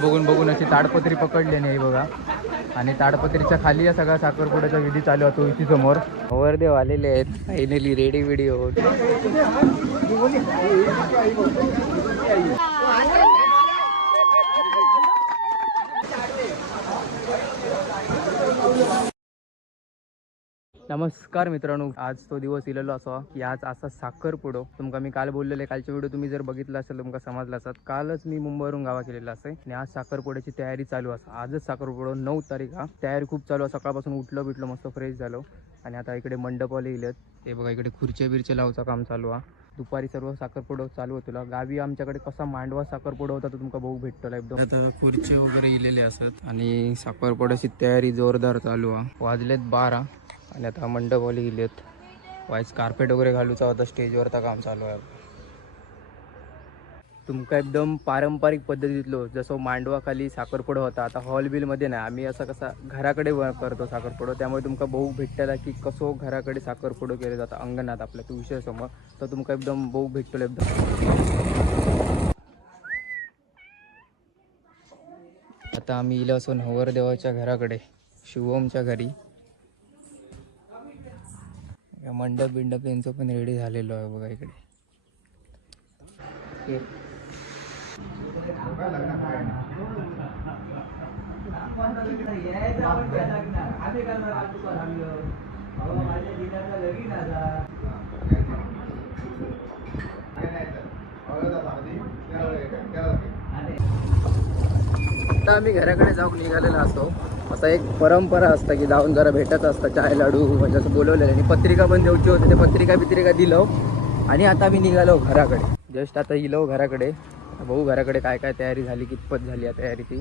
बघून बघून अशी ताडपत्री पकडली नाही बघा. आणि ताडपत्रीच्या खाली या सगळा साखरपुड्याचा विधी चालू होतो इथे समोर. नवरदेव आलेले आहेत फायनली रेडी व्हिडिओ. नमस्कार मित्रांनो, आज तो दिवस इलेलो असा की आज असा साखरपुडो. तुमका मी काल बोललेले, कालचा व्हिडिओ तुम्ही जर बघितला असेल तुमका समजला असत. कालच मी मुंबईवरून गावा केलेला असे आणि आज साखरपुड्याची तयारी चालू असा. आजच साखरपुडो 9 तारीख हा. तयारी खूप चालू आहे. सकाळपासून उठलो बिटलो मस्त फ्रेश झालो आणि आता इकडे मंडपवाले इलेत. हे बघा इकडे खुर्च्या बिरच्या लावचं काम चालू आहे. दुपारी सर्व साखरपुडो चालू होतो. गावी आमच्याकडे कसा मांडवा साखरपुडा होता तो तुमका बघू भेटतो एकदम. आता खुर्चे वगैरे इलेले असत आणि साखरपुड्याची तयारी जोरदार चालू आहे. वाजलेत 12 आणि आता मंडपवाली गेलेत. वाईस कार्पेट वगैरे घालूचा होता स्टेजवरचा काम चालू आहे. तुमका एकदम पारंपरिक पद्धतीतलो जसं मांडवा खाली साखरपुडा होता, आता हॉल बिलमध्ये नाही. आम्ही असं कसा घराकडे करतो साखरपुडा, त्यामुळे तुमका बघू भेटला की कसो घराकडे साखरपुडा केले जातं अंगणात आपल्या तो विषय समोर. तर तुमका एकदम बघू भेटतो एकदम. आता आम्ही इलो असो नवरदेवाच्या घराकडे, शिवमच्या घरी. मंडप बिंडप यांचं पण रेडी झालेलो आहे बघा इकडे. आता आम्ही घराकडे जाऊन निघालेला असतो. असा एक परंपरा असता की जाऊन जरा भेटायचं असतं, चाय लाडू म्हणजे असं बोलवलेलं. आणि पत्रिका पण द्यायची होती, ते पत्रिका दिलो आणि आता आम्ही निघालो घराकडे. जस्ट आता इलो घराकडे. भाऊ घराकडे काय काय तयारी झाली, कितपत झाली आहे तयारी ती.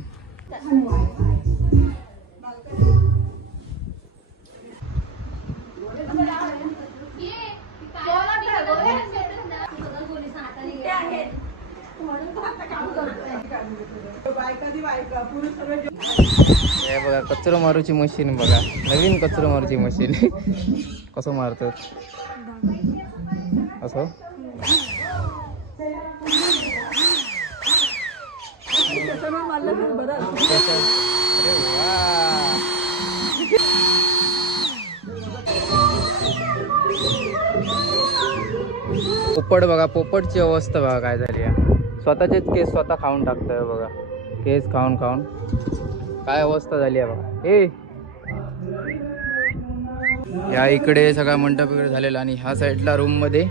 हे बघा कचरो मारूची मशीन बघा, नवीन कचरो मारूची मशीन. कसं मारतात असं. पोपट बघा, पोपटची अवस्था बघा काय झाली आहे. स्वतःचेच केस स्वतः खाऊन टाकतोय बघा. केस खाऊन खाऊन काय अवस्था झाली आहे बघा. या इकडे सगळा मंडप वगैरे झालेला आणि ह्या साईडला रूम मध्ये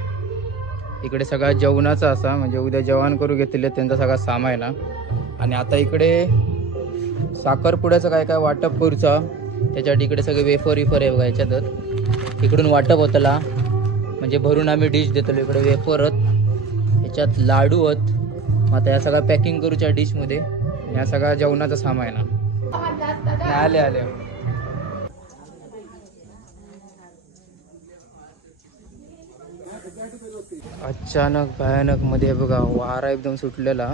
इकडे सगळा जेवणाचा असा, म्हणजे उद्या जेवण करू घेतले त्यांचा सगळा सामान आहे. आणि आता इकडे साखरपुड्याचं काय काय वाटप करूचा, त्याच्यासाठी इकडे सगळे वेफर आहे बघा. याच्यातच इकडून वाटप होतला, म्हणजे भरून आम्ही डिश देतो. इकडे वेफरत, ह्याच्यात लाडू आहेत. आता या सगळ्या पॅकिंग करूच्या डिशमध्ये. या सगळ्या जेवणाचा सामान आले. अचानक भयानक मध्ये बघा वारा एकदम सुटलेला,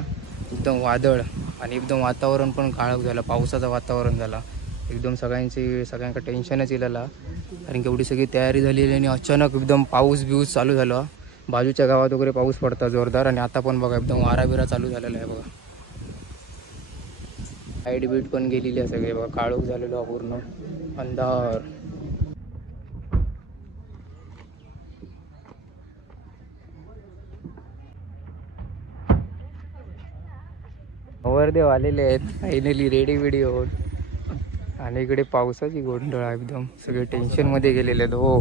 एकदम वादळ आणि एकदम वातावरण पण काळोख झाला. पावसाचं वातावरण झाला एकदम. सगळ्यांका टेन्शनच इलेला, कारण की एवढी सगळी तयारी झालेली आणि अचानक एकदम पाऊस चालू झाला. बाजूच्या गावात वगैरे पाऊस पडता जोरदार. आणि आता पण बघा एकदम वारा बिरा चालू झालेला आहे बघा. लाईट बीट पण गेलेली आहे सगळे बघा. काळोख झालेलो पूर्ण अंधार. नवरदेव आलेले आहेत फायनली रेडी व्हिडिओ. आणि इकडे पावसाची गोंधळ एकदम, सगळे टेन्शन मध्ये गेलेले आहेत. हो,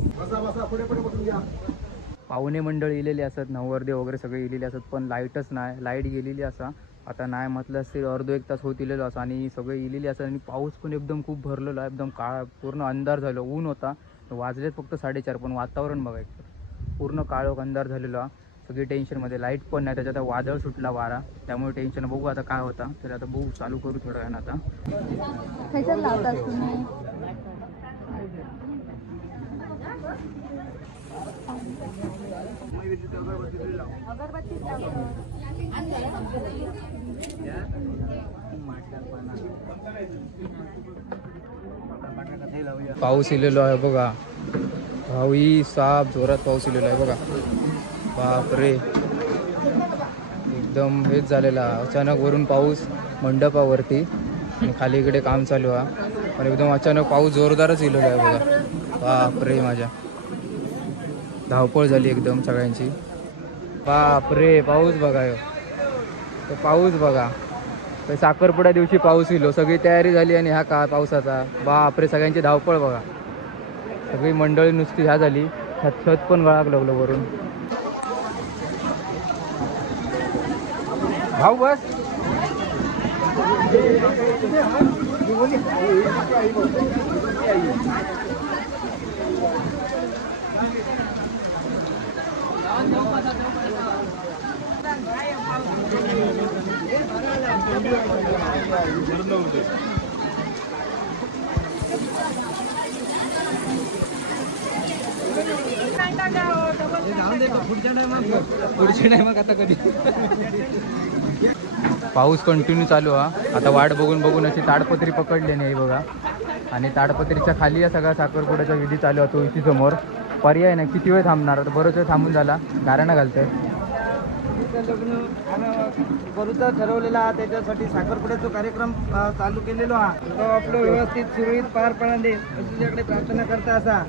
पाहुणे मंडळ इलेली असत, नवरदेव वगैरे सगळे इलेले असत, पण लाईटच नाही. लाईट गेलेली असा. आता नाही म्हटलं असते अर्धो एक तास होत इलेलो असं. आणि सगळे इलेली असत आणि पाऊस पण एकदम खूप भरलेला, एकदम काळा पूर्ण अंधार झालं. ऊन होता, वाजलेत फक्त 4:30, पण वातावरण बघायचं पूर्ण काळोख अंधार झालेला. सगळी टेन्शनमध्ये, लाईट पण नाही. त्याच्यात वादळ सुटला वारा, त्यामुळे टेन्शन. बघू आता काय होता. तर आता बघू, चालू करू थोडं वेळानं आता. पाऊस इलेलो आहे बघा. भाऊई साप जोरात पाऊस इलेलो आहे बघा. बापरे, एकदम हेच झालेला. अचानक वरून पाऊस मंडपावरती आणि खाली इकडे काम चालू आहे. पण एकदम अचानक पाऊस जोरदारच इलेला आहे बघा. बापरे माझ्या धावपळ झाली एकदम सगळ्यांची. बापरे पाऊस बघा ह्यो. तो पाऊस बघा. तर साखरपुड्या दिवशी पाऊस इलो, सगळी तयारी झाली आणि हा का पावसाचा. बापरे सगळ्यांची धावपळ बघा. सगळी मंडळी नुसती ह्या झाली. छत पण गळाक लागलं वरून. भाऊ बस. पुढच्या टायमात आता कधी. पाऊस कंटिन्यू चालू हा. आता वाट बघून बघून अशी ताडपत्री पकडली नाही बघा. आणि ताडपत्रीच्या खाली या सगळा साखरपुड्याचा विधी चालू होतो इथे समोर. पर्याय नाही, किती वेळ थांबणार. आता बरंच वेळ थांबून झाला, गाराणं घालतंय. लग्न करूचा ठरवलेला त्याच्यासाठी साखरपुड्याचा कार्यक्रम चालू केलेलो हा. तो आपलं व्यवस्थित सुरळीत पार पडणे तुझ्याकडे प्रार्थना करता असा.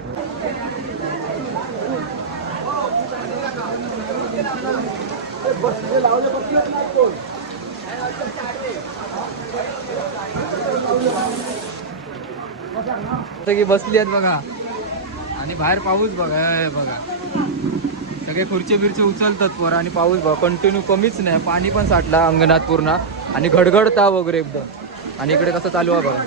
की बसली आहेत बघा. आणि बाहेर पाऊस बघा बघा. सगळे खुर्ची बिरची उचलतात पोरं आणि पाऊस बघा कंटिन्यू कमीच नाही. पाणी पण साठला अंगणात पूर्ण आणि घडघडता वगैरे एकदम. आणि इकडे कसं चालू आहे बघा.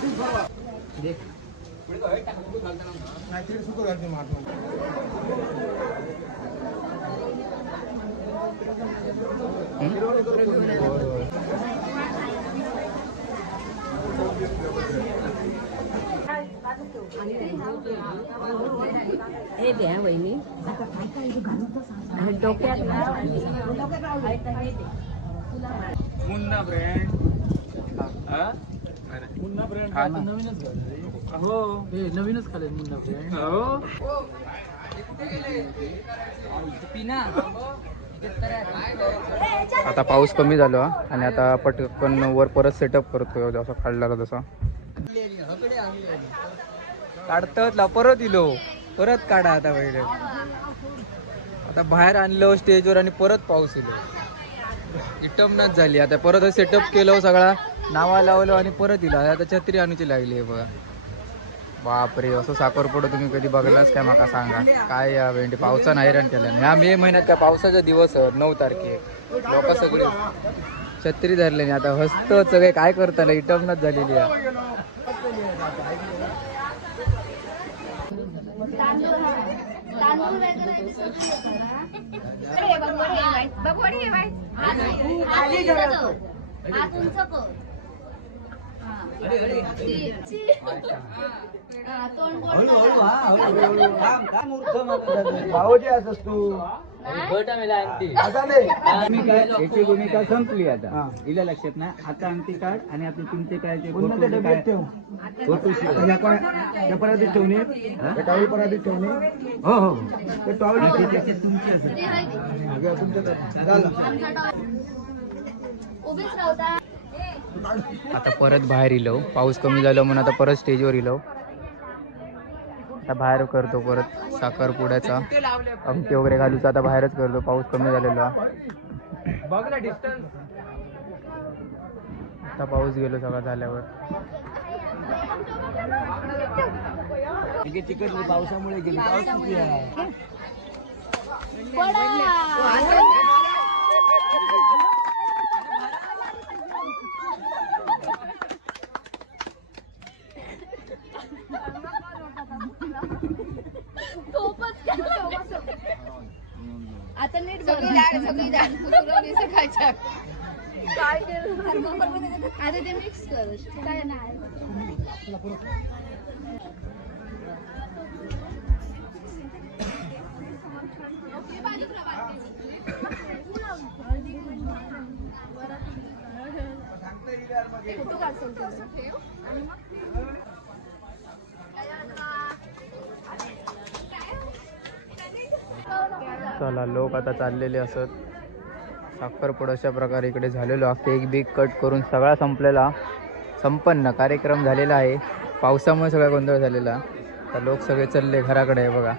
हे द्या वहिनी डोक्यात मुन्ना ब्रँड. मुन्ना ब्रँड हा नवीनच. हो हे नवीनच खाले मुन्ना ब्रँड. हो आता पाऊस कमी झाला आणि आता पटकन वर परत सेटअप करतोय जसा काढला तसा. काढतात परत इलो परत काढा. आता पहिले आता बाहेर आणलं स्टेजवर आणि परत पाऊस इलो. इटमनाच झाली. आता परत सेटअप केलं सगळा, नावा लावलं आणि परत इला. आता छत्री आणूची लागली आहे बघा. बापरे असं साखरपुडा तुम्ही कधी बघलाच काय माका सांगा. काय या वेळी पावसानं हैराण केलं. ह्या मे महिन्यात काय पावसाचा दिवस 9 तारखे लोक सगळे छत्री धरले नाही. आता हस्त सगळे काय करताना इटमनाच झालेली आहे. भावजी असस तू याची भूमिका संपली. आता इला लक्षात ना. आता अंगठी काढ आणि आपले तुमचे काय ते पराधीत ठेवणे टॉवेल पराधीत ठेवणे. हो हो ते टॉवेल तुमची असेल. आता परत बाहेर इलो. पाऊस कमी झाला म्हणून आता परत स्टेजवर इलो. आता बाहेर करतो परत साखरपुड्याचा अंगठी वगैरे घालूचा. आता बाहेरच करतो पाऊस कमी झालेला. आता पाऊस गेलो सगळा झाल्यावर. तिकडली पावसामुळे गेली. पाऊस किती आहे. आता नीट सगळी खायच्या काय आता ते मिक्स कर काय नाही. चला लोक आता चाललेले असत. साखरपुडा अशा प्रकारे इकडे झालेलो आहे. केक बिक कट करून सगळा संपलेला, संपन्न कार्यक्रम झालेला आहे. पावसामुळे सगळा गोंधळ झालेला. तर लोक सगळे चालले घराकडे आहे बघा.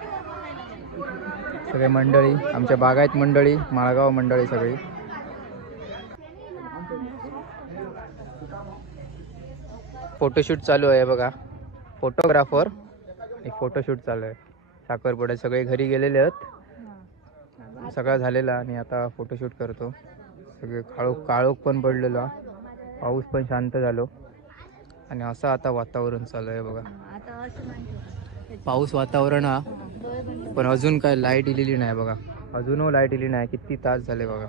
सगळे मंडळी, आमच्या बागायत मंडळी, माळगाव मंडळी सगळी. फोटोशूट चालू आहे बघा. फोटोग्राफर एक फोटोशूट चालू आहे. साखरपुड्यात सगळे घरी गेलेले आहेत. सगळं झालेला आणि आता फोटोशूट करतो. सगळे काळोख पण पडलेला, पाऊस पण शांत झालो आणि असं आता वातावरण चालू आहे बघा. पाऊस वातावरण हा, पण अजून काय लाईट इलेली नाही बघा. अजूनही लाईट इली नाही. किती तास झाले बघा.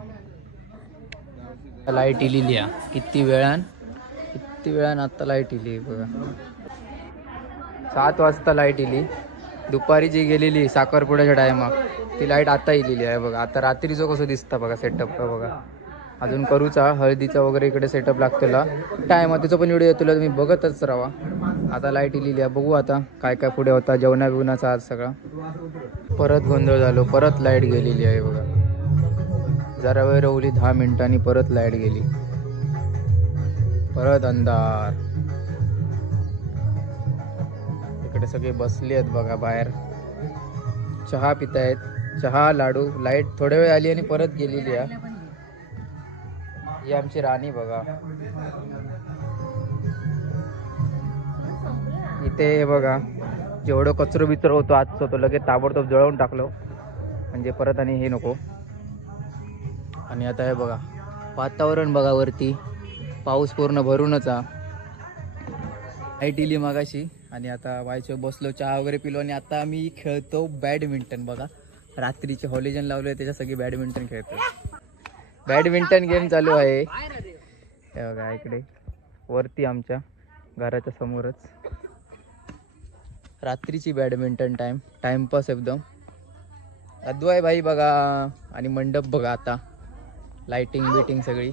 लाईट इलेली आहे किती वेळान आता लाईट इली बघा. 7 वाजता लाईट इली. दुपारी जी गेलेली साखरपुड्याच्या टायमाक ती लाईट आता इलेली आहे बघा. आता रात्रीचं कसं दिसतं बघा सेटअप का बघा. अजून करूचा हळदीचा वगैरे इकडे सेटअप लागतेला. टायम त्याचा पण व्हिडिओ तुला तुम्ही बघतच राहा. आता लाईट इलेली आहे. बघू आता काय काय पुढे होता. जेवणा बिवणाचा आज सगळा परत गोंधळ झालो. परत लाईट गेलेली आहे बघा. जरा वेळ रवली 10 मिनिटांनी परत लाईट गेली. परत अंधार. इकडे सगळे बसले आहेत बघा बाहेर. चहा पितायत. चहा लाडू. लाईट थोड्या वेळ आली आणि परत गेलेली आहे. ही आमची राणी बघा. इथे बघा जेवढं कचरो बिचरो होतो आजचं तो लगेच ताबडतोब जळवून टाकलो म्हणजे परत आणि हे नको. आणि आता हे बघा वातावरण बघा. वरती पाऊस पूर्ण भरूनच आहे. लाईट इली मगाशी आणि आता वायचो बसलो, चहा वगैरे पिलो आणि आता आम्ही खेळतो बॅडमिंटन बघा. रात्रीचे हॉलिजन लावले त्याच्या सगळी बॅडमिंटन खेळतो. बॅडमिंटन गेम चालू आहे हे बघा इकडे वरती आमच्या घराच्या समोरच. रात्रीची बॅडमिंटन टाइमपास एकदम अद्वय भाई बघा. आणि मंडप बघा. आता लाइटिंग बिटिंग सगळी.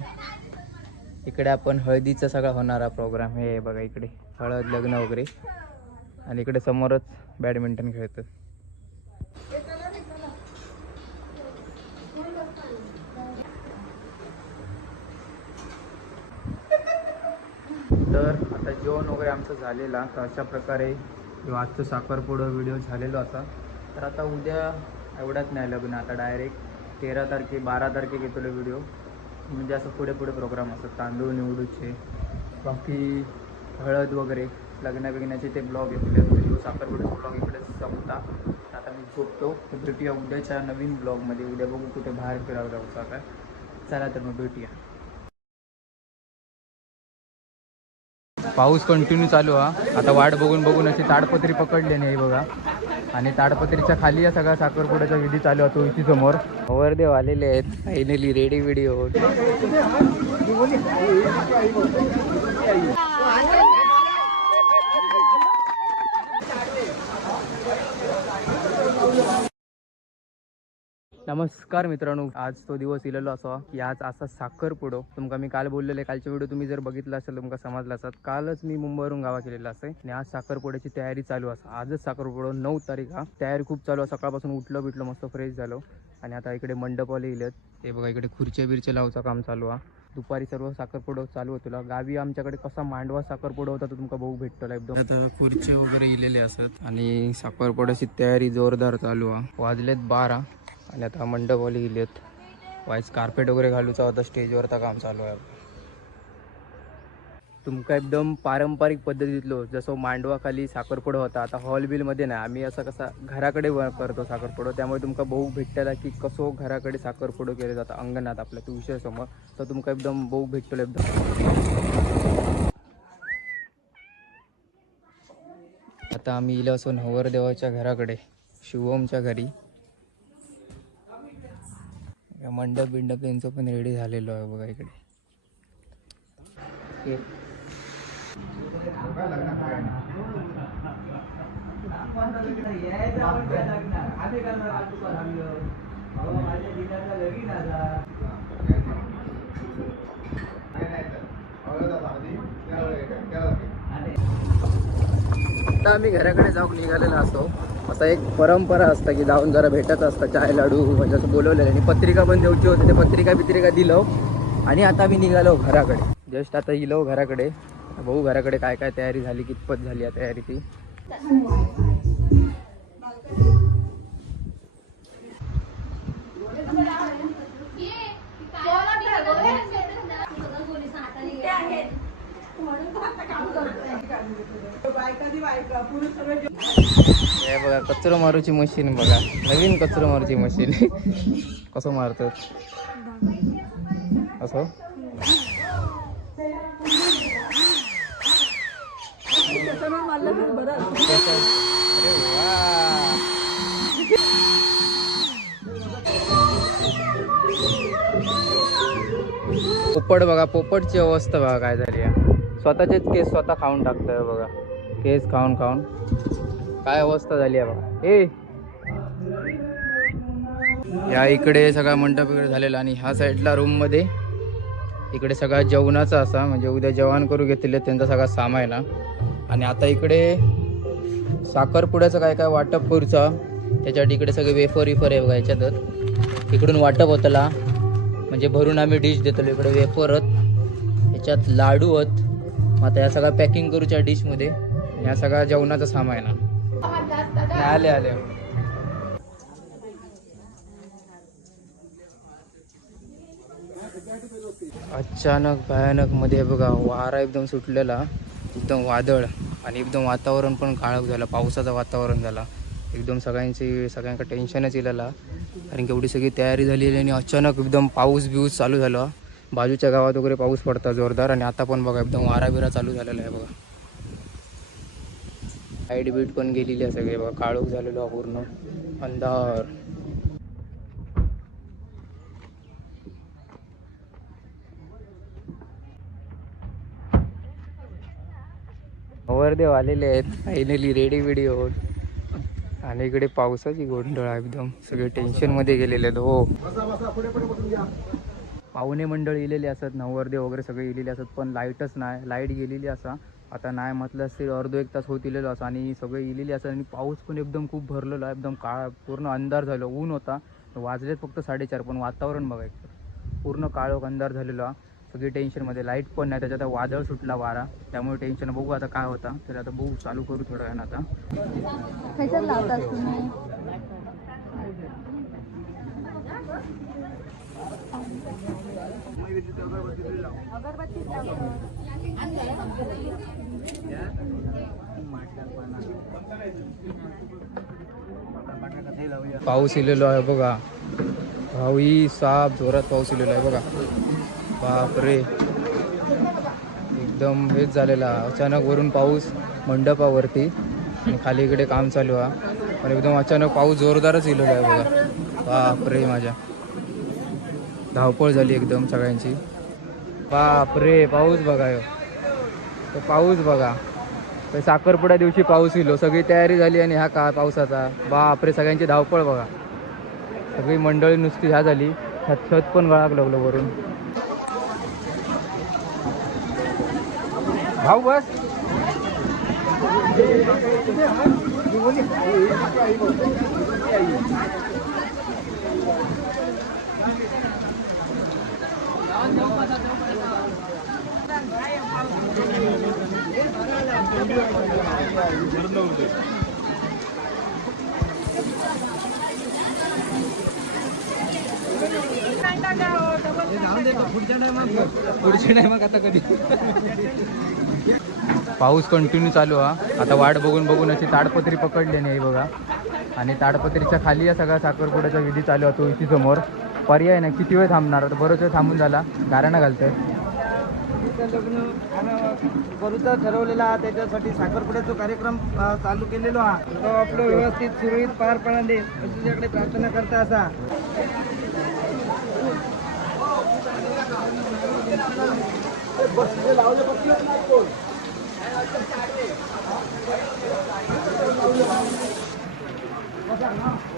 इकडे आपण हळदीचा सगळा होणारा प्रोग्राम हे बघा. इकडे हळद लग्न वगैरे आणि इकडे समोरच बॅडमिंटन खेळतं. तर आता जेवण वगैरे आमचं झालेला. तर अशा प्रकारे आजचं साखरपुडा व्हिडिओ झालेलो असा. तर आता उद्या एवढाच नाही लग्न. आता डायरेक्ट 13 तारखे 12 तारखे घेतो व्हिडिओ. म्हणजे असं पुढे प्रोग्राम असतात. तांदूळ निवडूचे बाकी हळद वगैरे लग्न बिग्नाचे ते ब्लॉग येतील. व्हिडिओ साखरपुड्याचा ब्लॉग इकडे संपता. आता मी झोपतो. तर भेटूया उद्याच्या नवीन ब्लॉगमध्ये. उद्या बघू कुठे बाहेर फिरावं जाऊचा काय. चला तर मग भेटूया. पाऊस कंटिन्यू चालू आहे. आता वाट बघून अशी ताडपत्री पकडली नाही बघा. आणि ताडपत्रीच्या खाली या सगळा साखरपुड्याचा विधी चालू होतो. इथे समोर नवरदेव आलेले आहेत. Finally ready video. नमस्कार मित्रांनो. आज तो दिवस इलेलो असा की आज असा साखरपुडो तुमका मी काल बोललेले. कालचे व्हिडिओ तुम्ही जर बघितला असेल तुमका समजला असत. कालच मी मुंबईवरून गावा केलेला असे आणि आज साखरपुड्याची तयारी चालू असा. आजच साखरपुडो 9 तारीख हा. तयारी खूप चालू आहे. सकाळपासून उठलो बिटलो मस्त फ्रेश झालो आणि आता इकडे मंडपवाले इलेत. हे बघा इकडे खुर्च्या बिरच्या लावचं काम चालू आहे. दुपारी सर्व साखरपुडो चालू होतो. गावी आमच्याकडे कसा मांडवा साखरपुडा होता तो तुमका बघू भेटतो एकदम. आता खुर्चे वगैरे इलेले असत आणि साखरपुड्याची तयारी जोरदार चालू आहे. वाजलेत 12 आणि आता मंडपवाली गेलेत. वाईस कार्पेट वगैरे घालूचा होता. स्टेजवरचा काम चालू आहे. तुमका एकदम पारंपरिक पद्धतीतलो जसं मांडवा खाली साखरपुडा होता. आता हॉल बिलमध्ये नाही. आम्ही असं कसा घराकडे करतो साखरपुडा. त्यामुळे तुमका बघू भेटला की कसो घराकडे साखरपुडा केले जातं अंगणात आपल्या तू विषय समोर. तर तुमका एकदम बघू भेटतो एकदम. आता आम्ही इला असो नवरदेवाच्या घराकडे शिवमच्या घरी. मंडप बिंडप यांचं पण रेडी झालेलो आहे बघा इकडे. आता आम्ही घराकडे जाऊन निघालेलो असतो असा एक परंपरा असता की जाऊन जरा भेटायचं असतं, चाय लाडू म्हणजे असं बोलवलेलं. आणि पत्रिका पण देऊची होती, ते पत्रिका दिलो आणि आता मी निघालो घराकडे. जस्ट आता इलो घराकडे. भाऊ घराकडे काय काय तयारी झाली, कितपत झाली आहे तयारी ती. हे बघा कचरो मारूची मशीन बघा, नवीन कचरो मारूची मशीन. कसं मारतात असं. अरे वा. पोपट बघा, पोपटची अवस्था बघा काय झाली आहे. स्वतःचेच केस स्वतः खाऊन टाकतोय बघा, केस खाऊन खाऊन काय अवस्था झाली आहे बघा. या इकडे सगळा मंडप वगैरे झालेला आणि ह्या साईडला रूम मध्ये इकडे सगळा जेवणाचा असा, म्हणजे उद्या जेवण करू घेतलेले त्यांचा सगळा सामान आहे. आणि आता इकडे साखरपुड्याचं काय काय वाटप करूचा, त्याच्यासाठी इकडे सगळे वेफर आहे बघा. याच्यातच इकडून वाटप होतला, म्हणजे भरून आम्ही डिश देतो. इकडे वेफरत, ह्याच्यात लाडू आहेत. मग आता या सगळ्या पॅकिंग करूच्या डिशमध्ये. ह्या सगळा जेवणाचा सामान आहे ना. आले अचानक भयानक मध्ये बघा वारा एकदम सुटलेला, एकदम वादळ आणि एकदम वातावरण पण काळोख झालं, पावसाचं वातावरण झाला एकदम. सगळ्यांका टेन्शनच इलेला, कारण की एवढी सगळी तयारी झालेली आणि अचानक एकदम पाऊस चालू झाला. बाजूच्या गावात वगैरे पाऊस पडता जोरदार. आणि आता पण बघा एकदम वारा बिरा चालू झालेला आहे बघा. लाईट बीट पण गेलेली आहे सगळे बघा, काळोख झालेलो पूर्ण अंधार. नवरदेव आलेले आहेत फायनली, रेडी व्हिडिओ. आणि इकडे पावसाची गोंधळ एकदम, सगळे टेन्शन मध्ये गेलेले आहेत. हो, पाहुणे मंडळ इलेले असत, नवरदेव वगैरे सगळे इलेले असत, पण लाईटच नाही. लाईट गेलेली असा, आता नाही म्हटलं असते अर्धो एक तास होत इलेलो असं. आणि सगळे इलेले असत आणि पाऊस पण एकदम खूप भरलेला, एकदम काळा पूर्ण अंधार झालं. ऊन होता, वाजलेत फक्त 4:30, पण वातावरण बघायचं पूर्ण काळोख अंधार झालेला. सगळी टेन्शनमध्ये, लाईट पण नाही, त्याच्यात वादळ सुटला वारा, त्यामुळे टेन्शन. बघू आता काय होता. तर आता बघू, चालू करू थोडं वेळानं आता. पाऊस इलेलो आहे बघा, भाऊही साप जोरात पाऊस इलेलो आहे बघा. बापरे, एकदम हेच झालेला. अचानक वरून पाऊस मंडपावरती आणि खाली इकडे काम चालू आहे, पण एकदम अचानक पाऊस जोरदारच इलेलो आहे बघा. बापरे, माझ्या धावपळ झाली एकदम सगळ्यांची. बापरे, पाऊस बघा, तो पाऊस बघा. तर साखरपुड्या दिवशी पाऊस इलो, सगळी तयारी झाली आणि हा का पावसाचा. बापरे, सगळ्यांची धावपळ बघा. सगळी मंडळी नुसती ह्या झाली, छत पण गळाक लागलं वरून. भाऊ बस. पुढच्या टायमात आता कधी. पाऊस कंटिन्यू चालू हा. आता वाट बघून अशी ताडपत्री पकडली नाही बघा. आणि ताडपत्रीच्या खाली या सगळा साखरपुड्याचा विधी चालू होतो इथे समोर. पर्याय नाही, किती वेळ थांबणार, आता बरंच वेळ थांबून झाला, गाराणं घालतंय. लग्न करूचा ठरवलेला, त्याच्यासाठी साखरपुड्याचा कार्यक्रम चालू केलेलो हा. तो आपलं व्यवस्थित सुरळीत पार पडणे अशी तुझ्याकडे प्रार्थना करता असा.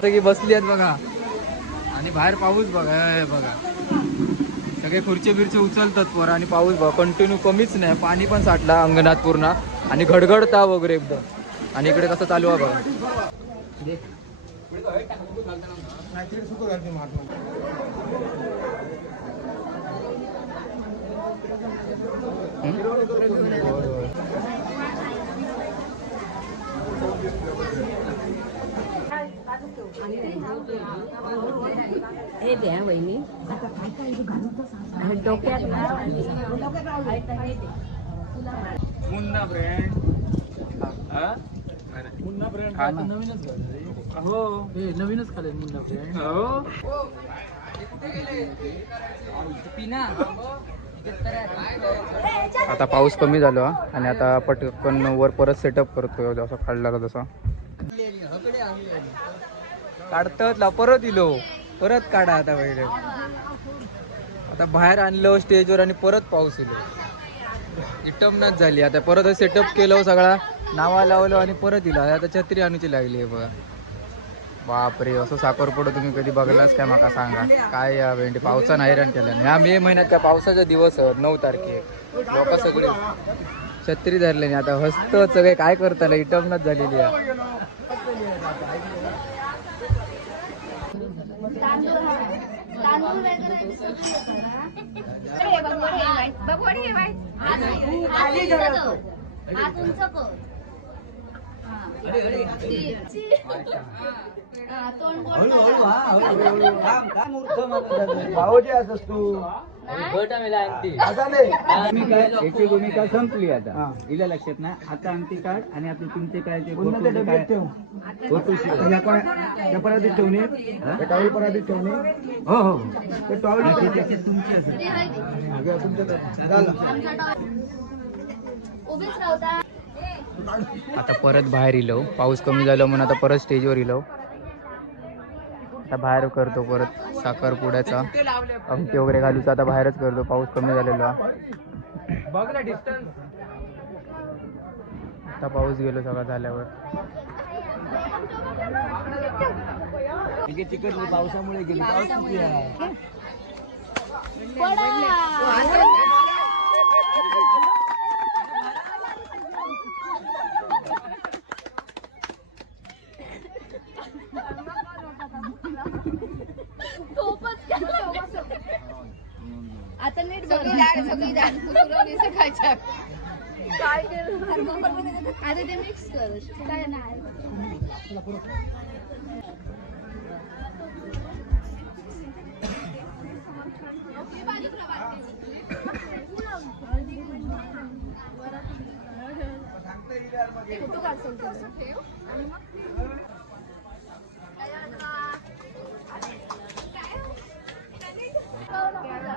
की बसली आहेत बघा आणि बाहेर पाऊस बघा. बघा सगळे खुर्ची बिरची उचलतात पोरं आणि पाऊस बघा कंटिन्यू कमीच नाही. पाणी पण साठला अंगणात पूर्ण आणि घडघडता वगैरे एकदम. आणि इकडे कसं चालू आहे बघा. हे द्या वहिनी डोक्यात मुन्ना ब्रँड मुन्ना ब्रँड नवीनच हो नवीनच खाले मुन्ना ब्रँड हो आता पाऊस कमी झाला आणि आता पटकन वर परत सेटअप करतोय जसा काढला तसा काढतात परत इलो परत काढा आता पहिले आता बाहेर आणलं स्टेजवर आणि परत पाऊस इलो इटमनाच झाली आता परत सेटअप केलं सगळा नावा लावलं आणि परत इलो आता छत्री आणूची लागली आहे बघा बापरे असं साखरपुडा तुम्ही कधी बघलाच काय माका सांगा काय या भेंडी पावसानं हैराण केलं ह्या मे महिन्यात त्या पावसाचा दिवस 9 तारखेक लोक सगळे छत्री धरले नाही आता हस्त सगळे काय करताना इटमनाच झालेली आहे भावजी असस तू याची भूमिका संपली आता इला लक्षात ना आता अंगठी काढ आणि आपले तुमचे काय ते पराधीत ठेवणे टॉवेल पराधीत ठेवणे हो हो ते टॉवेल तुमची आता परत बाहेर इलो पाऊस कमी झाला म्हणून आता परत स्टेजवर इलो आता बाहेर करतो परत साखरपुड्याचा अंगठी वगैरे घालूचा आता बाहेरच करतो पाऊस कमी झालेला आता पाऊस गेलो सगळा झाल्यावर तिकडली पावसामुळे गेली पाऊस किती आहे आता नीट सगळी डाळ पुरवणी सकाळच्या काय आता ते मिक्स कर काय नाही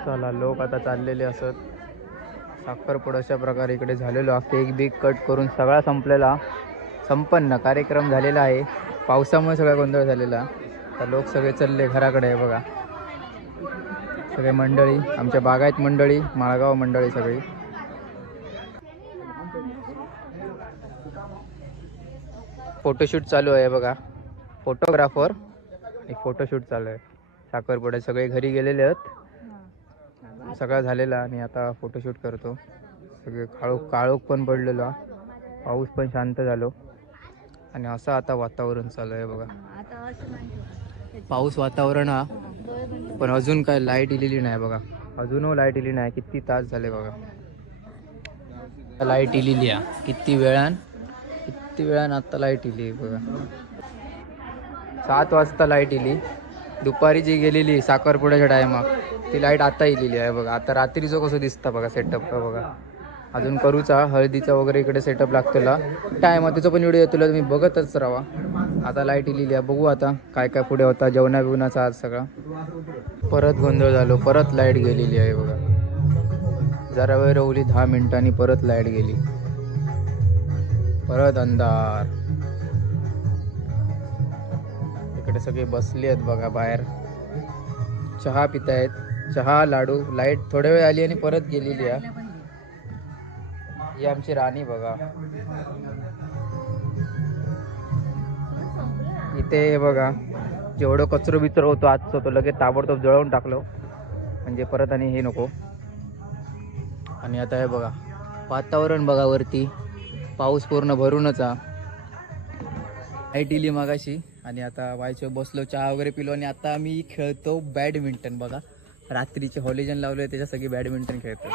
चला लोक आता चाललेले असत साखरपुड्याच्या प्रकारे इकडे झालेलो केक बिक कट करून सगळा संपलेला संपन्न कार्यक्रम झालेला आहे पावसामुळे सगळा गोंधळ झालेला तर लोक सगळे चालले घराकडे आहे बघा सगळे मंडळी आमच्या बागायत मंडळी माळगाव मंडळी सगळी फोटोशूट चालू आहे बघा फोटोग्राफर एक फोटोशूट चालू आहे साखरपुड्यात सगळे घरी गेलेले आहेत सगळा झालेला आणि आता फोटोशूट करतो सगळे काळोख पण पडलेला पाऊस पण शांत झालो आणि असं आता वातावरण चालू आहे बघा पाऊस वातावरण हा पण अजून काय लाईट इलेली नाही बघा अजूनही लाईट इली नाही किती तास झाले बघा लाईट इलेली आहे किती वेळान आता लाईट इली बघा 7 वाजता लाईट इली दुपारी जी गेलेली साखरपुड्याच्या टायमाक ती लाईट आता इलेली आहे बघा आता रात्रीचं कसं दिसतं बघा सेटअप का बघा अजून करूचा हळदीचा वगैरे इकडे सेटअप लागतेला टाइम त्याचा पण व्हिडिओ तुला तुम्ही बघतच राहा आता लाईट इलेली आहे बघू आता काय काय पुढे होता जेवणा बिवणाचा आज सगळा परत गोंधळ झालो परत लाईट गेलेली आहे बघा जरा वेळ रवली 10 मिनिटांनी परत लाईट गेली परत अंधार इकडे सगळे बसले आहेत बघा बाहेर चहा पितायत चहा लाडू लाईट थोड्या वेळ आली आणि परत गेलेली आहे ही आमची राणी बघा इथे बघा जेवढं कचरो बिचरो होतो आजचं तो लगेच ताबडतोब जळवून टाकलो म्हणजे परत आणि हे नको आणि आता हे बघा वातावरण बघा वरती पाऊस पूर्ण भरूनच लाईट इली मगाशी आणि आता वायचो बसलो, चहा वगैरे पिलो आणि आता आम्ही खेळतो बॅडमिंटन. बघा रात्रीचे हॉलिजन लावले त्याच्या सगळी बॅडमिंटन खेळतो.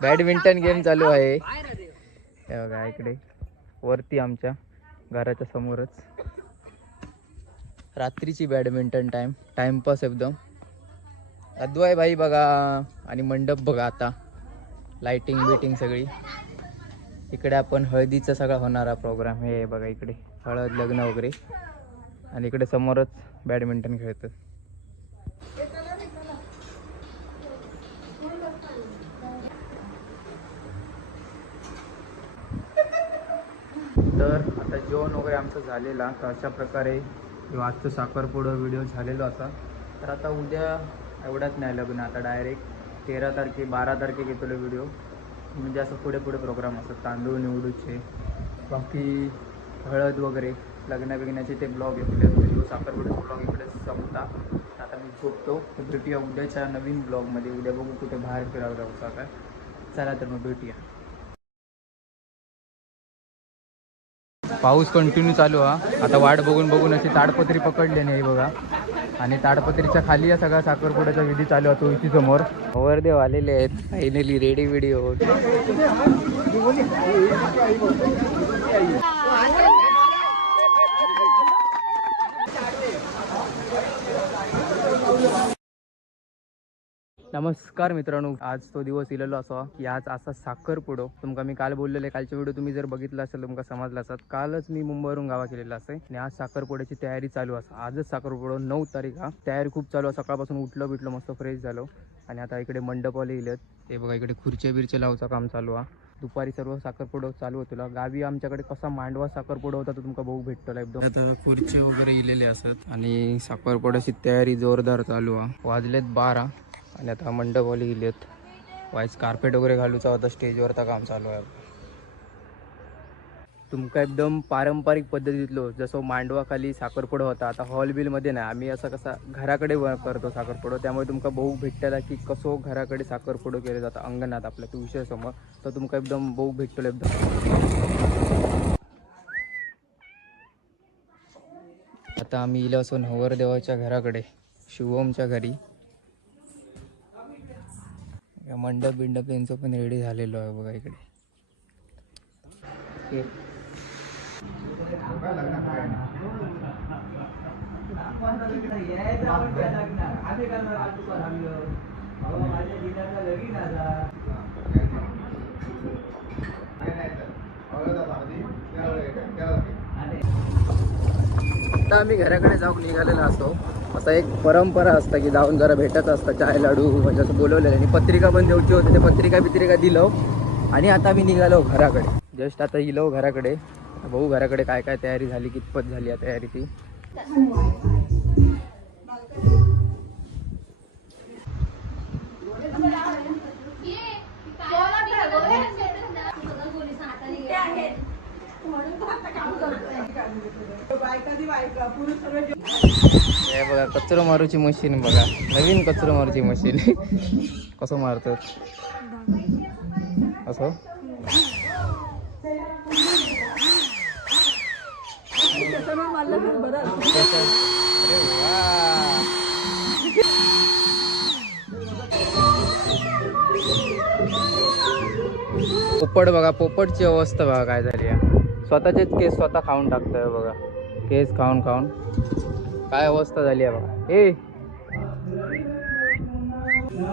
बॅडमिंटन गेम चालू आहे हे बघा इकडे वरती आमच्या घराच्या समोरच. रात्रीची बॅडमिंटन टाइमपास एकदम अद्वय भाई बघा. आणि मंडप बघा आता लाइटिंग बिटिंग सगळी. इकडे आपण हळदीचा सगळा होणारा प्रोग्राम हे बघा इकडे हळद लग्न वगैरे. आणि इकडे समोरच बॅडमिंटन खेळतं. तर आता जेवण वगैरे आमचं झालेला. तर अशा प्रकारे आजचं साखरपुडा व्हिडिओ झालेलो असा. तर आता उद्या एवढाच नाही लग्न, आता डायरेक्ट 13 तारखे 12 तारखे घेतलो व्हिडिओ. म्हणजे असं पुढे प्रोग्राम असतात तांदूळ निवडूचे, बाकी हळद वगैरे लग्न बिग्नाचे ते ब्लॉग येतले. व्हिडिओ साखरपुड्याचा ब्लॉग इकडे संपता. आता मी झोपतो. तर भेटूया उद्याच्या नवीन ब्लॉगमध्ये. उद्या बघू कुठे बाहेर फिरायला जाऊचा काय. चला तर मग भेटूया. पाऊस कंटिन्यू चालू हा. आता वाट बघून अशी ताडपत्री पकडली नाही बघा. आणि ताडपत्रीच्या खाली या सगळा साखरपुड्याचा विधी चालू होतो इथे समोर. वरदेव आलेले आहेत फायनली रेडी व्हिडिओ. नमस्कार मित्रांनो, आज तो दिवस इलेलो असा की आज असा साखरपुडो. तुमका मी काल बोललेले, कालचे व्हिडिओ तुम्ही जर बघितला असेल तुमका समजला असत. कालच मी मुंबईवरून गावा केलेला असे आणि आज साखरपुड्याची तयारी चालू असा. आजच साखरपुडो 9 तारीख हा. तयारी खूप चालू आहे. सकाळपासून उठलो बिटलो मस्त फ्रेश झालो. आणि आता इकडे मंडपवाले इलेत ते बघा. इकडे खुर्च्या बिरचे लावचं काम चालू आहे. दुपारी सर्व साखरपुडो चालू होतो. गावी आमच्याकडे कसा मांडवा साखरपुडा होता तो तुमका बघू भेटतो एकदम. आता खुर्चे वगैरे इलेले असत आणि साखरपुड्याची तयारी जोरदार चालू आहे. वाजलेत 12 आणि आता मंडपवाली गेलेत. वाईस कार्पेट वगैरे घालूचा होता स्टेजवरचा काम चालू आहे. तुमका एकदम पारंपरिक पद्धतीतलो जसं मांडवा खाली साखरपुडा होता. आता हॉल बिलमध्ये नाही, आम्ही असं कसा घराकडे करतो साखरपुडा. त्यामुळे तुमका बघू भेटला की कसो घराकडे साखरपुडा केले जातं अंगणात आपल्या तू विषय समोर. तर तुमका एकदम बघू भेटतो एकदम. आता आम्ही इला असो नवरदेवाच्या घराकडे शिवमच्या घरी. मंडप बिंडप यांचं पण रेडी झालेलो आहे बघा इकडे. आता आम्ही घराकडे जाऊन निघालेला असतो. असा एक परंपरा असता की जाऊन जरा भेटायचं असतं, चाय लाडू म्हणजे असं बोलवलेलं. आणि पत्रिका पण द्यायची होती, ते पत्रिका दिलो आणि आता आम्ही निघालो घराकडे. जस्ट आता इलो घराकडे. भाऊ घराकडे काय काय तयारी झाली, कितपत झाली आहे तयारी ती. हे बघा कचरो मारूची मशीन बघा, नवीन कचरो मारूची मशीन. कसं मारतात असं. पोपट बघा, पोपटची अवस्था बघा काय झाली आहे. स्वतःचेच केस स्वतः खाऊन टाकतोय बघा. केस खाऊन काय अवस्था झाली आहे बघा.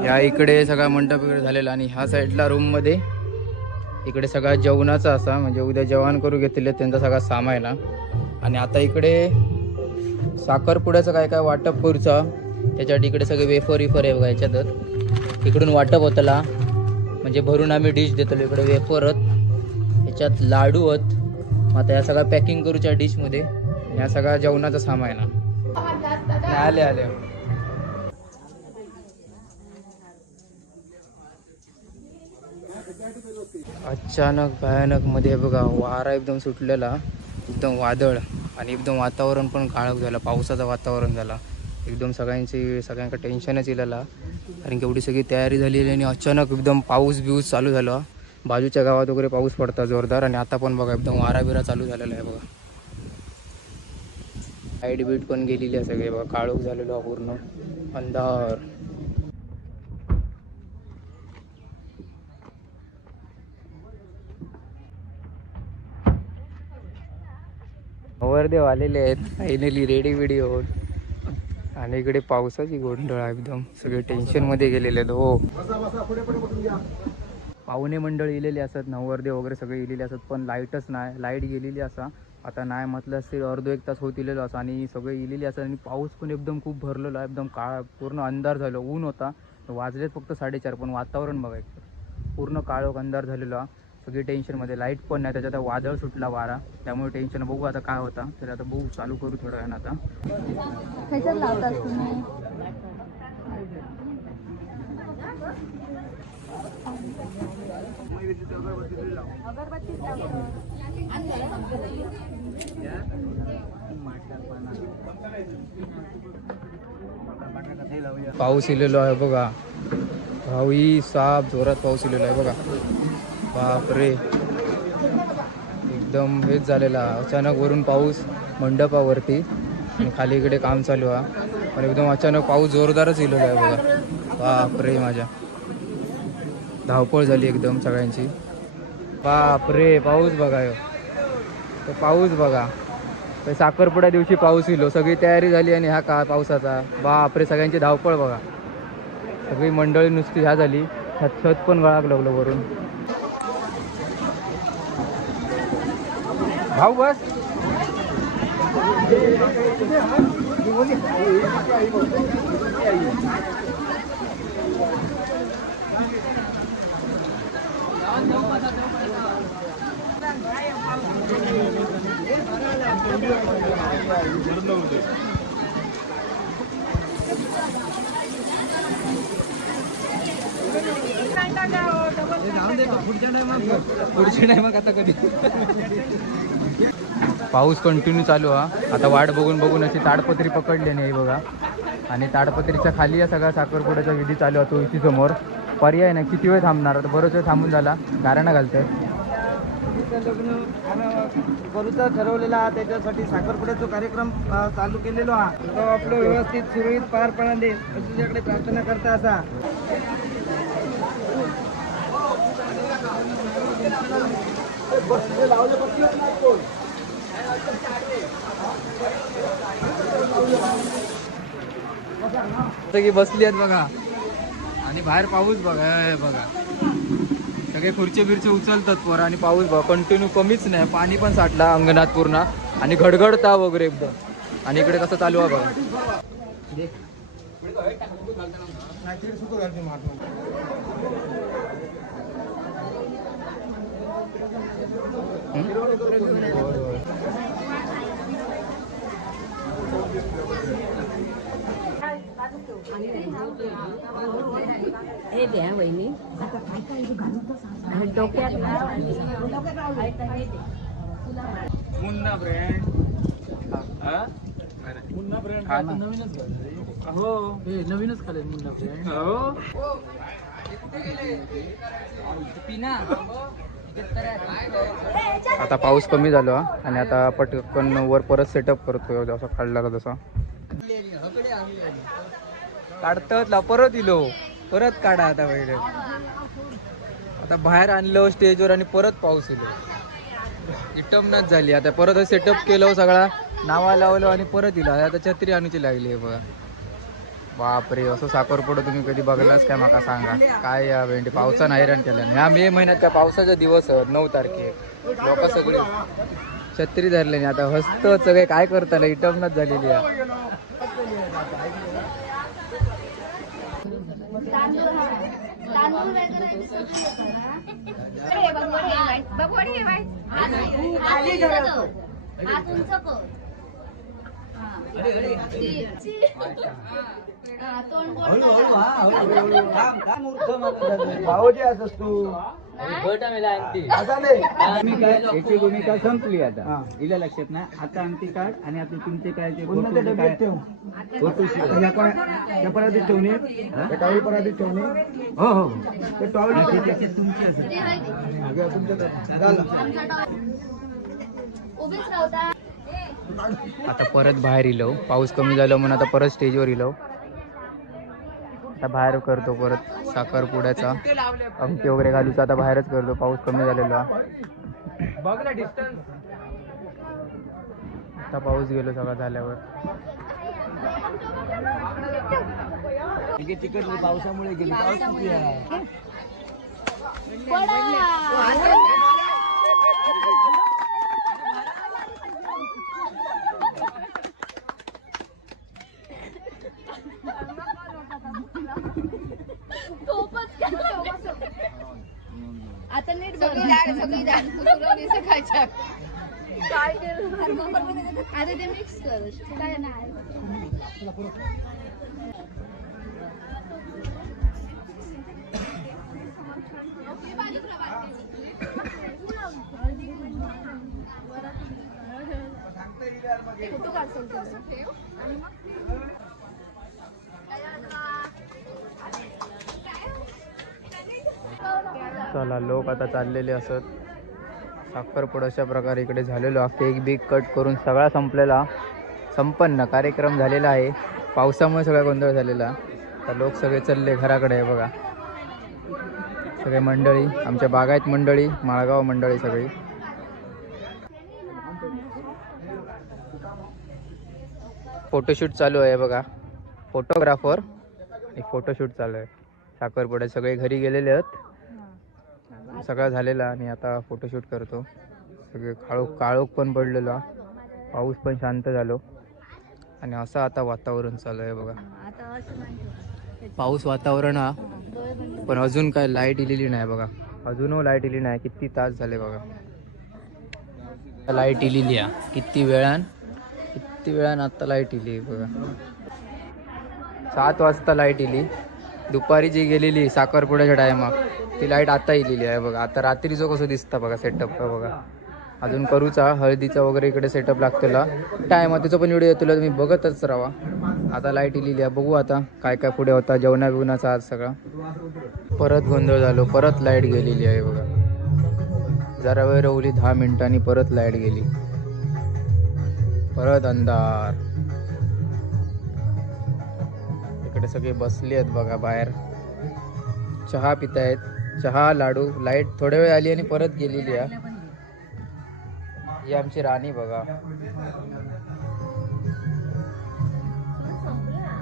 या इकडे सगळा मंडप वगैरे झालेला. आणि ह्या साईडला रूम मध्ये इकडे सगळा जेवणाचा असा, म्हणजे उद्या जेवण करू घेतले त्यांचा सगळा सामान. आणि आता इकडे साखरपुड्याचं काय काय वाटप करूचा त्याच्यासाठी इकडे सगळे वेफर आहे बघा. याच्यातच इकडून वाटप होतला, म्हणजे भरून आम्ही डिश देतो. इकडे वेफरत, ह्याच्यात लाडू आहेत. आता या सगळ्या पॅकिंग करूच्या डिशमध्ये. या सगळा जेवणाचा सामान आले. अचानक भयानक मध्ये बघा वारा एकदम सुटलेला, एकदम वादळ. आणि एकदम वातावरण पण काळोख झालं, पावसाचं वातावरण झाला एकदम. सगळ्यांका टेन्शनच इलेला, कारण की एवढी सगळी तयारी झालेली. आणि अचानक एकदम पाऊस चालू झाला. बाजूच्या गावात वगैरे पाऊस पडता जोरदार. आणि आता पण बघा एकदम वारा बिरा चालू झालेला आहे बघा. लाईट बीट पण गेलेली आहे सगळे बघा, काळोख झालेलो आहे पूर्ण, अंधार. नवरदेव आलेले आहेत फायनली रेडी व्हिडिओ होऊन. आणि इकडे पावसाची गोंधळ आहे एकदम, सगळे टेन्शन मध्ये गेलेले आहेत. हो, पाहुणे मंडळ इलेली असत, नवरदेव वगैरे सगळे इलेले असत, पण लाईटच नाही, लाईट गेलेली असा. आता नाही म्हटलं असते अर्धो एक तास होत इलेलो असं, आणि सगळे इलेली असत. आणि पाऊस पण एकदम खूप भरलेलो आहे, एकदम काळ पूर्ण अंधार झालं, ऊन होता. वाजलेत फक्त 4:30, पण वातावरण बघायचं पूर्ण काळोख अंधार झालेलो आहे. सगळी टेन्शनमध्ये, लाईट पण नाही, त्याच्यात वादळ सुटला वारा, त्यामुळे टेन्शन. बघू आता काय होता, तर आता बघू, चालू करू थोडं वेळानं आता. पाऊस इलेलो आहे बघा भाऊई, साप जोरात पाऊस इलेलो आहे बघा. बापरे, एकदम हेच झालेला अचानक, वरून पाऊस मंडपावरती आणि खाली इकडे काम चालू आहे, पण एकदम अचानक पाऊस जोरदारच इलेला आहे बघा. बापरे, माझ्या धावपळ झाली एकदम सगळ्यांची. बापरे, पाऊस बघा, तो पाऊस बघा, तर साखरपुड्या दिवशी पाऊस इलो, सगळी तयारी झाली आणि हा का पावसाचा. बापरे, सगळ्यांची धावपळ बघा, सगळी मंडळी नुसती ह्या झाली, छत पण गळाक लागलं वरून. भाऊ बस, पुढच्या टायमात आता कधी. पाऊस कंटिन्यू चालू हा. आता वाट बघून बघून अशी ताडपत्री पकडली नाही बघा, आणि ताडपत्रीच्या खाली या सगळा साखरपुड्याचा विधी चालू होतो इथे समोर. पर्याय नाही, किती वेळ थांबणार, आता बरंच वेळ थांबून झाला, गाराणा घालतंय. लग्न करूचा ठरवलेला हा, त्याच्यासाठी साखरपुड्याचा कार्यक्रम चालू केलेलो हा, तो आपलं व्यवस्थित सुरळीत पार पडून दे अशी तुझ्याकडे प्रार्थना करता असा. सगळी बसली आहेत बघा, आणि बाहेर पाऊस बघा, बघा सगळे खुर्ची बिरची उचलतात पोरं, आणि पाऊस बघा कंटिन्यू कमीच नाही, पाणी पण साठला अंगणात पूर्ण, आणि घडघडता वगैरे एकदम. आणि इकडे कसं चालू आहे बघा. हे द्या वहिनी, डोक्यात मुन्ना ब्रँड, मुन्ना ब्रँड नवीनच हो, नवीनच खाले मुन्ना ब्रँड. हो, आता पाऊस कमी झाला आणि आता पटकन वर परत सेटअप करतोय, जसा काढला तसा काढतात, परत इलो, परत काढा. आता पहिले आता बाहेर आणलं स्टेजवर, आणि परत पाऊस इलो, इटमनाच झाली. आता परत सेटअप केलं, सगळा नावा लावलं, आणि परत इला. आता छत्री आणूची लागली आहे बघा. बापरे, असं साखरपुडा तुम्ही कधी बघलाच काय, माका सांगा. काय या वेंडी पावसानं हैराण केलं. ह्या मे महिन्यात काय पावसाचा दिवस 9 तारखे, लोक सगळे छत्री धरले नाही. आता हस्त सगळे काय करताना, इटमनाच झालेली आहे. भावजी असस तू याची भूमिका संपली आता, इला लक्षात ना. आता अंगठी काढ, आणि आपले तुमचे काय ते पुन्हा ते डब्यात ठेव, त्या परातीत ठेवणे, त्या टॉवेल परातीत ठेवणे. हो हो, ते टॉवेल तुमची असेल. उभीच राहता. आता परत बाहेर इलो, पाऊस कमी झालो म्हणून आता परत स्टेजवर इलो. आता बाहेर करतो परत साखरपुड्याचा अंगठी वगैरे घालूचा आता बाहेरच करतो, पाऊस कमी झालेला. आता पाऊस गेलो सगळा झाल्यावर. तिकडली पावसामुळे गेली. पाऊस किती आहे? आता नीट सगळी डाळ कुचुरवली सकाळच्या. काय आता ते मिक्स कर. काय नाही फोटो काढतो. चला लोक आता चाललेले असत. साखरपुडा अशा प्रकारे इकडे झालेलो. केक बिक कट करून सगळा संपलेला, संपन्न कार्यक्रम झालेला आहे. पावसामुळे सगळा गोंधळ झालेला. तर लोक सगळे चालले घराकडे आहे बघा. सगळे मंडळी, आमच्या बागायत मंडळी, माळगाव मंडळी सगळी. फोटोशूट चालू आहे बघा. फोटोग्राफर एक फोटोशूट चालू आहे. साखरपुड्यात सगळे घरी गेलेले आहेत. सगळं झालेला आणि आता फोटोशूट करतो. सगळे काळोख पण पडलेला, पाऊस पण शांत झालो आणि असं आता वातावरण चालू आहे बघा. पाऊस वातावरण हा, पण अजून काय लाईट इलेली नाही बघा. अजूनही लाईट इली नाही. किती तास झाले बघा. लाईट इलेली आहे किती वेळान आता लाईट इली बघा. 7 वाजता लाईट इली. दुपारी जी गेलेली साखरपुड्याच्या टायमाक ती लाईट आता इलेली आहे बघा. आता रात्रीचं कसं दिसतं बघा सेटअप का बघा. अजून करूचा हळदीचा वगैरे इकडे सेटअप लागतेला. टायम त्याचा पण व्हिडिओ येतो, तुम्ही बघतच राहा. आता लाईट इलेली आहे. बघू आता काय काय पुढे होता. जेवणा बिवणाचा आज सगळा परत गोंधळ झालो. परत लाईट गेलेली आहे बघा. जरा वेळ रवली 10 मिनिटांनी परत लाईट गेली. परत अंधार. इकडे सगळे बसले आहेत बघा बाहेर, चहा पितायत. चहा लाडू. लाईट थोड्या वेळ आली आणि परत गेलेली आहे. ही आमची राणी बघा.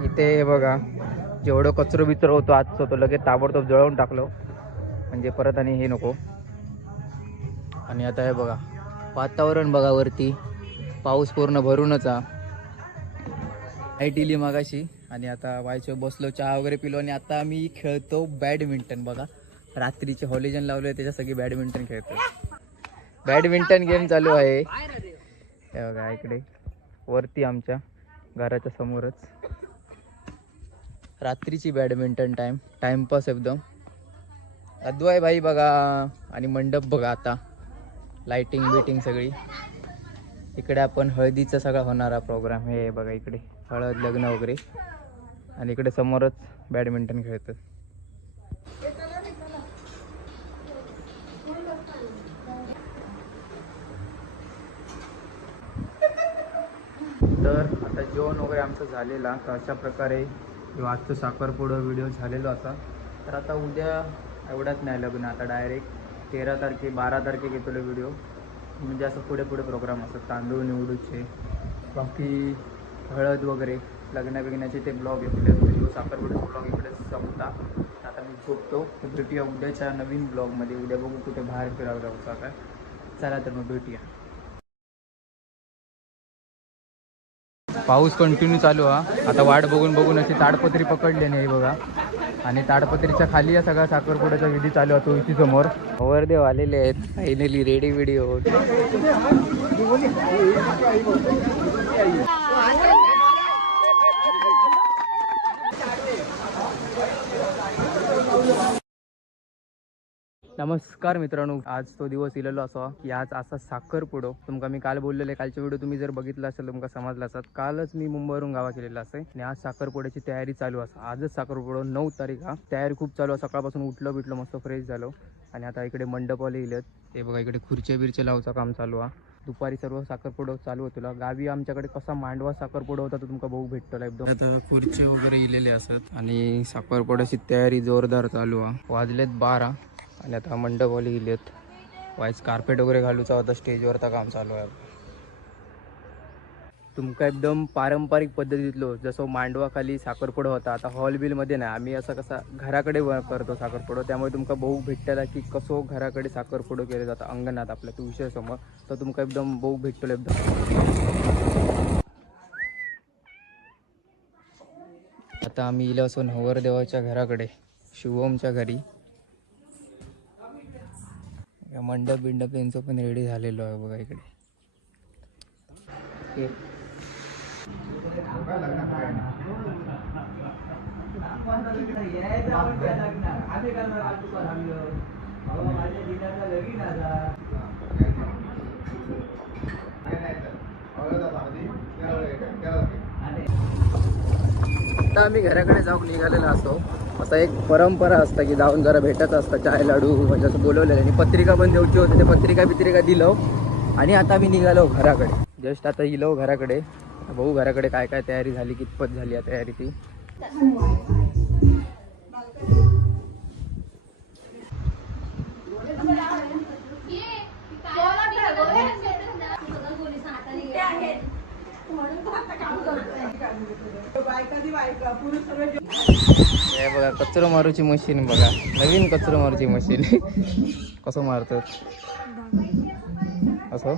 इथे बघा जेवढं कचरो बिचरो होतो आजचं तो लगेच ताबडतोब जळवून टाकलो, म्हणजे परत आणि हे नको. आणि आता हे बघा वातावरण बघा. वरती पाऊस पूर्ण भरूनच आहे. लाईट इली मगाशी आणि आता वायचो बसलो, चहा वगैरे पिलो आणि आता आम्ही खेळतो बॅडमिंटन बघा. रात्रीचे हॉलिजन लावले त्याच्या सगळी बॅडमिंटन खेळतो. बॅडमिंटन गेम चालू आहे हे बघा इकडे वरती आमच्या घराच्या समोरच. रात्रीची बॅडमिंटन टाइमपास एकदम. अद्वय भाई बघा आणि मंडप बघा. आता लाइटिंग बिटिंग सगळी. इकडे आपण हळदीचा सगळा होणारा प्रोग्राम हे बघा. इकडे हळद लग्न वगैरे आणि इकडे समोरच बॅडमिंटन खेळतात. तर आता जेवण वगैरे आमचं झालेला. तर अशा प्रकारे आजचं साखरपुडा व्हिडिओ झालेलो असा. तर आता उद्या एवढाच नाही लग्न. आता डायरेक्ट 13 तारखे 12 तारखे घेतलो व्हिडिओ. म्हणजे असं पुढे प्रोग्राम असतात. तांदूळ निवडूचे, बाकी हळद वगैरे लग्न बिग्नाचे ते ब्लॉग येतले. व्हिडिओ साखरपुड्याचा ब्लॉग इकडे संपता. आता मी झोपतो. तर भेटूया उद्याच्या नवीन ब्लॉगमध्ये. उद्या बघू कुठे बाहेर फिरायला जाऊचा काय. चला तर मग भेटूया. पाऊस कंटिन्यू चालू आहे. आता वाट बघून अशी ताडपत्री पकडली नाही बघा. आणि ताडपत्रीच्या खाली या सगळा साखरपुड्याचा विधी चालू आहे तुळशी समोर. नवरदेव आलेले आहेत फायनली रेडी व्हिडिओ. नमस्कार मित्रांनो, आज तो दिवस इलेलो असा की आज असा साखरपुडो. तुमका मी काल बोललेले, कालचे व्हिडिओ तुम्ही जर बघितला असेल तुमका समजला असत. कालच मी मुंबईवरून गावा केलेला असे आणि आज साखरपुड्याची तयारी चालू असा. आजच साखरपुडो 9 तारीख हा. तयारी खूप चालू आहे. सकाळपासून उठलो मस्त फ्रेश झालो आणि आता इकडे मंडपवाले इलेत. ते बघा इकडे खुर्च्या बिरच्या लावचं काम चालू आहे. दुपारी सर्व साखरपुडो चालू होतो. गावी आमच्याकडे कसा मांडवा साखरपुडो होता तो तुमका बघू भेटतो एकदम. आता खुर्ची वगैरे इलेले असत आणि साखरपुड्याची तयारी जोरदार चालू आहे. वाजलेत 12 आणि आता मंडपवाली गेलेत. वाईस कार्पेट वगैरे घालूचा होता स्टेजवरचा काम चालू आहे. तुमका एकदम पारंपरिक पद्धतीतलो जसं मांडवा खाली साखरपुडा होता आता हॉल बिलमध्ये नाही. आम्ही असं कसा घराकडे करतो साखरपुडो, त्यामुळे तुमका बघू भेटला की कसो घराकडे साखरपुडो केले जातं अंगणात आपल्या तू विषय समोर. तर तुमका एकदम बघू भेटतो एकदम. आता आम्ही इला असो नवरदेवाच्या घराकडे शिवमच्या घरी. मंडप बिंडप यांचं पण रेडी झालेलो आहे बघा इकडे. आता आम्ही घराकडे जाऊन निघालेला असतो. असा एक परंपरा असता की जाऊन जरा भेटायचं असतं चाय लाडू म्हणजे असं बोलवलेलं आणि पत्रिका पण द्यायची होती. ते पत्रिका दिलो आणि आता आम्ही निघालो घराकडे. जस्ट आता इलो घराकडे. भाऊ घराकडे काय काय तयारी झाली कितपत झाली आहे तयारी ती. हे बघा कचरो मारूची मशीन बघा. नवीन कचरो मारूची मशीन कसं मारतात असं.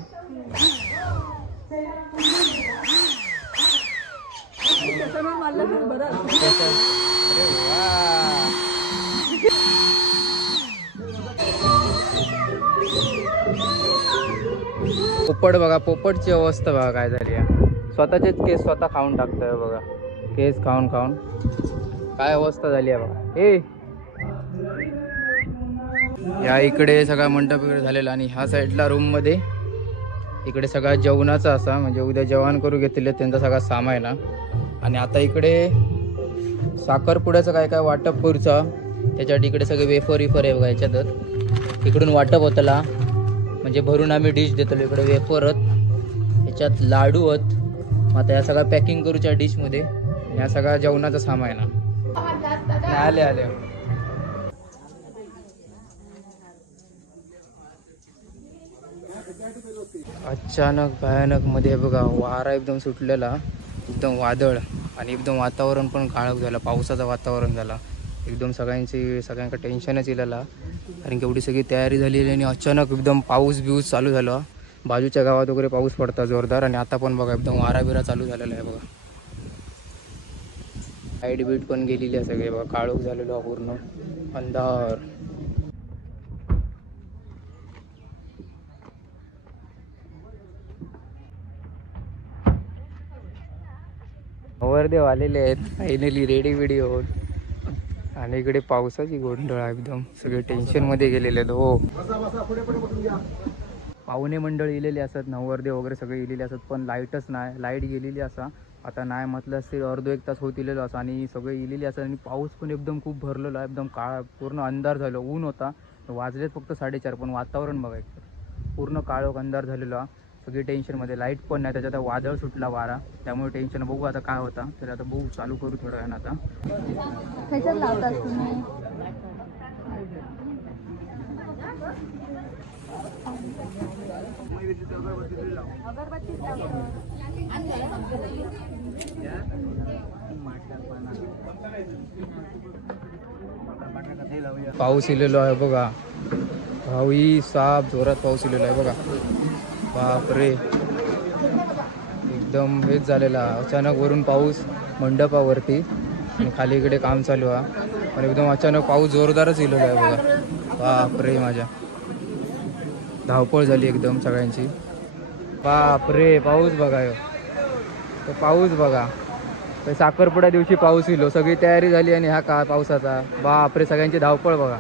पोपट बघा पोपटची अवस्था बघा काय झाली आहे. स्वतःचेच केस स्वतः खाऊन टाकतोय बघा. केस खाऊन काय अवस्था झाली आहे बघा. या इकडे सगळा मंडप वगैरे झालेला आणि ह्या साईडला रूम मध्ये इकडे सगळा जेवणाचा असा म्हणजे उद्या जेवण करू घेतले त्यांचा सगळा सामान आणि आता इकडे साखरपुड्याचं काय काय वाटप करूचा त्याच्यासाठी इकडे सगळे वेफर आहे बघा. याच्यातच इकडून वाटप होतला म्हणजे भरून आम्ही डिश देतो. इकडे वेफरत ह्याच्यात लाडू आहेत. मग आता या सगळं पॅकिंग करूच्या डिशमध्ये या सगळा जेवणाचा सामान आले. अचानक भयानक मध्ये बघा वारा एकदम सुटलेला एकदम वादळ आणि एकदम वातावरण पण काळोख झाला. पावसाचं वातावरण झाला एकदम. सगळ्यांका टेन्शनच इलेला कारण की एवढी सगळी तयारी झालेली आणि अचानक एकदम पाऊस बिऊस चालू झाला. बाजूच्या गावात वगैरे पाऊस पडता जोरदार आणि आता पण बघा एकदम वारा बिरा चालू झालेला आहे बघा. लाईट बीट पण गेलेली आहे सगळे बघा. काळोख झालेलो पूर्ण अंधार. नवरदेव आलेले आहेत फायनली रेडी बिडी होत आणि इकडे पावसाची गोंधळ एकदम सगळे टेन्शन मध्ये गेलेले आहेत. हो पाहुणे मंडळ इलेले असतात नवरदेव वगैरे सगळे इलेले असतात पण लाईटच नाही. लाईट गेलेली असा आता नाही म्हटलं असते अर्धो एक तास होत इलेलो असं आणि सगळे इलेले असतात आणि पाऊस पण एकदम खूप भरलेलो आहे. एकदम काळा पूर्ण अंधार झालं. ऊन होता वाजलेत फक्त 4:30 पण वातावरण बघायचं पूर्ण काळोख अंधार झालेला. सगळी टेन्शनमध्ये लाईट पण नाही. त्याच्यात वादळ सुटला वारा त्यामुळे टेन्शन. बघू आता काय होता तर आता बघू चालू करू थोडं वेळानं आता. पाऊस इलेलो आहे बघा. भाऊही साप जोरात पाऊस इलेलो आहे बघा. बापरे एकदम हेच झालेला. अचानक वरून पाऊस मंडपावरती आणि खाली इकडे काम चालू आहे पण एकदम अचानक पाऊस जोरदारच इलेला आहे बघा. बापरे माझ्या धावपळ झाली एकदम सगळ्यांची. बापरे पाऊस बघा. तो पाऊस बघा. साखरपुड्या दिवशी पाऊस इलो सगळी तयारी झाली आणि हा का पावसाचा. बापरे सगळ्यांची धावपळ बघा.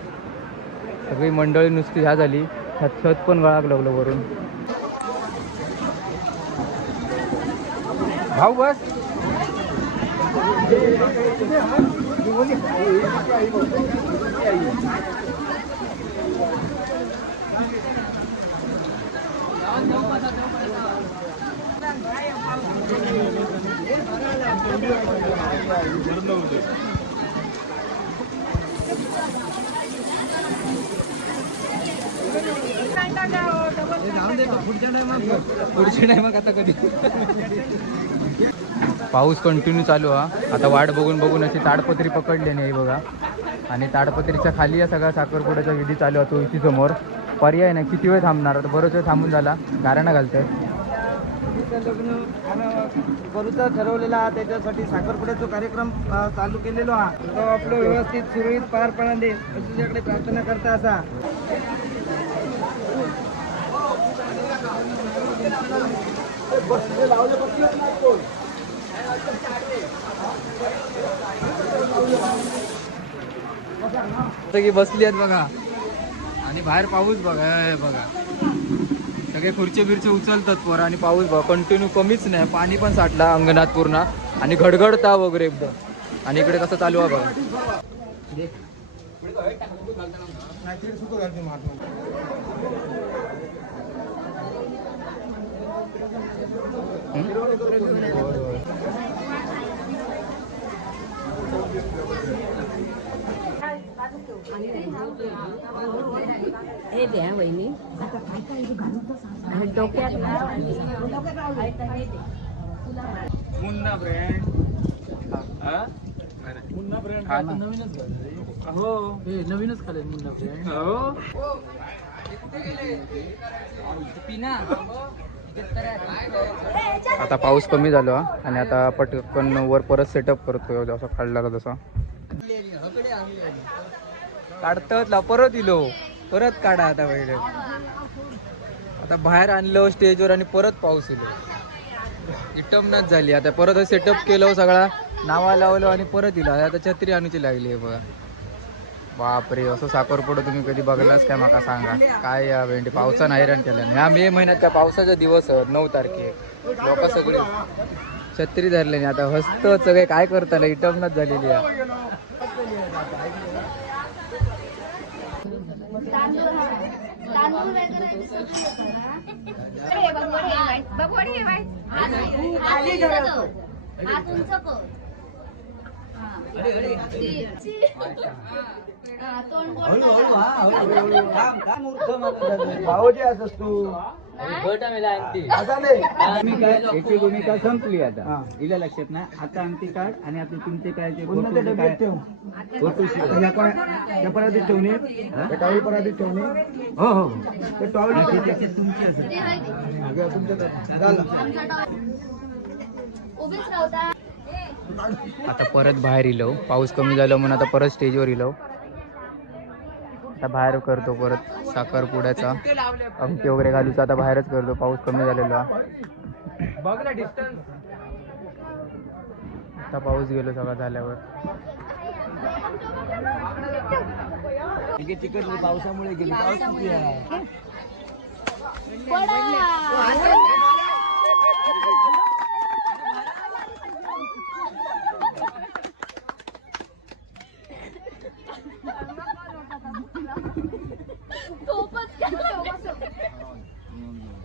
सगळी मंडळी नुसती ह्या झाली. छत पण गळाक लागलं वरून. भाऊ बस पुढच्या टायमात आता कधी पाऊस कंटिन्यू चालू हा. आता वाट बघून बघून अशी ताडपत्री पकडली नाही बघा. आणि ताडपत्रीच्या खाली या सगळा साखरपुड्याचा विधी चालू होतो इथे समोर. पर्याय नाही, किती वेळ थांबणार, आता बरोच वेळ थांबून झाला, गाराणं घालतंय. लग्न करूचा ठरवलेला हा, त्याच्यासाठी साखरपुड्याचा कार्यक्रम चालू केलेलो हा. तो आपलं व्यवस्थित सुरळीत पार पडून दे अशी तुझ्याकडे प्रार्थना करता असा. की बसली आहेत बघा. आणि बाहेर पाऊस बघा, हे बघा सगळे खुर्ची बिरचे उचलतात पोरं. आणि पाऊस बघा कंटिन्यू कमीच नाही, पाणी पण साठला अंगणात पूर्ण. आणि घडघडता वगैरे एकदम. आणि इकडे कसं चालू आहे बघा. हे द्या वहिनी डोक्यात मुन्ना ब्रँड. मुन्ना ब्रँड नवीनच हो, नवीनच खाले मुन्ना ब्रँड. हो आता पाऊस कमी झाला आणि आता पटकन वर परत सेटअप करतोय जसा काढला तसा. काढतात परत इलो, परत काढा आता पहिले. आता बाहेर आणलं स्टेजवर आणि परत पाऊस इलो, इटमनाच झाली. आता परत सेटअप केलं सगळा, नावा लावलं आणि परत इला. आता छत्री आणूची लागली आहे बघा. बापरे, असं साखरपुडा तुम्ही कधी बघलाच काय माका सांगा. काय या वेंडी पावसानं हैराण केलं. ह्या मे महिन्यात काय पावसाचा दिवस 9 तारखे लोक सगळे छत्री धरले नाही. आता हस्त सगळे काय करताना इटमनाच झालेली आहे. भावजी असस तू याची भूमिका संपली आता. हिला लक्षात ना, आता अंगठी काढ आणि आपले तुमचे काय ते पराधीत ठेवणे, टॉवेल पराधीत ठेवणे. हो हो ते टॉवेल तुमची असेल. उभीच राहता. आता परत बाहेर इलो, पाऊस कमी झाला म्हणून आता परत स्टेजवर इलो. आता बाहेर करतो परत साखरपुड्याचा अंगठी वगैरे घालूचा. आता बाहेरच करतो, पाऊस कमी झालेला. आता पाऊस गेलो सगळा झाल्यावर. तिकडली पावसामुळे गेली. पाऊस किती आहे.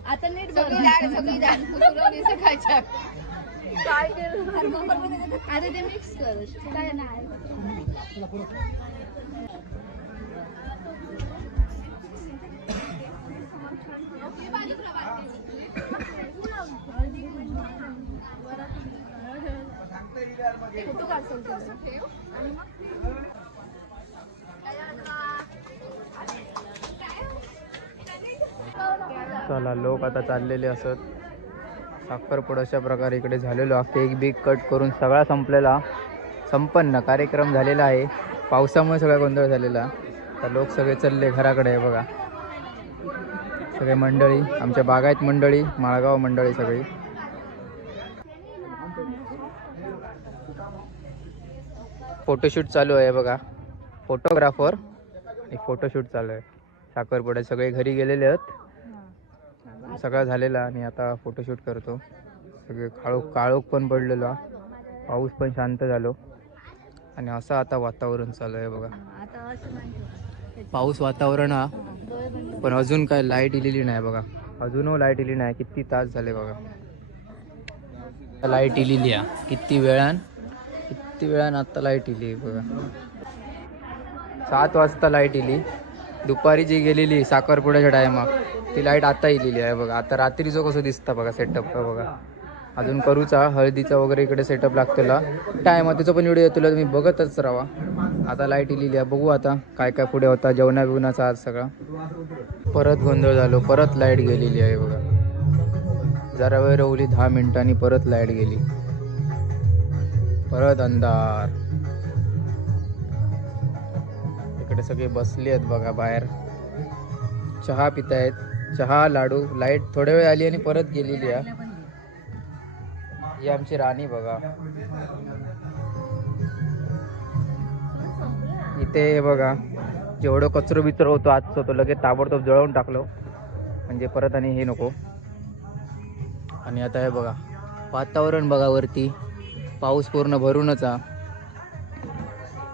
आता नीट सगळी डाळ पुरवली सकाळच्या. काय आता ते मिक्स कर. काय नाही फोटो काढतो. चला, लोक आता चाललेले असत. साखरपुडा अशा प्रकारे इकडे झालेलो. केक बिक कट करून सगळा संपलेला, संपन्न कार्यक्रम झालेला आहे. पावसामुळे सगळा गोंधळ झालेला. तर लोक सगळे चालले घराकडे आहे बघा. सगळे मंडळी, आमच्या बागायत मंडळी, माळगाव मंडळी सगळी. फोटोशूट चालू आहे बघा. फोटोग्राफर एक फोटोशूट चालू आहे. साखरपुड्यात सगळे घरी गेलेले आहेत, सगळा झालेला. आणि आता फोटोशूट करतो. सगळे काळोख पण पडलेला, पाऊस पण शांत झालो. आणि असं आता वातावरण चालू आहे बघा. पाऊस वातावरण हा, पण अजून काय लाईट इलेली नाही बघा. अजूनही लाईट इली नाही. किती तास झाले बघा. लाईट इलेली आहे. किती वेळान आता लाईट इली बघा. 7 वाजता लाईट इली. दुपारी जी गेलेली साखरपुड्याच्या टायमाक ती लाईट आता इलेली आहे बघा. आता रात्रीचं कसं दिसतं बघा सेटअप का बघा. अजून करूचा हळदीचा वगैरे इकडे सेटअप लागतेला. टाईम त्याचा पण व्हिडिओ तुला तुम्ही बघतच राहा. आता लाईट इलेली आहे. बघू आता काय काय पुढे होता. जेवणा बिवणाचा आज सगळा परत गोंधळ झालो. परत लाईट गेलेली आहे बघा. जरा वेळ रवली 10 मिनिटांनी परत लाईट गेली. परत अंधार. इकडे सगळे बसले आहेत बघा बाहेर. चहा पितायत. चहा लाडू. लाईट थोड्या वेळ आली आणि परत गेलेली आहे. ही आमची राणी बघा. इथे बघा जेवढं कचरो बिचरो होतो आजचं तो लगेच ताबडतोब जळवून टाकलो म्हणजे परत आणि हे नको. आणि आता हे बघा वातावरण बघा. वरती पाऊस पूर्ण भरूनच आहे.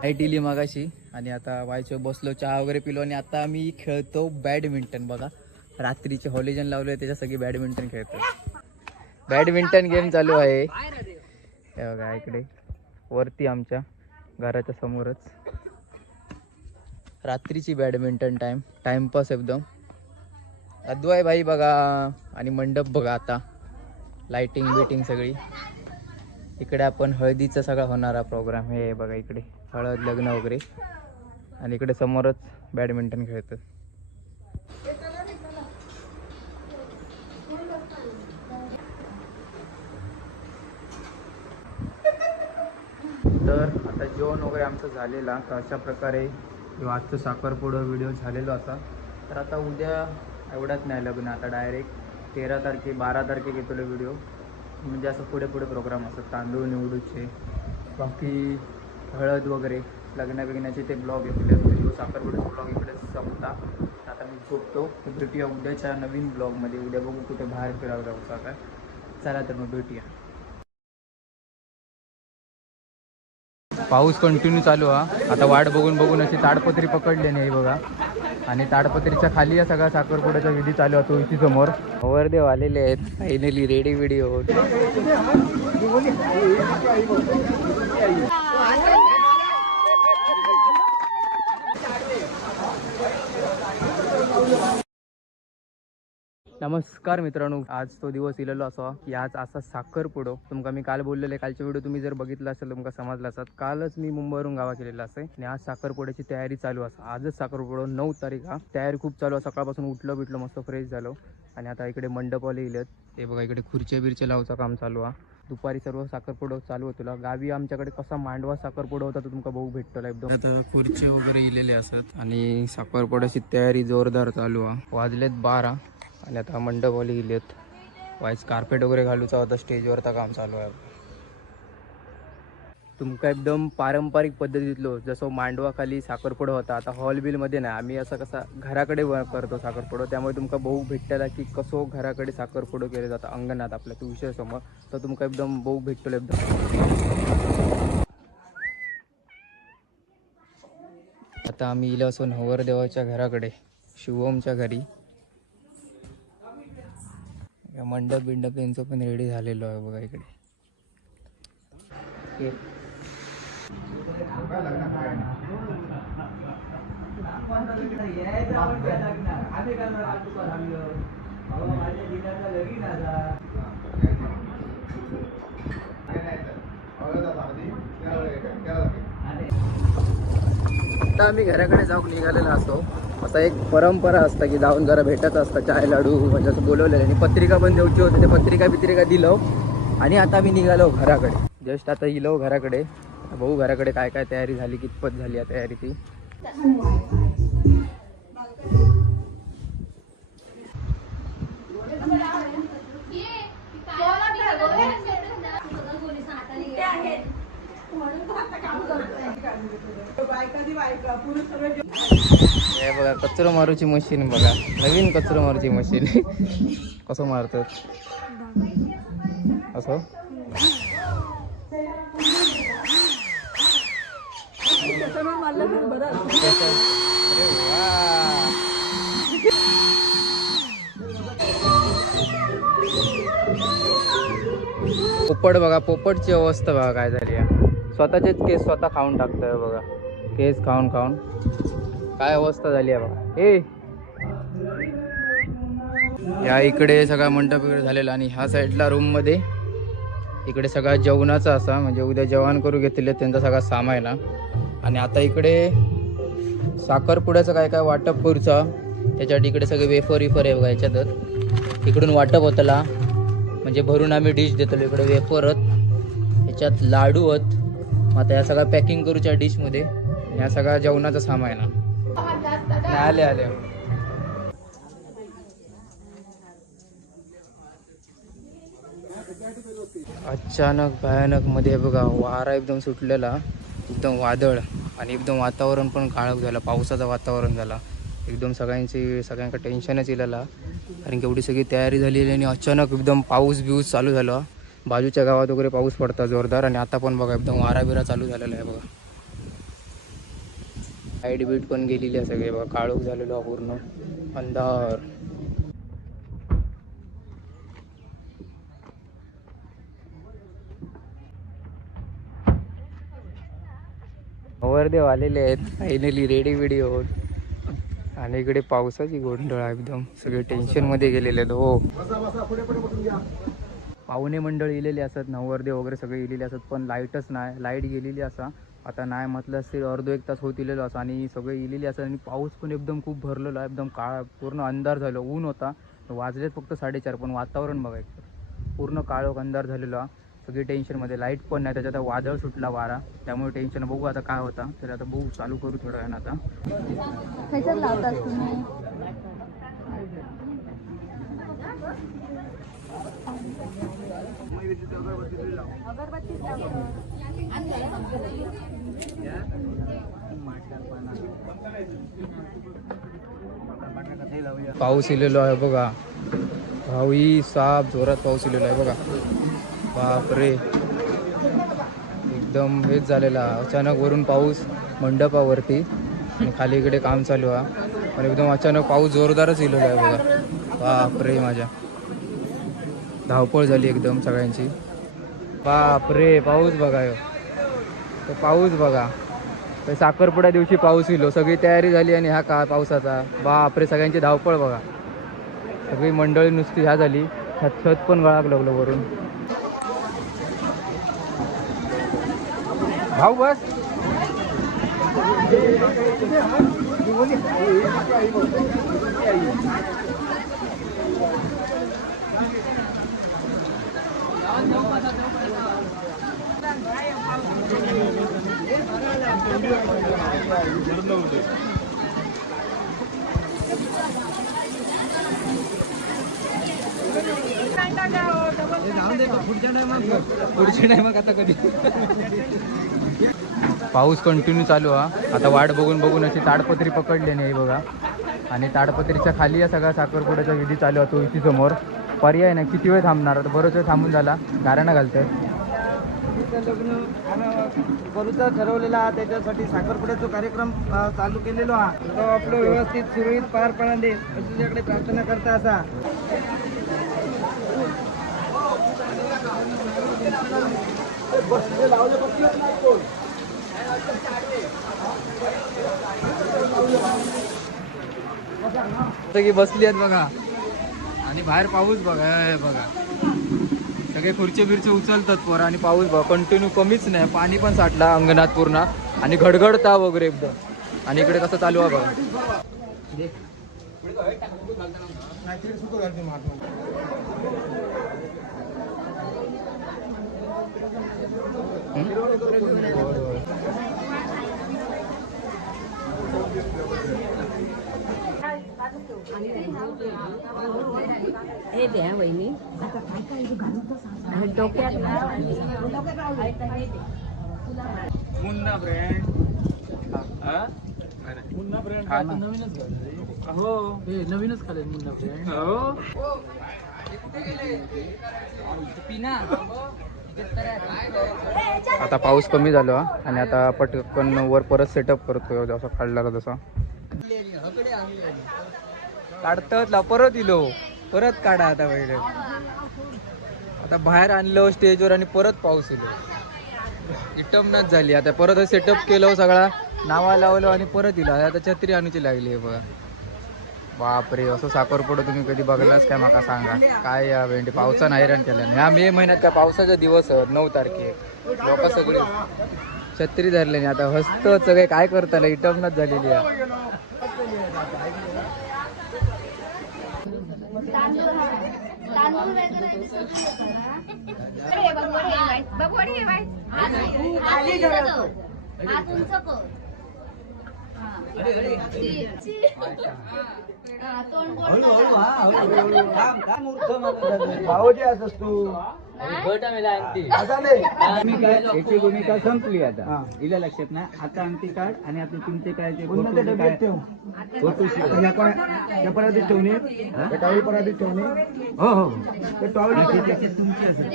लाईट इली मगाशी आणि आता वायचो बसलो चहा वगैरे पिलो आणि आता आम्ही खेळतो बॅडमिंटन बघा. रात्रीचे हॉलिजन लावले त्याच्या सगळी बॅडमिंटन खेळतो. बॅडमिंटन गेम चालू आहे हे बघा इकडे वरती आमच्या घराच्या समोरच. रात्रीची बॅडमिंटन टाइमपास एकदम अद्वय भाई बघा. आणि मंडप बघा. आता लाइटिंग बिटिंग सगळी. इकडे आपण हळदीचा सगळा होणारा प्रोग्राम हे बघा. इकडे हळद लग्न वगैरे आणि इकडे समोरच बॅडमिंटन खेळतं. तर आता जेवण वगैरे आमचं झालेला. तर अशा प्रकारे आजचं साखरपुडा व्हिडिओ झालेलो असा. तर आता उद्या एवढाच नाही लग्न. आता डायरेक्ट 13 तारखे 12 तारखे घेतो व्हिडिओ. म्हणजे असं पुढे प्रोग्राम असतात. तांदूळ निवडूचे बाकी हळद वगैरे लग्न बिग्नाचे ते ब्लॉग येतील. व्हिडिओ साखरपुड्याचा ब्लॉग इकडे संपता. आता मी झोपतो. भेटूया उद्याच्या नवीन ब्लॉगमध्ये. उद्या बघू कुठे बाहेर फिरायला जाऊचा काय. चला तर मग भेटूया. पाऊस कंटिन्यू चालू आहे. आता वाट बघून अशी ताडपत्री पकडली नाही बघा. आणि ताडपत्रीच्या खाली या सगळा साखरपुड्याचा विधी चालू होतो. इथे समोर नवरदेव आलेले आहेत. Finally ready video. नमस्कार मित्रांनो. आज तो दिवस इलेलो असा की आज असा साखरपुडो तुमका मी काल बोललेले. कालचे व्हिडिओ तुम्ही जर बघितला असेल तुमका समजला असत. कालच मी मुंबईवरून गावा केलेला असे आणि आज साखरपुड्याची तयारी चालू असा. आजच साखरपुडो 9 तारीख हा. तयारी खूप चालू आहे. सकाळपासून उठलो बिटलो मस्त फ्रेश झालो आणि आता इकडे मंडपवाले इलेत. ते बघा इकडे खुर्च्या बिरच्या लावचं काम चालू आहे. दुपारी सर्व साखरपुडो चालू होतो. गावी आमच्याकडे कसा मांडवा साखरपुडा होता तो तुमका बघू भेटतो एकदम. आता खुर्चे वगैरे इलेले असत आणि साखरपुड्याची तयारी जोरदार चालू आहे. वाजलेत 12 आणि आता मंडपवाले गेलेत. वाईस कार्पेट वगैरे घालूचा होता. स्टेजवरचा काम चालू आहे. तुमका एकदम पारंपरिक पद्धतीतलो जसं मांडवा खाली साखरपुडा होता. आता हॉल बिलमध्ये नाही. आम्ही असं कसा घराकडे करतो साखरपुडा. त्यामुळे तुमका बघू भेटला की कसं घराकडे साखरपुडा केले जातं अंगणात आपल्या तो विषय समोर. तर तुमका एकदम बघू भेटतो एकदम. आता आम्ही इला असो नवरदेवाच्या घराकडे शिवमच्या घरी. मंडप बिंडप यांचं पण रेडी झालेलो आहे बघा इकडे. आता आम्ही घराकडे जाऊन निघालेलो असतो. असा एक परंपरा असता की जाऊन जरा भेटायचं असतं. चाय लाडू म्हणजे असं बोलवलेलं आणि पत्रिका पण द्यायची होती. ते पत्रिका दिलो आणि आता आम्ही निघालो घराकडे. जस्ट आता इलो घराकडे. भाऊ घराकडे काय काय तयारी झाली कितपत झाली आहे तयारी ती. हे बघा कचरो मारूची मशीन बघा. नवीन कचरो मारूची मशीन. कसं मारतात असं. अरे वा. पोपट बघा, पोपटची अवस्था बघा काय झाली आहे. स्वतःचेच केस स्वतः खाऊन टाकतोय बघा, केस खाऊन खाऊन काय अवस्था झाली आहे बघा. या इकडे सगळा मंडप वगैरे झालेला आणि ह्या साईडला रूम मध्ये इकडे सगळा जेवणाचा असा, म्हणजे उद्या जेवण करू घेतलेले त्यांचा सगळा सामान आहे. आणि आता इकडे साखरपुड्याचं काय काय वाटप करूचा, त्याच्यासाठी इकडे सगळे वेफर आहे बघा. याच्यातच इकडून वाटप होतला, म्हणजे भरून आम्ही डिश देतो. इकडे वेफरत, ह्याच्यात लाडू आहेत. मग आता या सगळ्या पॅकिंग करूच्या डिशमध्ये. या सगळ्या जेवणाचं सामान आहे. आले अचानक भयानक मध्ये बघा वारा एकदम सुटलेला, एकदम वादळ आणि एकदम वातावरण पण काळोख झालं, पावसाचं वातावरण झाला एकदम. सगळ्यांका टेन्शनच इलेला, कारण की एवढी सगळी तयारी झालेली आणि अचानक एकदम पाऊस बिऊस चालू झाला. बाजूच्या गावात वगैरे पाऊस पडता जोरदार, आणि आता पण बघा एकदम वारा बिरा चालू झालेला आहे बघा. लाईट बीट पण गेलेली आहे सगळे बघा, काळोख झालेलो पूर्ण अंधार. नवरदेव आलेले आहेत फायनली रेडी बिडी होत. आणि इकडे पावसाची गोंधळ एकदम, सगळे टेन्शन मध्ये गेलेले आहेत. हो, पाहुणे मंडळ इलेले असत, नवरदेव वगैरे सगळे इलेले असत, पण लाईटच नाही, लाईट गेलेली असा. आता नाही म्हटलं असते अर्धो एक तास होत इलेलो असं, आणि सगळे इलेले असत. आणि पाऊस पण एकदम खूप भरलेला, एकदम काळा पूर्ण अंधार झालं, ऊन होता. वाजलेत फक्त 4:30, पण वातावरण बघायचं पूर्ण काळोख अंधार झालेला. सगळी टेन्शनमध्ये, लाईट पण नाही, त्याच्यात वादळ सुटला वारा, त्यामुळे टेन्शन. बघू आता काय होता, तर आता बघू, चालू करू थोडं वेळानं आता. पाऊस इलेलो आहे बघा, भाऊई साप जोरात पाऊस इलेलो आहे बघा. बापरे, एकदम हेच झालेला अचानक, वरून पाऊस मंडपावरती आणि खाली इकडे काम चालू आहे, पण एकदम अचानक पाऊस जोरदारच इलेला आहे बघा. बापरे, माझ्या धावपळ झाली एकदम सगळ्यांची. बापरे, पाऊस बघा, तो पाऊस बघा, तर साखरपुड्या दिवशी पाऊस इलो, सगळी तयारी झाली आणि हा का पावसाचा. बापरे, सगळ्यांची धावपळ बघा, सगळी मंडळी नुसती ह्या झाली. छत पण गळाक लागलं वरून. भाऊ बस, पुढच्या टायमात आता कधी. पाऊस कंटिन्यू चालू हा. आता वाट बघून बघून अशी ताडपत्री पकडली नाही बघा, आणि ताडपत्रीच्या खाली या सगळा साखरपुड्याचा विधी चालू होतो इथे समोर. पर्याय नाही, किती वेळ थांबणार, आता बरोच वेळ थांबून झाला, गाऱ्यानं घालतंय. लग्न करूचा ठरवलेला हा, त्याच्यासाठी साखरपुड्याचा कार्यक्रम चालू केलेलो हा, तो आपलं व्यवस्थित सुरळीत पार पडून दे अशी तुझ्याकडे प्रार्थना करता असा. सगळी बसली आहेत बघा, आणि बाहेर पाऊस बघा, बघा सगळे खुर्ची बिरची उचलतात पोरं, आणि पाऊस बघा कंटिन्यू कमीच नाही, पाणी पण साठला अंगणात पूर्ण, आणि घडघडता वगैरे एकदम. आणि इकडे कसं चालू आहे बघा. हे द्या वहिनी, डोक्यात मुन्ना ब्रँड, मुन्ना ब्रँड नवीनच झालं हो, नवीनच खाले मुन्ना ब्रँड हो. आता पाऊस कमी झाला आणि आता पटकन वर परत सेटअप करतोय, जसा काढला तसा काढतात, परत इलो परत काढा. आता पहिले आता बाहेर आणलं स्टेजवर आणि परत पाऊस येलो. इटमनाच झाली. आता परत सेटअप केलं सगळा, नावा लावलं आणि परत दिला. आता छत्री आणूची लागली आहे बघा. बापरे, असं साखरपुडा तुम्ही कधी बघलाच काय माका सांगा. काय या वेंडी पावसानं हैराण केलं. ह्या मे महिन्यात काय पावसाचा दिवस 9 तारखेक लोक सगळे छत्री धरले नाही. आता हस्त सगळे काय करताना इटमनाच झालेली आहे. भावजी असस तू याची भूमिका संपली आता. इला लक्षात ना. आता अंगठी काढ आणि आपले तुमचे काय ते पुन्हा ते डब्यात ठेव. त्या परातीत ठेवणे, त्या टॉवेल परातीत ठेवणे. हो हो ते टॉवेल तुमची असेल.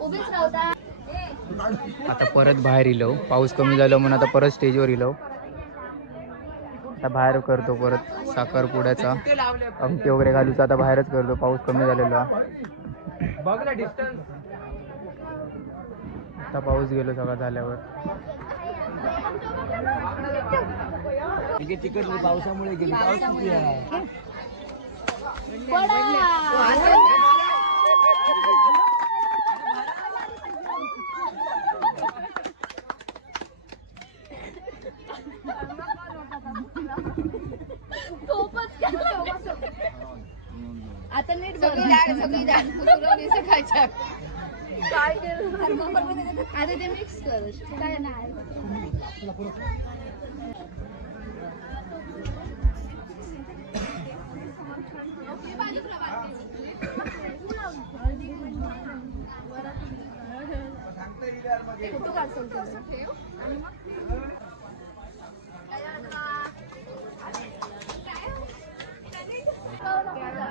उभीच राहता. आता परत बाहेर इलो. पाऊस कमी झालो म्हणून आता परत स्टेजवर इलो. आता बाहेर करतो परत साखरपुड्याचा अंगठी वगैरे घालूचा. आता बाहेरच करतो, पाऊस कमी झालेला. आता पाऊस गेलो सगळा झाल्यावर. तिकडली पावसामुळे गेली. पाऊस किती आहे? आता नीट सगळी डाळ कुसुरवली सकाळच्या. काय आता ते मिक्स कर. काय नाही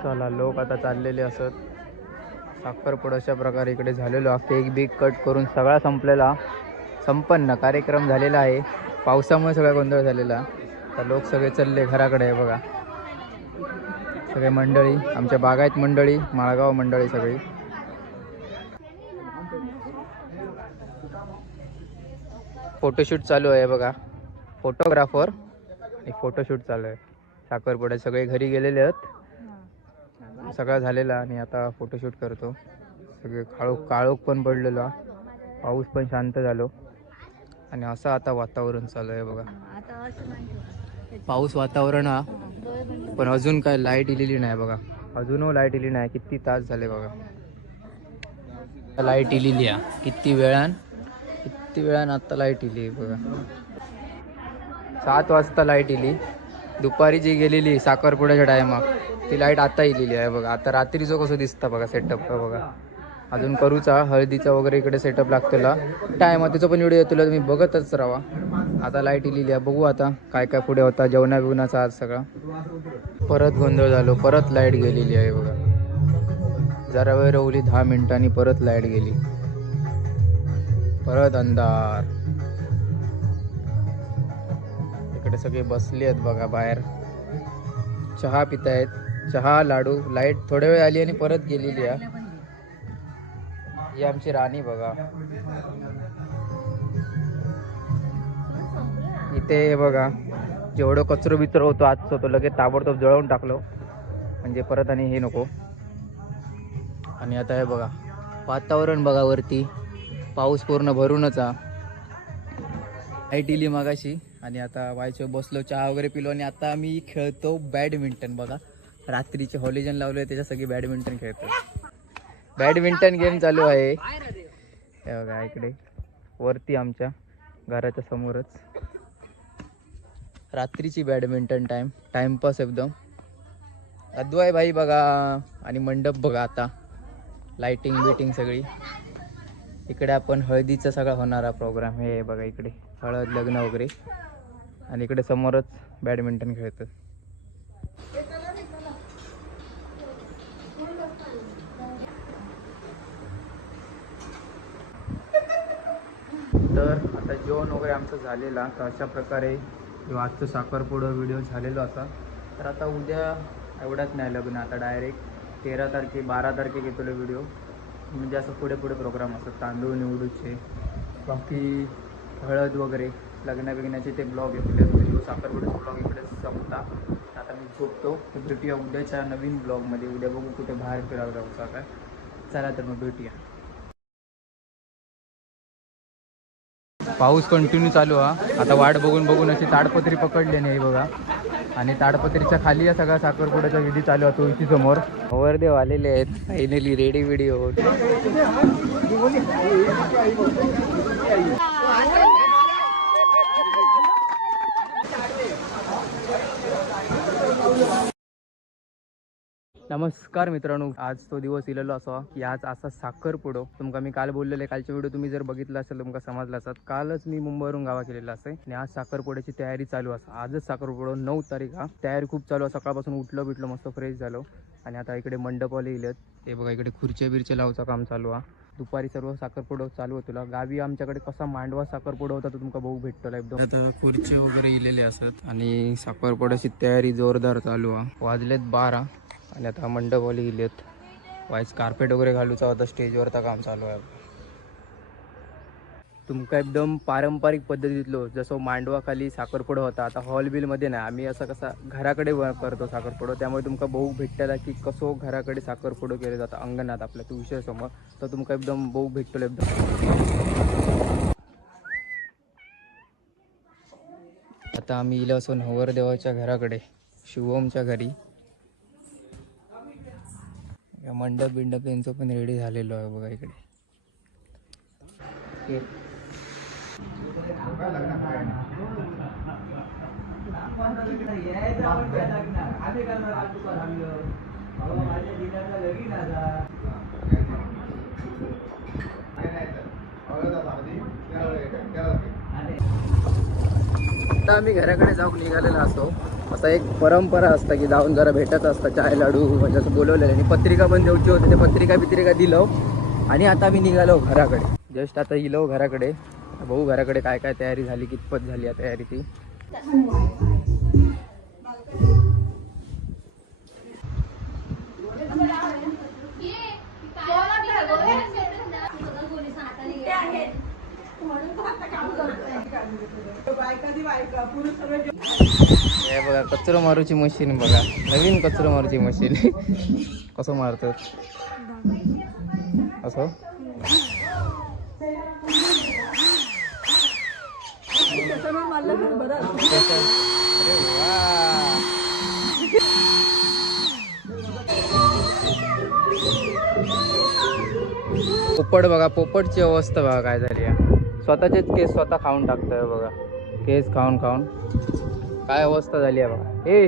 चला, लोक आता चाललेले असत. साखरपुडा अशा प्रकारे इकडे झालेलो. केक बिक कट करून सगळा संपलेला, संपन्न कार्यक्रम झालेला आहे. पावसामुळे सगळा गोंधळ झालेला. तर लोक सगळे चालले घराकडे आहे बघा. सगळे मंडळी, आमच्या बागायत मंडळी, माळगाव मंडळी सगळी. फोटोशूट चालू आहे बघा. फोटोग्राफर एक फोटोशूट चालू आहे. साखरपुड्यात सगळे घरी गेलेले आहेत. सगळा झालेला आणि आता फोटोशूट करतो. सगळे काळोख पण पडलेला, पाऊस पण शांत झालो आणि असं आता वातावरण चालू आहे बघा. पाऊस वातावरण हा, पण अजून काय लाईट इलेली नाही बघा. अजूनही लाईट इली नाही. किती तास झाले बघा. लाईट इलेली आहे. किती वेळान आता लाईट इली बघा. 7 वाजता लाईट इली. दुपारी जी गेलेली साखरपुड्याच्या टायमाक ती लाईट आता इलेली आहे बघा. आता रात्रीचं कसं दिसतं बघा सेटअप बघा. अजून करूचा हळदीचा वगैरे इकडे सेटअप लागतेला टाइम. त्याचा पण व्हिडिओ तुला तुम्ही बघतच राहा. आता लाईट इलेली आहे. बघू आता काय काय पुढे होता. जेवणा बिवणाचा आज सगळा परत गोंधळ झालो. परत लाईट गेलेली आहे बघा. जरा वेळ रवली 10 मिनिटांनी परत लाईट गेली. परत अंधार. इकडे सगळे बसले आहेत बघा बाहेर, चहा पितायत. चहा लाडू. लाईट थोड्या वेळ आली आणि परत गेलेली आहे. ही आमची राणी बघा. इथे बघा जेवढं कचरो बिचरो होतो आजचं तो लगेच ताबडतोब जळवून टाकलो, म्हणजे परत आणि हे नको. आणि आता हे बघा वातावरण बघा. वरती पाऊस पूर्ण भरूनच आहे. लाईट इली मगाशी आणि आता वायचो बसलो, चहा वगैरे पिलो आणि आता आम्ही खेळतो बॅडमिंटन बघा. रात्रीचे हॉलिजन लावले त्याच्या सगळी बॅडमिंटन खेळतो. बॅडमिंटन गेम चालू आहे हे बघा इकडे वरती आमच्या घराच्या समोरच. रात्रीची बॅडमिंटन टाइमपास एकदम. अद्वय भाई बघा आणि मंडप बघा. आता लाइटिंग बिटिंग सगळी. इकडे आपण हळदीचा सगळा होणारा प्रोग्राम हे बघा. इकडे हळद लग्न वगैरे आणि इकडे समोरच बॅडमिंटन खेळतात. तर आता जेवण वगैरे आमचं झालेला. तर अशा प्रकारे आजचं साखरपुडा व्हिडिओ झालेला असा. तर आता उद्या एवढाच नाही लग्न, आता डायरेक्ट 13 तारखे 12 तारखे घेतलो व्हिडिओ, म्हणजे असं पुढे पुढे प्रोग्राम असतात, तांदूळ निवडूचे, बाकी हळद वगैरे लग्न बिग्नाचे ते ब्लॉग येतले, व्हिडिओ साखरपुड्याचा ब्लॉग इकडे संपता. आता मी झोपतो, तर भेटूया उद्याच्या नवीन ब्लॉगमध्ये. उद्या बघू कुठे बाहेर फिरायला जाऊचा काय. चला तर मग भेटूया. पाऊस कंटिन्यू चालू हा. आता वाट बघून बघून अशी ताडपत्री पकडली नाही बघा, आणि ताडपत्रीच्या खाली या सगळा साखरपुड्याचा विधी चालू होतो इथे समोर. वरदेव आलेले आहेत फायनली रेडी व्हिडिओ. नमस्कार मित्रांनो, आज तो दिवस इलेलो असा की आज असा साखरपुडो. तुमका मी काल बोललेले, कालचे व्हिडिओ तुम्ही जर बघितला असेल तुमका समजला असत. कालच मी मुंबईवरून गावा केलेला असे आणि आज साखरपुड्याची तयारी चालू असा. आजच साखरपुडो 9 तारीख हा. तयारी खूप चालू आहे. सकाळपासून उठलो बिटलो मस्त फ्रेश झालो आणि आता इकडे मंडपवाले इलेत. ते बघा इकडे खुर्च्या बिरच्या लावचं काम चालू आहे. दुपारी सर्व साखरपुडो चालू होतो. गावी आमच्याकडे कसा मांडवा साखरपुडो होता तो तुमका बघू भेटतो एकदम. आता खुर्च्या वगैरे इलेले असत आणि साखरपुड्याची तयारी जोरदार चालू आहे. वाजलेत 12 आणि आता मंडपवाले गेलेत. वाईस कार्पेट वगैरे घालूचा होता, स्टेजवरचा काम चालू आहे. तुमका एकदम पारंपरिक पद्धतीतलो जसं मांडवा खाली साखरपुडो होता, आता हॉल बिलमध्ये नाही. आम्ही असं कसा घराकडे करतो साखरपुडो, त्यामुळे तुमका बघू भेटला की कसो घराकडे साखरपुडो केले जातं अंगणात आपल्या तू विषय समोर. तर तुमका एकदम बघू भेटतो एकदम. आता आम्ही इलो असो नवरदेवाच्या घराकडे, शिवमच्या घरी. मंडप बिंडप यांचं पण रेडी झालेलो आहे बघा इकडे. आता आम्ही घराकडे जाऊन निघालेलो असतो. असा एक परंपरा असता की जाऊन जरा भेटायचं असतं, चाय लाडू म्हणजे असं बोलवलेलं. आणि पत्रिका पण द्यायची होती, ते पत्रिका दिलो आणि आता आम्ही निघालो घराकडे. जस्ट आता इलो घराकडे. बघू घराकडे काय काय तयारी झाली, कितपत झाली आहे तयारी ती. हे बघा कचरो मारूची मशीन, बघा नवीन कचरो मारूची मशीन. कसं मारतात असं. अरे वा, पोपट बघा, पोपटची अवस्था बघा काय झाली आहे. स्वतःचेच केस स्वतः खाऊन टाकतोय बघा, केस खाऊन खाऊन काय अवस्था झाली आहे बघा. हे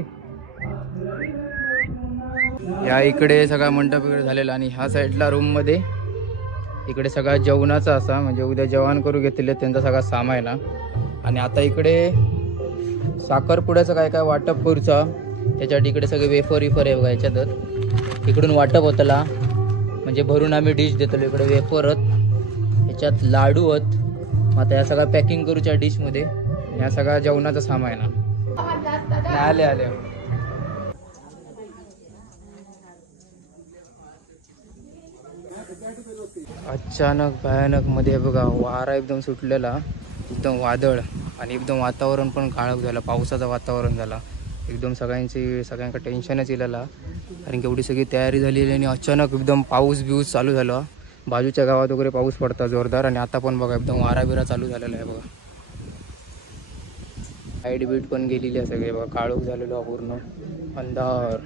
या इकडे सगळा मंडप वगैरे झालेला आणि ह्या साईडला रूम मध्ये इकडे सगळा जेवणाचा असा, म्हणजे उद्या जेवण करू घेतले त्यांचा सगळा सामान आहे. आणि आता इकडे साखरपुड्याचं काय काय वाटप करूचा, त्याच्यासाठी इकडे सगळे वेफर आहे बघा. याच्यातच इकडून वाटप होतला, म्हणजे भरून आम्ही डिश देतो. इकडे वेफरत, ह्याच्यात लाडू आहेत. आता या सगळ्या पॅकिंग करूच्या डिशमध्ये. या सगळ्या जेवणाचा सामान आहे ना. आले आले अचानक भयानक मध्ये बघा वारा एकदम सुटलेला, एकदम वादळ आणि एकदम वातावरण पण काळक झालं, पावसाचं वातावरण झाला एकदम. सगळ्यांका टेन्शनच इलेला, कारण की एवढी सगळी तयारी झालेली आणि अचानक एकदम पाऊस बिऊस चालू झाला. बाजूच्या गावात वगैरे पाऊस पडता जोरदार आणि आता पण बघा एकदम वारा बिरा चालू झालेला आहे बघा. लाईट बीट पण गेलेली आहे सगळे बघा, काळोख झालेलो पूर्ण अंधार.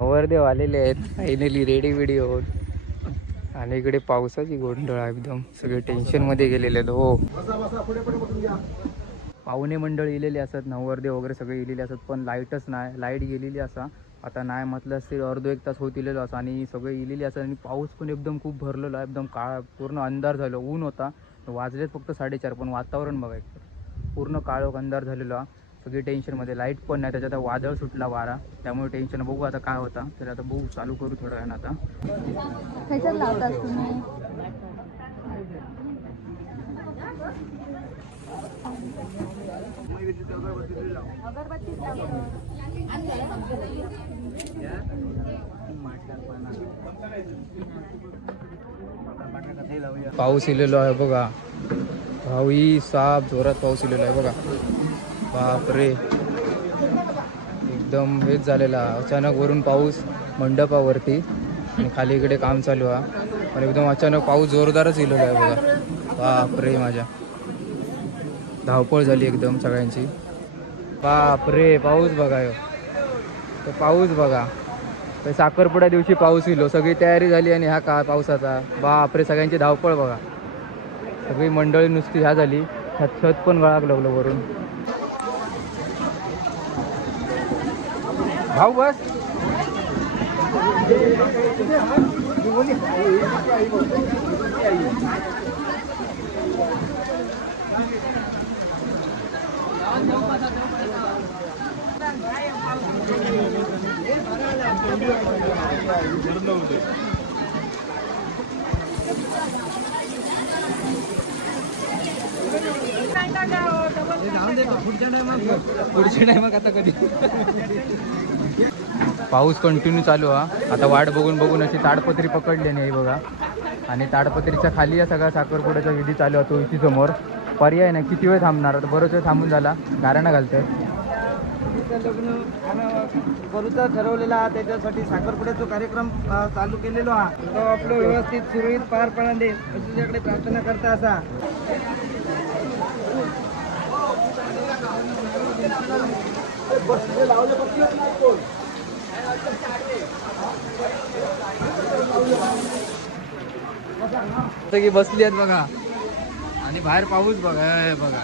वरदेव आलेले आहेत फायनली रेडी व्हिडिओ. आणि इकडे पावसाची गोंधळ एकदम, सगळे टेन्शन मध्ये गेलेले आहेत. हो, पाहुणे मंडळ इलेले असतात, नवरदेव वगैरे सगळे इलेले असतात, पण लाईटच नाही. लाईट गेलेली असा, आता नाही म्हटलं असते अर्धो एक तास होत इलेलो असं. आणि सगळे इलेले असतात आणि पाऊस पण एकदम खूप भरलेला, एकदम काळा पूर्ण अंधार झालं. ऊन होता, वाजलेत फक्त 4:30, पण वातावरण बघायचं पूर्ण काळोख अंधार झालेला. सगळी टेन्शनमध्ये, लाईट पण नाही, त्याच्यात वादळ सुटला वारा, त्यामुळे टेन्शन. बघू आता काय होता. तर आता बघू, चालू करू थोडं वेळानं आता. पाऊस इलेलो आहे बघा भाऊही साप जोरात पाऊस इलेलो आहे बघा. बापरे एकदम हेच झालेला अचानक वरून पाऊस मंडपावरती आणि खाली इकडे काम चालू आहे पण एकदम अचानक पाऊस जोरदारच इलेलो आहे बघा. बापरे माझ्या धावपळ झाली एकदम सगळ्यांची. बापरे पाऊस बघा ह्यो. तर पाऊस बघा तर साखरपुड्या दिवशी पाऊस इलो सगळी तयारी झाली आणि हा का पावसाचा बापरे सगळ्यांची धावपळ बघा. सगळी मंडळी नुसती ह्या झाली छत पण गळाक लागलं वरून. भाऊ बस पुढच्या टायमात आता कधी. पाऊस कंटिन्यू चालू हा. आता वाट बघून बघून अशी ताडपत्री पकडली नाही बघा आणि ताडपत्रीच्या खाली या सगळा साखरपुड्याचा विधी चालू होतो इथे समोर. पर्याय नाही किती वेळ थांबणार आता बरंच वेळ थांबून झाला गाराणं घालतंय. लग्न करूचा ठरवलेला हा त्याच्यासाठी साखरपुड्याचा कार्यक्रम चालू केलेलो हा तो आपलं व्यवस्थित सुरळीत पार पडून देईल अशी तुझ्याकडे प्रार्थना करता असा. की बसली आहेत बघा आणि बाहेर पाऊस बघा हे बघा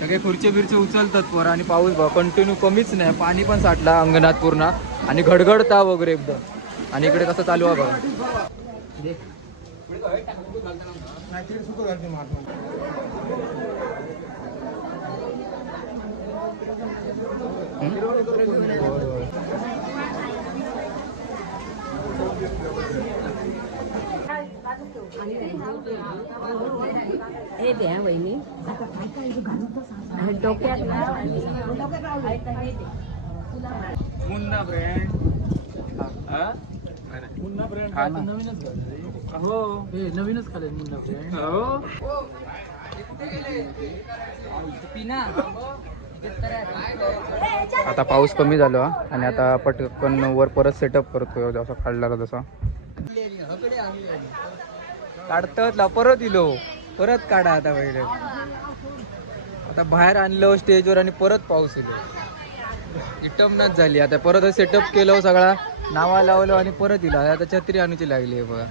सगळे खुर्ची बिरचे उचलतात पोरं आणि पाऊस बघा कंटिन्यू कमीच नाही. पाणी पण साठला अंगणात पूर्ण आणि घडघडता वगैरे एकदम. आणि इकडे कसं चालू आहे बघा. हे द्या वहिनी डोक्यात मुन्ना ब्रँड मुन्ना ब्रँड नवीनच हो नवीनच खाले मुन्ना ब्रँड हो. आता पाऊस कमी झाला आणि आता पटकन वर परत सेटअप करतोय जसा काढला तसा काढतात परत इलो परत काढा. आता पहिले आता बाहेर आणलं स्टेजवर आणि परत पाऊस इलो इटमनाच झाली. आता परत सेटअप केलं सगळा नावा लावलं आणि परत इला आता छत्री आणूची लागली आहे बघा.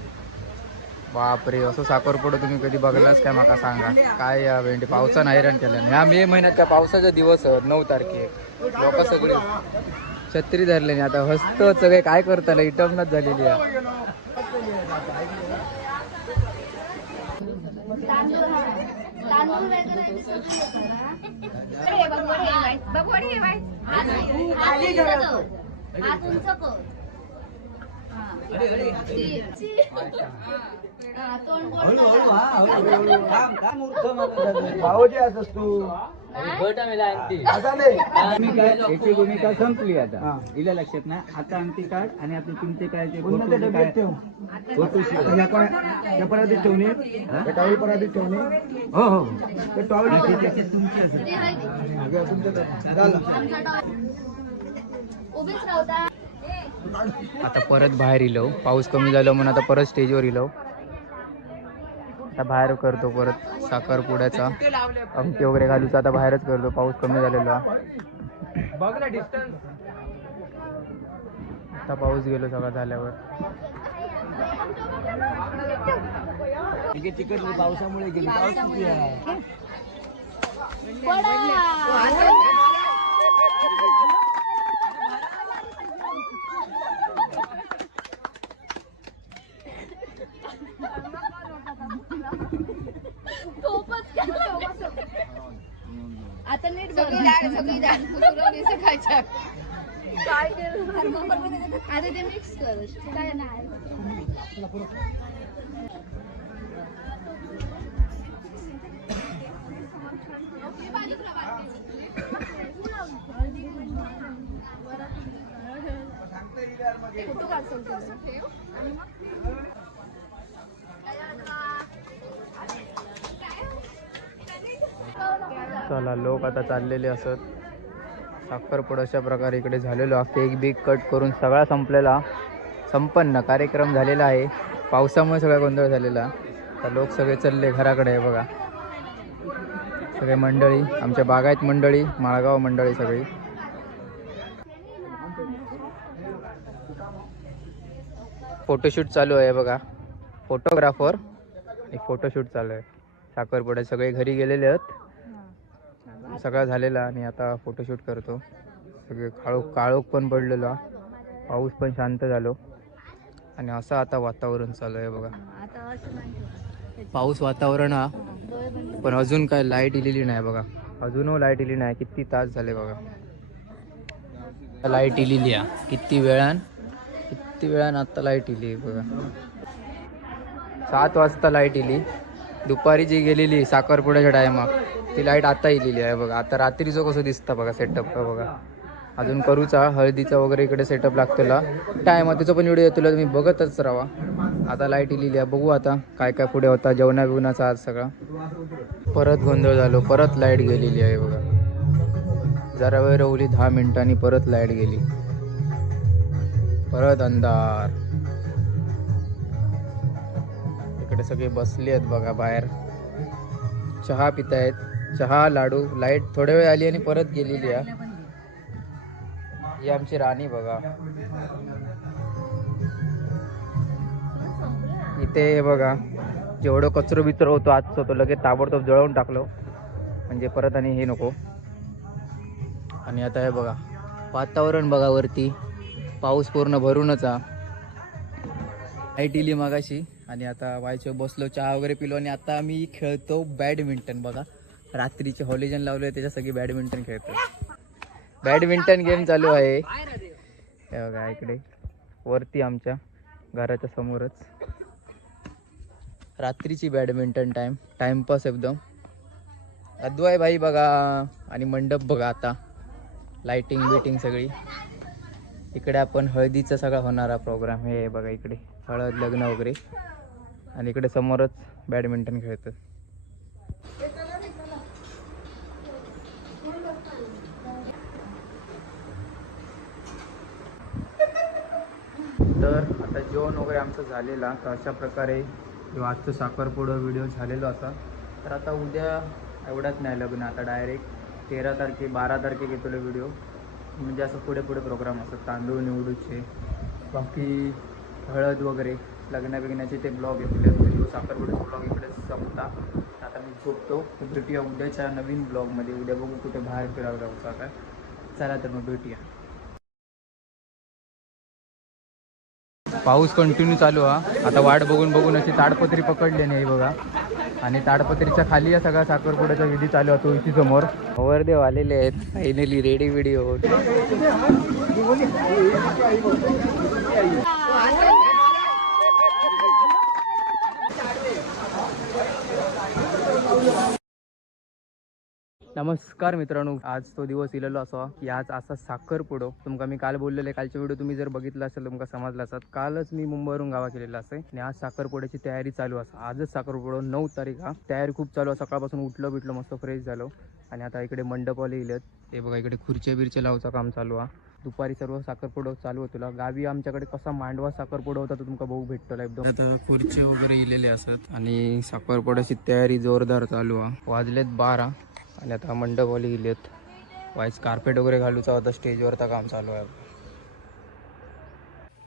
बापरे असं साखरपुडा तुम्ही कधी बघलाच काय माका सांगा. काय या वेंडी पावसानं हैराण केलं. ह्या मे महिन्यात काय पावसाचा दिवस 9 तारखेक लोक सगळे छत्री धरले नाही. आता हस्त सगळे काय करताना इटमनाच झालेली आहे. भाऊजी असस तू याची भूमिका संपली आता. इला लक्षात ना आता अंगठी काढ आणि आपले तुमचे काय ते पराधीत ठेवणे टॉवेल पराधीत ठेवणे. हो हो ते टॉवेल उभीच राहता. आता परत बाहेर इलो पाऊस कमी झाला म्हणून आता परत स्टेजवर इलो. आता बाहेर करतो परत साखरपुड्याचा अंगठी वगैरे घालूचा आता बाहेरच करतो. पाऊस कमी झालेला बघला डिस्टन्स. आता पाऊस गेलो सगळा झाल्यावर. तिकट पावसामुळे गेली पाऊस किती आहे. आता नीट सगळी डाळ सकाळच्या काय आता ते मिक्स कर काय नाही. बाजूला फोटो काढतो त्याचा. चला लोक आता चाललेले असत. साखरपुडा अशा प्रकारे इकडे झालेलो. केक बिक कट करून सगळा संपलेला, संपन्न कार्यक्रम झालेला आहे. पावसामुळे सगळा गोंधळ झालेला. तर लोक सगळे चालले घराकडे आहे बघा. सगळे मंडळी, आमच्या बागायत मंडळी, माळगाव मंडळी सगळी. फोटोशूट चालू आहे बघा. फोटोग्राफर एक फोटोशूट चालू आहे. साखरपुड्यात सगळे घरी गेलेले आहेत. सगळं झालेला आणि आता फोटोशूट करतो. सगळे काळोख पण पडलेला, पाऊस पण शांत झालो आणि असं आता वातावरण चालू आहे बघा. पाऊस वातावरण हा, पण अजून काय लाईट इलेली नाही बघा. अजूनही लाईट इली नाही. किती तास झाले बघा. लाईट इलेली आहे किती वेळान आता लाईट इली बघा. 7 वाजता लाईट इली. दुपारी जी गेलेली साखरपुड्याच्या टायमाक ती लाईट आता इलेली आहे बघा. आता रात्रीचं कसं दिसतं बघा सेटअप बघा. अजून करूचा हळदीचा वगैरे इकडे सेटअप लागतेला. टायम त्याचा पण व्हिडिओ तुला तुम्ही बघतच राहा. आता लाईट इलेली आहे. बघू आता काय काय पुढे होता. जेवणा बिवणाचा आज सगळा परत गोंधळ झालो. परत लाईट गेलेली आहे बघा. जरा वेळ रवली 10 मिनिटांनी परत लाईट गेली. परत अंधार. इकडे सगळे बसले आहेत बघा बाहेर. चहा पितायत. चहा लाडू. लाईट थोड्या वेळ आली आणि परत गेलेली आहे. ही आमची राणी बघा. इथे बघा जेवढं कचरो बिचरो होतो आजचं तो लगेच ताबडतोब जळवून टाकलो म्हणजे परत आणि हे नको. आणि आता हे बघा वातावरण बघा. वरती पाऊस पूर्ण भरूनच हा. लाईट इली मगाशी आणि आता वायचो बसलो, चहा वगैरे पिलो आणि आता आम्ही खेळतो बॅडमिंटन बघा. रात्रीचे हॉलिजन लावले त्याच्या सगळी बॅडमिंटन खेळतो. बॅडमिंटन गेम चालू आहे हे बघा इकडे वरती आमच्या घराच्या समोरच. रात्रीची बॅडमिंटन टाइमपास एकदम. अद्वय भाई बघा आणि मंडप बघा. आता लाइटिंग बिटिंग सगळी. इकडे आपण हळदीचा सगळा होणारा प्रोग्राम हे बघा. इकडे हळद लग्न वगैरे आणि इकडे समोरच बॅडमिंटन खेळतात. तर आता जेवण वगैरे आमचं झालेला. तर अशा प्रकारे आजचं साखरपुडा व्हिडिओ झालेला असा. तर आता उद्या एवढाच नाही लग्न. आता डायरेक्ट 13 तारखे 12 तारखे घेतो व्हिडिओ. म्हणजे असं पुढे प्रोग्राम असतात. तांदूळ निवडूचे बाकी हळद वगैरे लग्न बिग्नाचे ते ब्लॉग येतील. व्हिडिओ साखरपुड्याचा ब्लॉग इकडे संपता. आता मी झोपतो. भेटूया उद्याच्या नवीन ब्लॉगमध्ये. उद्या बघू कुठे बाहेर फिरायला जाऊचा काय. चला तर मग भेटूया. पाऊस कंटिन्यू चालू हा. आता वाट बघून अशी ताडपत्री पकडली नाही बघा. आणि ताडपत्रीच्या खाली या सगळा साखरपुड्याचा विधी चालू होतो. इथे समोर नवरदेव आलेले आहेत. Finally ready video. नमस्कार मित्रांनो. आज तो दिवस इलेलो असा की आज असा साखरपुडो तुमका मी काल बोललेले. कालचे व्हिडिओ तुम्ही जर बघितला असेल तुमका समजला असत. कालच मी मुंबईवरून गावा केलेला असे आणि आज साखरपुड्याची तयारी चालू असा. आजच साखरपुडो 9 तारीख हा. तयारी खूप चालू आहे. सकाळपासून उठलो बिटलो मस्त फ्रेश झालो आणि आता इकडे मंडपवाले इलेत. ते बघा इकडे खुर्च्या बिरच्या लावचं काम चालू आहे. दुपारी सर्व साखरपुडो चालू होतो. गावी आमच्याकडे कसा मांडवा साखरपुडा होता तो तुमका बघू भेटतो एकदम. आता खुर्चे वगैरे इलेले असत आणि साखरपुड्याची तयारी जोरदार चालू आहे. वाजलेत 12 आणि आता मंडपवाले गेलेत. वाईस कार्पेट वगैरे घालूचा होता. स्टेजवरचा काम चालू आहे.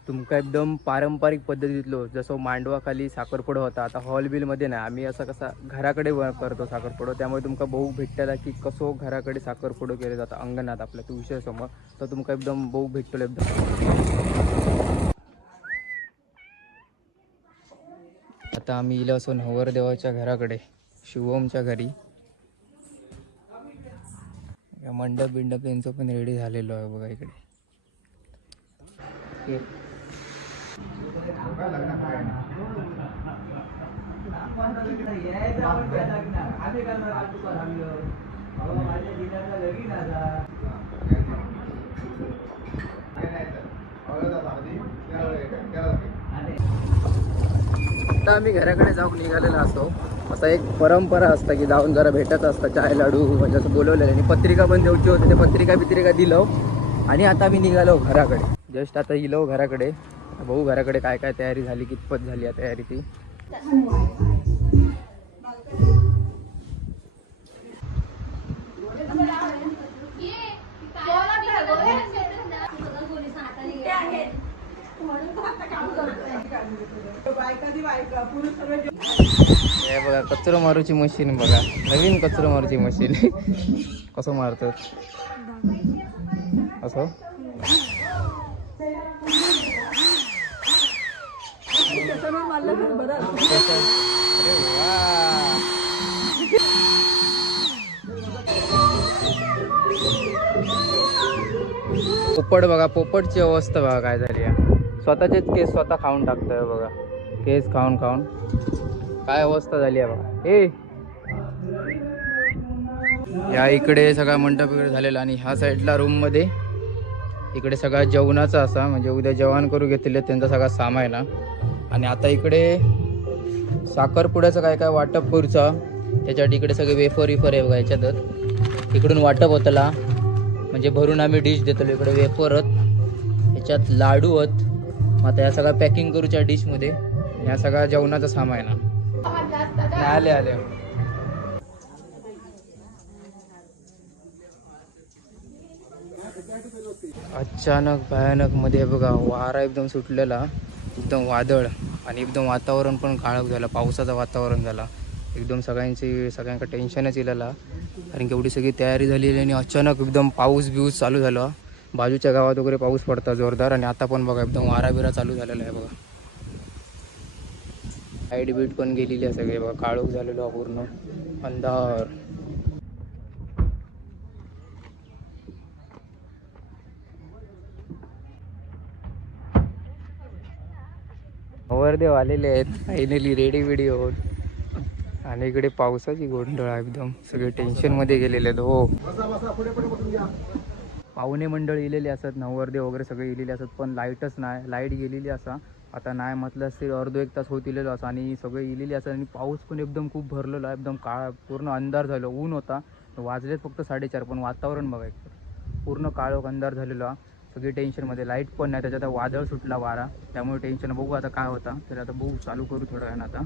तुमका एकदम पारंपरिक पद्धतीतलो जसं मांडवाखाली साखरपुडा होता. आता हॉल बिलमध्ये नाही. आम्ही असं कसा घराकडे करतो साखरपुडा. त्यामुळे तुमका बघू भेटला की कसो घराकडे साखरपुडा केले जातं अंगणात आपल्या तू विषय समोर. तर तुमका एकदम बघू भेटतो एकदम. आता आम्ही इला असो नवरदेवाच्या घराकडे शिवमच्या घरी. मंडप बिंडप यांचं पण रेडी झालेलो आहे बघा इकडे. आता आम्ही घराकडे जाऊन निघालेलो असतो. असा एक परंपरा असता की जाऊन जरा भेटायचं असतं, चाय लाडू म्हणजे असं बोलवलेलं आणि पत्रिका पण द्यायची होती. ते पत्रिका दिलो आणि आता मी निघालो घराकडे. जस्ट आता इलो घराकडे. भाऊ घराकडे काय काय तयारी झाली, कितपत झाली आहे तयारी ती. हे बघा कचरो मारूची मशीन बघा, नवीन कचरो मारूची मशीन. कसं मारतात असं. अरे वा. पोपट बघा, पोपटची अवस्था बघा काय झाली आहे. स्वतःचेच केस स्वतः खाऊन टाकतोय बघा, केस खाऊन खाऊन काय अवस्था झाली आहे बघा. या इकडे सगळा मंडप वगैरे झालेला आणि ह्या साईडला रूम मध्ये इकडे सगळा जेवणाचा असा, म्हणजे उद्या जेवण करू घेतलेले त्यांचा सगळा सामान आहे. आणि आता इकडे साखरपुड्याचं काय काय वाटप करूचा, त्याच्यासाठी इकडे सगळे वेफर आहे बघा. ह्याच्यातच इकडून वाटप होतला, म्हणजे भरून आम्ही डिश देतो. इकडे वेफरत, ह्याच्यात लाडू आहेत. मग आता या सगळ्या पॅकिंग करूच्या डिशमध्ये. या सगळ्या जेवणाचं सामान आहे ना. आले अचानक भयानक मध्ये बघा वारा एकदम सुटलेला, एकदम वादळ आणि एकदम वातावरण पण काळक झालं, पावसाचं वातावरण झाला एकदम. सगळ्यांका टेन्शनच इलेला, कारण की एवढी सगळी तयारी झालेली आणि अचानक एकदम पाऊस बिऊस चालू झाला. बाजूच्या गावात वगैरे पाऊस पडता जोरदार आणि आता पण बघा एकदम वारा बिरा चालू झालेला आहे बघा. लाईट बीट पण गेलेली आहे सगळे बघा, काळोख झालेलो पूर्ण अंधार. नवरदेव आलेले आहेत फायनली रेडी व्हिडिओ होऊन. आणि इकडे पावसाची गोंधळ एकदम, सगळे टेन्शन मध्ये गेलेले आहेत. हो, पाहुणे मंडळ इलेले असत, नवरदेव वगैरे सगळे इलेले असत, पण लाईटच नाही. लाईट गेलेली असा, आता नाही म्हटलं असते अर्धो एक तास होत इलेलो असं. आणि सगळे इलेले असत आणि पाऊस पण एकदम खूप भरलेला, एकदम काळा पूर्ण अंधार झालं. ऊन होता, वाजलेत फक्त 4:30, पण वातावरण बघायचं पूर्ण काळोख अंधार झालेला. सगळी टेन्शनमध्ये, लाईट पण नाही, त्याच्यात वादळ सुटला वारा, त्यामुळे टेन्शन. बघू आता काय होता. तर आता बघू, चालू करू थोडं वेळानं आता.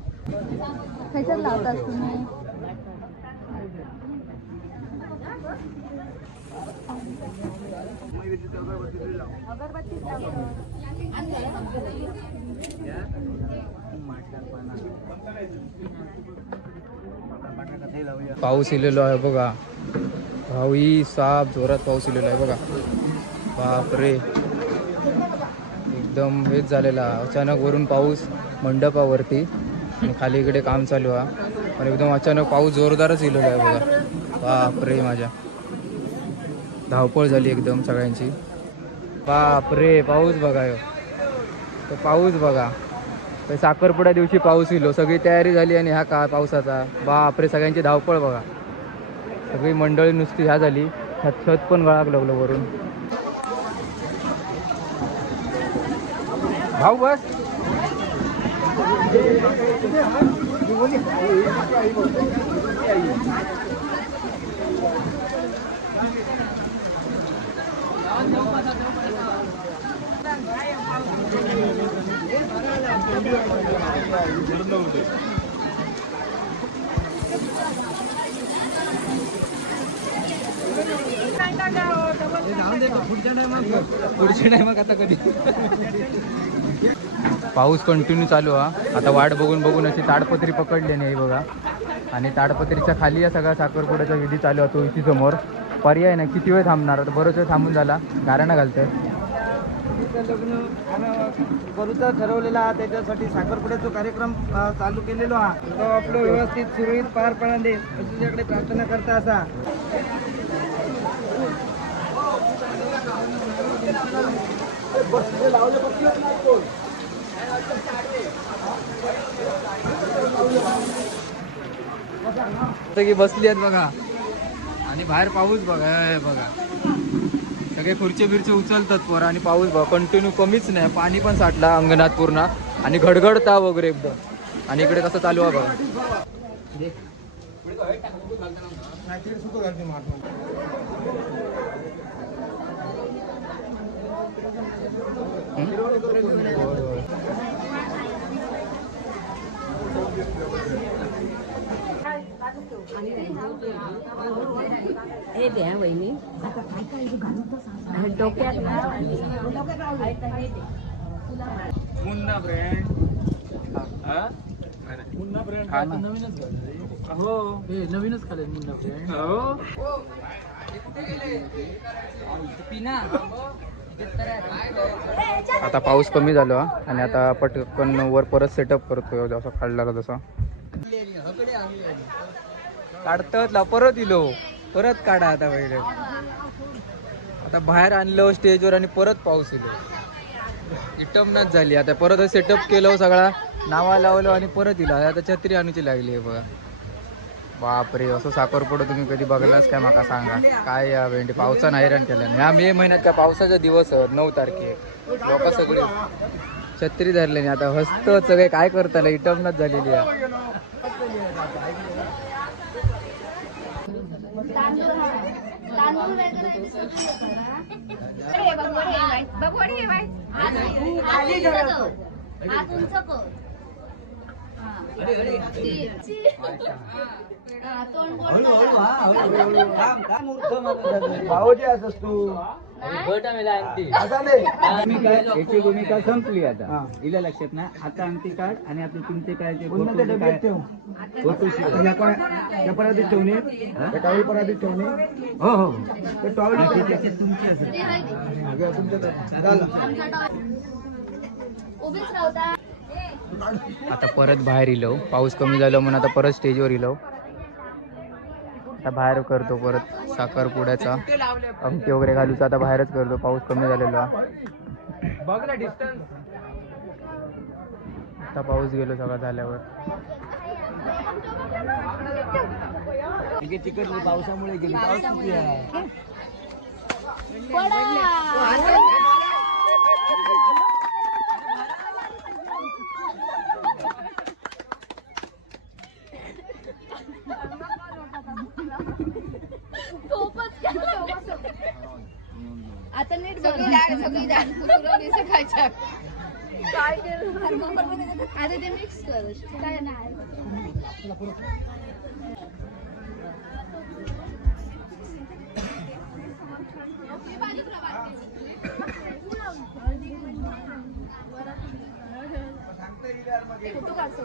पाऊस इलेलो आहे बघा भाऊ, साप जोरात पाऊस इलेलो आहे बघा. बापरे, एकदम हेच झालेला अचानक. वरून पाऊस मंडपावरती आणि खाली इकडे काम चालू आहे, पण एकदम अचानक पाऊस जोरदारच इलेला आहे बघा. बापरे, माझ्या धावपळ झाली एकदम सगळ्यांची. बापरे, पाऊस बघा, तो पाऊस बघा. तर साखरपुड्या दिवशी पाऊस इलो, सगळी तयारी झाली आणि हा का पावसाचा. बापरे, सगळ्यांची धावपळ बघा. सगळी मंडळी नुसती ह्या झाली, छत पण गळाक लागलं वरून. भाऊ बस. पुढच्या टायमात आता कधी. पाऊस कंटिन्यू चालू हा. आता वाट बघून अशी ताडपत्री पकडली नाही बघा. आणि ताडपत्रीच्या खाली या सगळा साखरपुड्याचा विधी चालू होतो इथे समोर. पर्याय नाही, किती वेळ थांबणार, आता बरोच वेळ थांबून झाला, गाऱ्यानं घालतंय. लग्न करूचा ठरवलेला हा, त्याच्यासाठी साखरपुड्याचा कार्यक्रम चालू केलेलो हा. तो आपलं व्यवस्थित सुरळीत पार पडून देईल अशी तुझ्याकडे प्रार्थना करता असा. की बसली आहेत बघा आणि बाहेर पाऊस बघा, बघा सगळे खुर्ची बिरची उचलतात पोरं आणि पाऊस कंटिन्यू कमीच नाही, पाणी पण साठला अंगणात पूर्ण आणि घडघडता वगैरे एकदम. आणि इकडे कसं चालू आहे बघा. हे द्या वहिनी. डोक्यात मुन्ना ब्रँड. मुन्ना ब्रँड नवीनच हो, नवीनच खाले मुन्ना ब्रँड. हो आता पाऊस कमी झाला आणि आता पटकन वर परत सेटअप करतोय जसा काढला तसा. काढतात परत इलो, परत काढा आता पहिले. आता बाहेर आणलं स्टेजवर आणि परत पाऊस इलो, इटमनाच झाली. आता परत सेटअप केलं सगळा, नावा लावलं आणि परत इला. आता छत्री आणूची लागली आहे बघा. बापरे, असं साखरपुडा तुम्ही कधी बघलाच काय माका सांगा. काय या वेंडी पावसानं हैराण केलं. ह्या मे महिन्यात काय पावसाचा दिवस 9 तारखे लोक सगळे छत्री धरले नाही. आता हस्त सगळे काय करताना इटमनाच झालेली आहे. भावजी असस तू याची भूमिका संपली आता. इला लक्षात ना, आता अंगठी काढ आणि आपले तुमचे काय ते परातीत ठेवणे, टॉवेल परातीत ठेवणे. हो हो ते टॉवेल तुमची असेल. आता परत बाहेर इलो, पाऊस कमी झाला म्हणून आता परत स्टेजवर इलो. आता बाहेर करतो परत साखरपुड्याचा अंगठी वगैरे घालूचा. आता बाहेरच करतो, पाऊस कमी झालेला. आता पाऊस गेलो सगळा झाल्यावर. तिकडली पावसामुळे गेली. पाऊस किती आहे? आता नीट सगळी सकाळच्या काय आता ते मिक्स कर. काय नाही फोटो काढतो.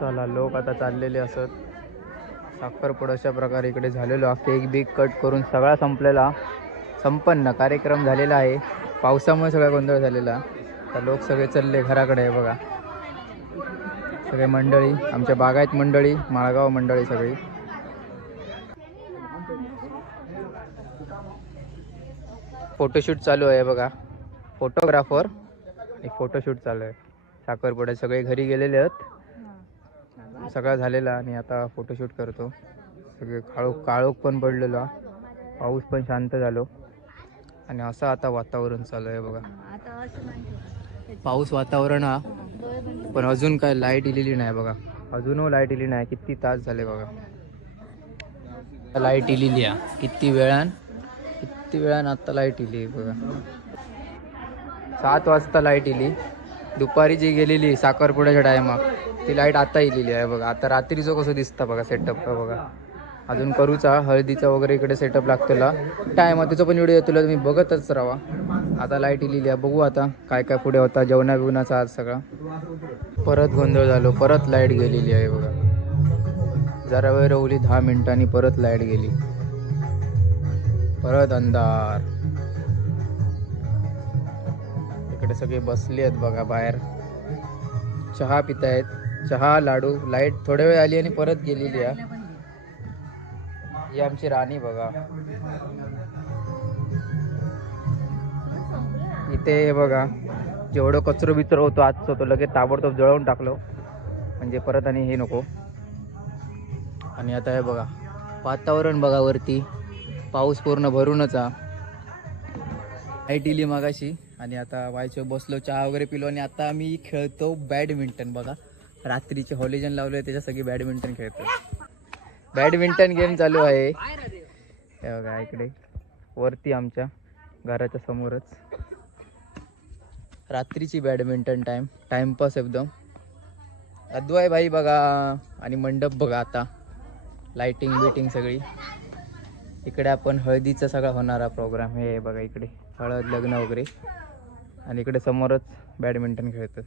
चला, लोक आता चाललेले असत. साखरपुडा अशा प्रकारे इकडे झालेलो. केक बिक कट करून सगळा संपलेला, संपन्न कार्यक्रम झालेला आहे. पावसामुळे सगळा गोंधळ झालेला. तर लोक सगळे चालले घराकडे आहे बघा. सगळे मंडळी, आमच्या बागायत मंडळी, माळगाव मंडळी सगळी. फोटोशूट चालू आहे बघा. फोटोग्राफर एक फोटोशूट चालू आहे. साखरपुड्यात सगळे घरी गेलेले आहेत, सगळा झालेला आणि आता फोटोशूट करतो. सगळे काळोख पण पडलेला, पाऊस पण शांत झालो आणि असं आता वातावरण चालू आहे बघा. पाऊस वातावरण हा, पण अजून काय लाईट इलेली नाही बघा. अजूनही लाईट इली नाही. किती तास झाले बघा. लाईट इलेली आहे किती वेळान आता लाईट इली बघा. 7 वाजता लाईट इली. दुपारी जी गेलेली साखरपुड्याच्या टायमात ती लाईट आता इलेली आहे बघा. आता रात्रीचं कसं दिसतं बघा सेटअप बघा. अजून करूचा हळदीचा वगैरे इकडे सेटअप लागतेला टायम, त्याचा पण व्हिडिओ तुला तुम्ही बघतच राहा. आता लाईट इलेली आहे, बघू आता काय काय पुढे होता. जेवणा बिवणाचा आज सगळा परत गोंधळ झालो. परत लाईट गेलेली आहे बघा. जरा वेळ रवली, 10 मिनिटांनी परत लाईट गेली. परत अंधार. इकडे सगळे बसले आहेत बघा बाहेर, चहा पितायत. चहा लाडू. लाईट थोड्या वेळ आली आणि परत गेलेली आहे. ही आमची राणी बघा. इथे बघा जेवढं कचरो बिचरो होतो आजचं तो लगेच ताबडतोब जळवून टाकलो. म्हणजे परत आणि हे नको. आणि आता हे बघा वातावरण बघा, वरती पाऊस पूर्ण भरूनच हा. लाईट इली मगाशी आणि आता वायचो बसलो, चहा वगैरे पिलो आणि आता आम्ही खेळतो बॅडमिंटन. बघा रात्रीचे हॉलिजन लावले त्याच्या सगळी बॅडमिंटन खेळतो. बॅडमिंटन गेम चालू आहे हे बघा इकडे वरती आमच्या घराच्या समोरच. रात्रीची बॅडमिंटन टाइमपास एकदम अद्वय भाई बघा. आणि मंडप बघा, आता लाइटिंग बिटिंग सगळी. इकडे आपण हळदीचा सगळा होणारा प्रोग्राम हे बघा, इकडे हळद लग्न वगैरे आणि इकडे समोरच बॅडमिंटन खेळतं.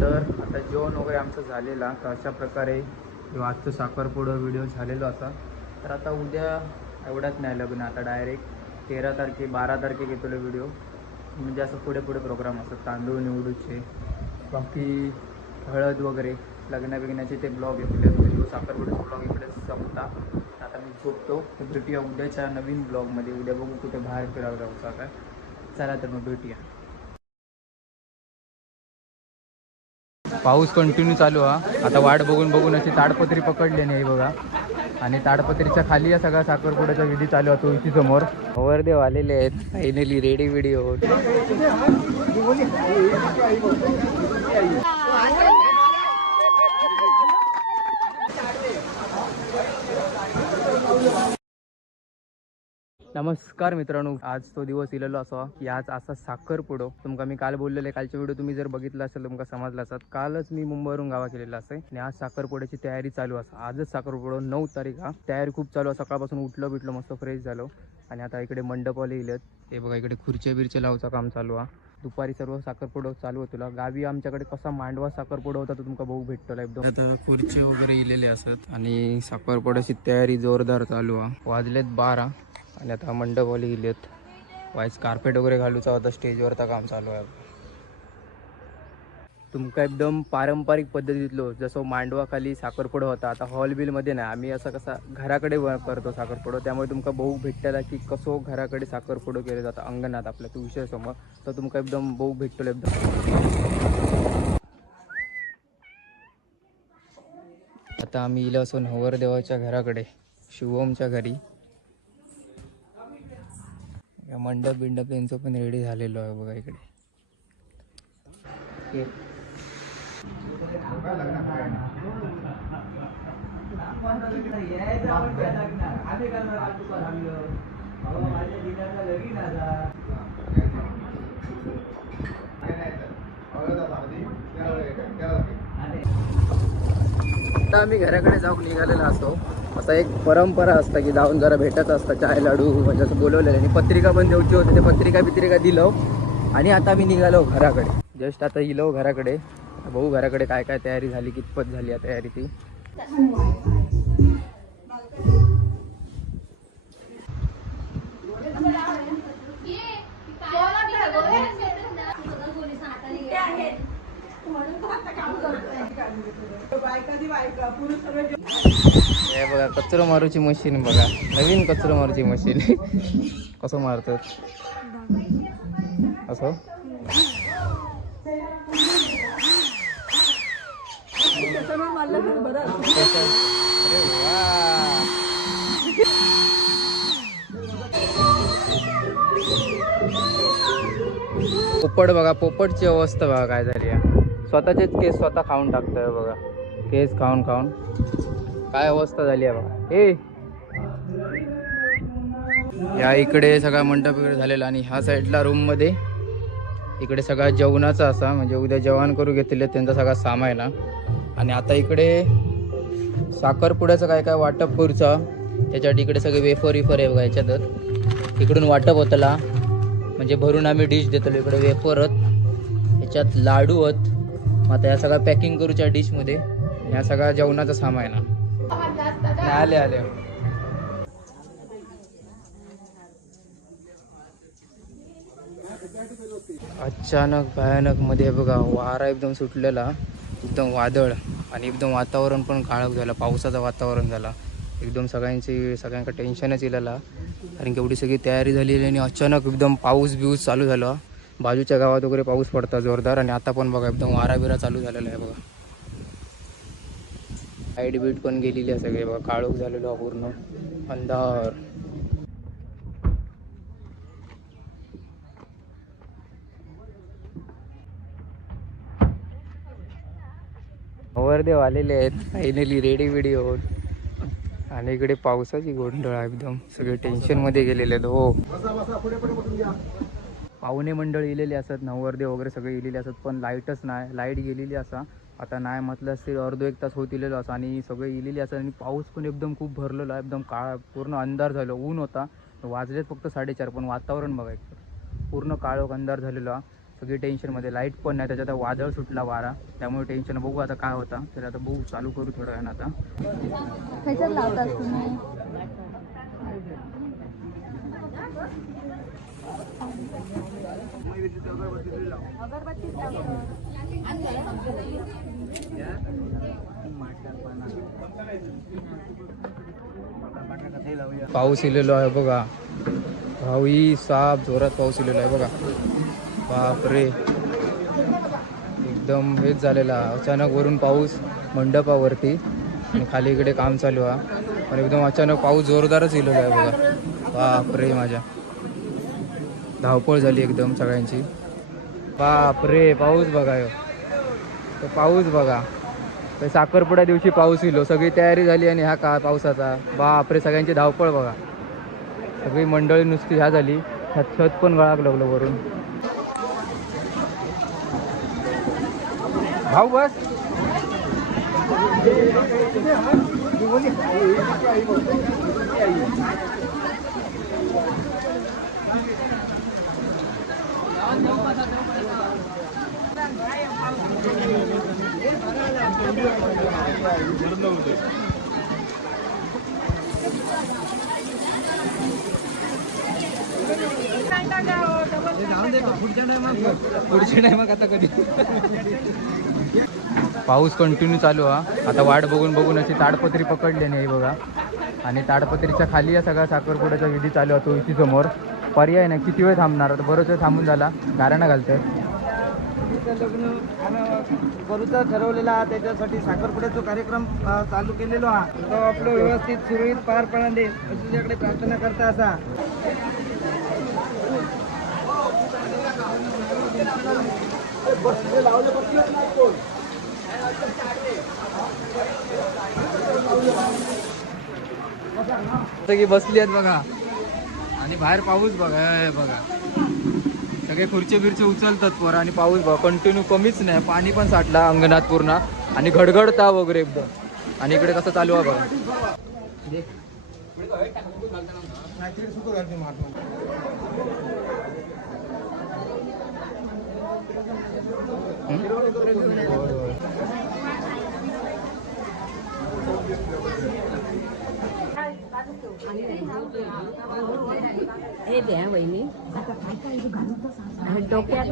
तर आता जेवण वगैरे आमचं झालेला, तर अशा प्रकारे आजचं साखरपुडा व्हिडिओ झालेलो असा. तर आता उद्या एवढाच नाही लग्न, आता डायरेक्ट 12 तारखे घेतलो व्हिडिओ. म्हणजे असं पुढे प्रोग्राम असतात, तांदूळ निवडूचे, बाकी हळद वगैरे लग्न बिग्नाचे ते ब्लॉग येतले. व्हिडिओ साखरपुड्याचा ब्लॉग इकडे संपता. आता मी झोपतो. तर भेटूया उद्याच्या नवीन ब्लॉगमध्ये. उद्या बघू कुठे बाहेर फिरायला जाऊचा काय. चला तर मग भेटूया. पाऊस कंटिन्यू चालू हा. आता वाट बघून अशी ताडपत्री पकडली नाही बघा. आणि ताडपत्रीच्या खाली या सगळा साखरपुड्याचा विधी चालू होतो इथे समोर. ओव्हरदेव आलेले आहेत फायनली रेडी व्हिडिओ. नमस्कार मित्रांनो, आज तो दिवस इलेलो असा की आज असा साखरपुडो. तुमका मी काल बोललेले, कालचे व्हिडिओ तुम्ही जर बघितला असेल तुमका समजला असत. कालच मी मुंबईवरून गावा केलेला असे आणि आज साखरपुड्याची तयारी चालू असा. आजच साखरपुडो 9 तारीख हा. तयारी खूप चालू आहे. सकाळपासून उठलो बिटलो मस्त फ्रेश झालो आणि आता इकडे मंडपवाले इलेत. ते बघा इकडे खुर्च्या बिरचे लावचं काम चालू आहे. दुपारी सर्व साखरपुडो चालू होतो. गावी आमच्याकडे कसा मांडवा साखरपुडा होता तो तुमका बघू भेटतो एकदम. आता खुर्चे वगैरे इलेले असत आणि साखरपुड्याची तयारी जोरदार चालू आहे. वाजलेत 12 आणि आता मंडपवाले गेलेत. वाईस कार्पेट वगैरे घालूचा होता, स्टेजवरचा काम चालू आहे. तुमका एकदम पारंपरिक पद्धतीतलो जसं मांडवा खाली साखरपुडा होता, आता हॉल बिलमध्ये नाही. आम्ही असं कसा घराकडे करतो साखरपुडा, त्यामुळे तुमका बघू भेटला की कसो घराकडे साखरपुडा केले जातं अंगणात आपल्या तो विषय समोर. तर तुमका एकदम बघू भेटतो एकदम. आता आम्ही इला असून नवरदेवाच्या घराकडे, शिवमच्या घरी. मंडप बिंडप त्यांचं पण रेडी झालेलो आहे बघा इकडे. आता आम्ही घराकडे जाऊन निघालेला असतो. असा एक परंपरा असता की जाऊन जरा भेटायचं असतं, चाय लाडू म्हणजे असं बोलवलेलं. आणि पत्रिका पण द्यायची होती, ते पत्रिका दिलो आणि आता आम्ही निघालो घराकडे. जस्ट आता इलो घराकडे. बघू घराकडे काय काय तयारी झाली, कितपत झाली आहे तयारी ती. हे बघा कचरो मारूची मशीन बघा, नवीन कचरो मारूची मशीन. कसं मारतात असं. पोपट बघा, पोपटची अवस्था बघा काय झाली आहे. स्वतःचेच केस स्वतः खाऊन टाकतोय बघा. केस खाऊन काय अवस्था झाली आहे बघा. हे या इकडे सगळा मंडप वगैरे झालेला आणि ह्या साईडला रूम मध्ये इकडे सगळा जेवणाचा असा, म्हणजे उद्या जेवण करू घेतले त्यांचा सगळा सामान. आणि आता इकडे साखरपुड्याचं काय काय वाटप करूचा, त्याच्यासाठी इकडे सगळे वेफर आहे बघा. याच्यातच इकडून वाटप होतला, म्हणजे भरून आम्ही डिश देतो. इकडे वेफरत, ह्याच्यात लाडू आहेत. आता या सगळ्या पॅकिंग करूच्या डिशमध्ये. ह्या सगळा जेवणाचा सामान आले. अचानक भयानक मध्ये बघा वारा एकदम सुटलेला, एकदम वादळ आणि एकदम वातावरण पण काळक झालं, पावसाचं वातावरण झाला. एकदम सगळ्यांका टेन्शनच इलेला, कारण की एवढी सगळी तयारी झालेली आणि अचानक एकदम पाऊस बिऊस चालू झाला. बाजूच्या गावात वगैरे पाऊस पडता जोरदार, आणि आता पण बघा एकदम वारा बिरा चालू झालेला आहे बघा. लाईट बीट पण गेलेली आहे सगळे बघा, काळोख झालेलो आहे पूर्ण, अंधार. नवरदेव आलेले आहेत फायनली रेडी बिडी होऊन, आणि इकडे पावसाची गोंधळ आहे एकदम, सगळे टेन्शन मध्ये गेलेले आहेत. हो, पाहुणे मंडळ इलेली असत, नवरदेव वगैरे सगळे इलेले असत, पण लाईटच नाही, लाईट गेलेली असा. आता नाही म्हटलं असते अर्धो एक तास होत इलेलो असं, आणि सगळे इलेली असत, आणि पाऊस पण एकदम खूप भरलेला आहे, एकदम काळा पूर्ण अंधार झालं, ऊन होता, वाजलेत फक्त 4:30, पण वातावरण बघायचं पूर्ण काळोख अंधार झालेला, सगळी टेन्शनमध्ये. लाईट पण नाही, त्याच्यात वादळ सुटला वारा, त्यामुळे टेन्शन. बघू आता काय होता, तर आता बघू, चालू करू थोडं वेळानं आता. ह्याच्यात लावतात तुम्ही? पाऊस इलेलो आहे बघा, भाऊही साप जोरात पाऊस इलेलो आहे बघा. बापरे, एकदम हेच झालेला, अचानक वरून पाऊस मंडपावरती, आणि खाली इकडे काम चालू आहे, पण एकदम अचानक पाऊस जोरदारच इलेलो आहे बघा. बापरे, माझ्या धावपळ झाली एकदम सगळ्यांची. बापरे, पाऊस बघा, तो पाऊस बघा, तर साखरपुड्या दिवशी पाऊस इलो, सगळी तयारी झाली, आणि हा का पावसाचा. बापरे, सगळ्यांची धावपळ बघा, सगळी मंडळी नुसती ह्या झाली, छत पण गळाक लागलं वरून. भाऊ बस. पुढच्या टायमात आता कधी. पाऊस कंटिन्यू चालू हा. आता वाट बघून बघून अशी ताडपत्री पकडली नाही बघा, आणि ताडपत्रीच्या खाली या सगळा साखरपुड्याचा विधी चालू होतो इथे समोर. पर्याय नाही, किती वेळ थांबणार, आता बरंच वेळ थांबून झाला, गाऱ्यानं घालतंय. लग्न करूचा ठरवलेला हा, त्याच्यासाठी साखरपुड्याचा कार्यक्रम चालू केलेलो हा, तो आपलं व्यवस्थित सुरळीत पार पडून दे अशी तुझ्याकडे प्रार्थना करता असा. सगळी बसली आहेत बघा, आणि बाहेर पाऊस बघा, हे बघा सगळे खुर्ची बिरची उचलतात पोरं, आणि पाऊस बघा कंटिन्यू कमीच नाही, पाणी पण साठला अंगणात पूर्ण, आणि घडघडता वगैरे एकदम. आणि इकडे कसं चालू आहे बघा. हे द्या वहिनी, डोक्यात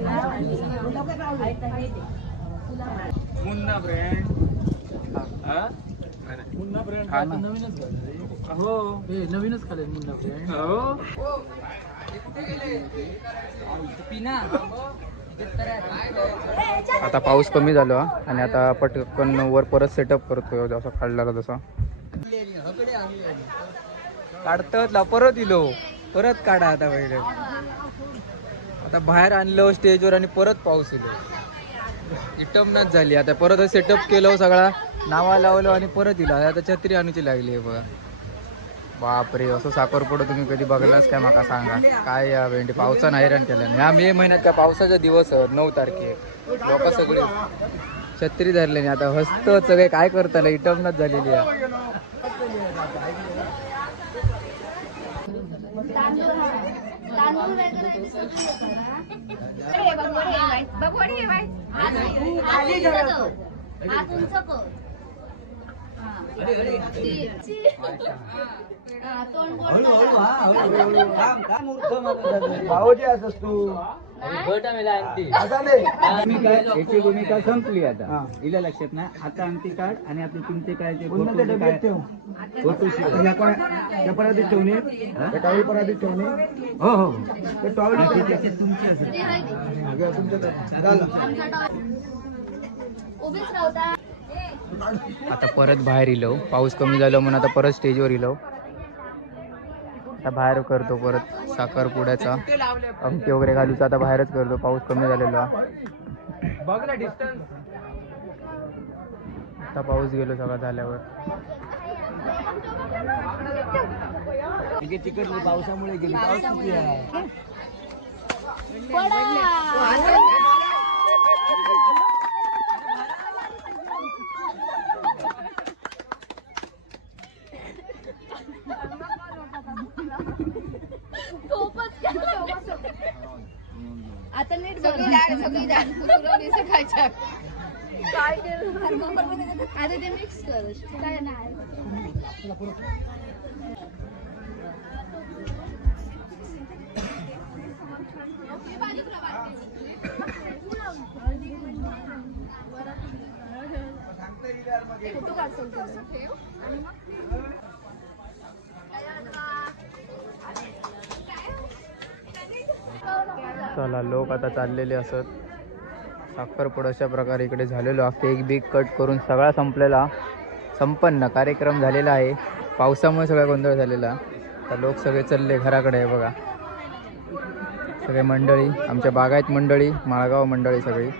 मुन्ना ब्रँड, मुन्ना ब्रँड नवीनच हो, नवीनच खाले मुन्ना ब्रँड. हो, आता पाऊस कमी झाला, आणि आता पटकन वर परत सेटअप करतोय, जसा काढला तसा काढतात, परत इलो, परत काढा. आता पहिले आता बाहेर आणलं स्टेजवर, आणि परत पाऊस इलो, इटमनाच झाली. आता परत सेटअप केलं, सगळा नावा लावलं, आणि परत इला. आता छत्री आणूची लागली आहे बघा. बापरे, असं साखरपुडा तुम्ही कधी बघलाच काय, माका सांगा. काय या वेंडी पावसानं हैराण केलं. ह्या मे महिन्यात काय पावसाचा दिवस 9 तारखेक लोक सगळे छत्री धरले नाही. आता हस्त सगळे काय करताना, इटमनाच झालेली आहे. भाऊजी असस तू आता नाही. याची भूमिका संपली आता हा. इला लक्षात ना आता अंगठी काढ आणि आपले तुमचे काय ते पुन्हा ते डब्यात ठेव. फोटो या परातीत ठेवणे, त्या टॉवेल परातीत ठेवणे. हो हो ते टॉवेल तुमची असेल. झालं. उभीच राहता. आता परत बाहेर इलो, पाऊस कमी झालो म्हणून आता परत स्टेजवर इलो. आता बाहेर करतो परत साखरपुड्याचा अंगठी वगैरे घालूचा आता बाहेरच करतो, पाऊस कमी झालेला. आता पाऊस गेलो सगळा झाल्यावर. तिकडली पावसामुळे गेली. पाऊस किती आहे? आता नीट सगळी डाळ कुचुरवणी सकाळच्या. काय केलं? आता ते मिक्स कर. काय नाही. फोटो काढतो. चला लोक आता चाललेले असत. साखरपुडा अशा प्रकारे इकडे झालेलो. केक बिक कट करून सगळा संपलेला, संपन्न कार्यक्रम झालेला आहे. पावसामुळे सगळा गोंधळ झालेला. तर लोक सगळे चालले घराकडे आहे बघा. सगळे मंडळी, आमच्या बागायत मंडळी, माळगाव मंडळी सगळी.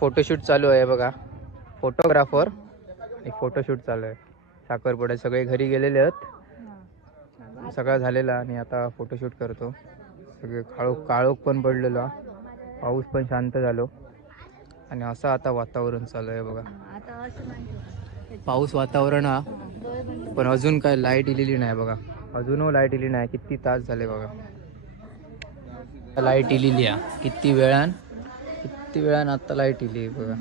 फोटोशूट चालू आहे बघा. फोटोग्राफर एक फोटोशूट चालू आहे. साखरपुड्यात सगळे घरी गेलेले आहेत. सगळा झालेला आणि आता फोटोशूट करतो. सगळे काळोख पण पडलेला, पाऊस पण शांत झालो आणि असं आता वातावरण चालू आहे बघा. पाऊस वातावरण हा, पण अजून काय लाईट इलेली नाही बघा. अजूनही लाईट इली नाही. किती तास झाले बघा. लाईट इलेली आहे किती वेळान आता लाईट इली बघा.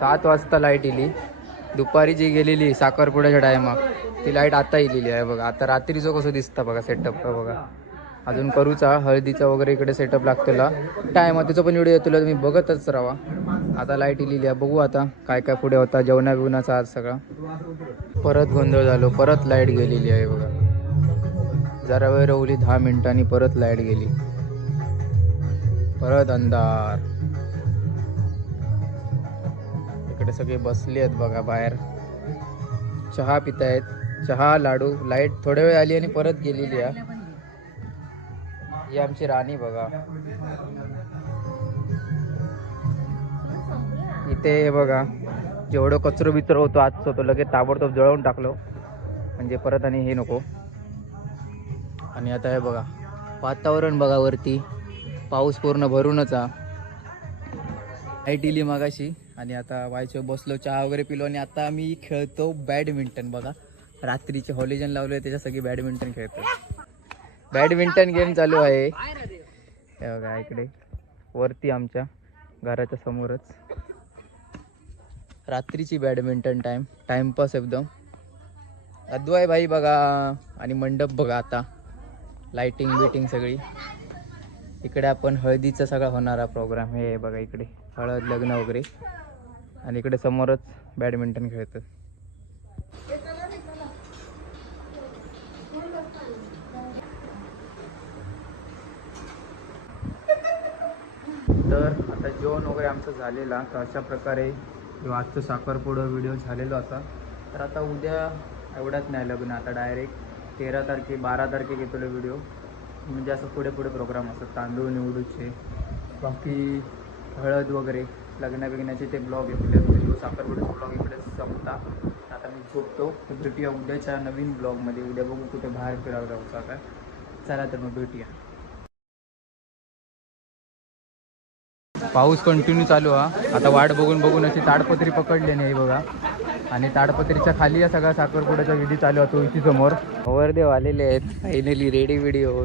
7 वाजता लाईट इली. दुपारी जी गेलेली साखरपुड्याच्या टायमाक ती लाईट आता इलेली आहे बघा. आता रात्रीचं कसं दिसतं बघा सेटअप बघा. अजून करूचा हळदीचा वगैरे इकडे सेटअप लागतेला. टायम त्याचा पण व्हिडिओ तुला तुम्ही बघतच राहा. आता लाईट इलेली आहे. बघू आता काय काय पुढे होता. जेवणा बिवणाचा आज सगळा परत गोंधळ झालो. परत लाईट गेलेली आहे बघा. जरा वेळ रवली 10 मिनिटांनी परत लाईट गेली. परत अंधार. इकडे सगळे बसले आहेत बघा बाहेर, चहा पितायत. चहा लाडू. लाईट थोड्या वेळ आली आणि परत गेलेली आहे. ही आमची राणी बघा. इथे बघा जेवढं कचरो बिचरो होतो आजचं तो लगेच ताबडतोब जळवून टाकलो, म्हणजे परत आणि हे नको. आणि आता हे बघा वातावरण बघा. वरती पाऊस पूर्ण भरूनच हा. लाईट इली मगाशी आणि आता वायचो बसलो, चहा वगैरे पिलो आणि आता आम्ही खेळतो बॅडमिंटन बघा. रात्रीचे हॉलिजन लावले त्याच्या सगळी बॅडमिंटन खेळतो. बॅडमिंटन गेम चालू आहे हे बघा इकडे वरती आमच्या घराच्या समोरच. रात्रीची बॅडमिंटन टाइमपास एकदम. अद्वय भाई बघा आणि मंडप बघा. आता लाइटिंग बिटिंग सगळी. इकडे आपण हळदीचा सगळा होणारा प्रोग्राम हे बघा. इकडे हळद लग्न वगैरे आणि इकडे समोरच बॅडमिंटन खेळतात. तर आता जेवण वगैरे आमचं झालेला. तर अशा प्रकारे आजचं साखरपुडा व्हिडिओ झालेला होता. तर आता उद्या एवढाच नाही लग्न. आता डायरेक्ट 13 तारखे 12 तारखे घेतलो व्हिडिओ. म्हणजे असं पुढे प्रोग्राम असतात. तांदूळ निवडूचे, बाकी हळद वगैरे लग्न बिग्नाचे ते ब्लॉग इकडे. साखरपुड्याचा ब्लॉग इकडे संपता. आता मी झोपतो. तर भेटूया उद्याच्या नवीन ब्लॉगमध्ये. उद्या बघू कुठे बाहेर फिरायला जाऊचा काय. चला तर मग भेटूया. पाऊस कंटिन्यू चालू हा. आता वाट बघून अशी ताडपत्री पकडली नाही बघा. आणि ताडपत्रीच्या खाली या सगळा साखरपुड्याचा विधी चालू होतो इथे समोर. ओव्हरदेव आलेले आहेत फायनली रेडी व्हिडिओ.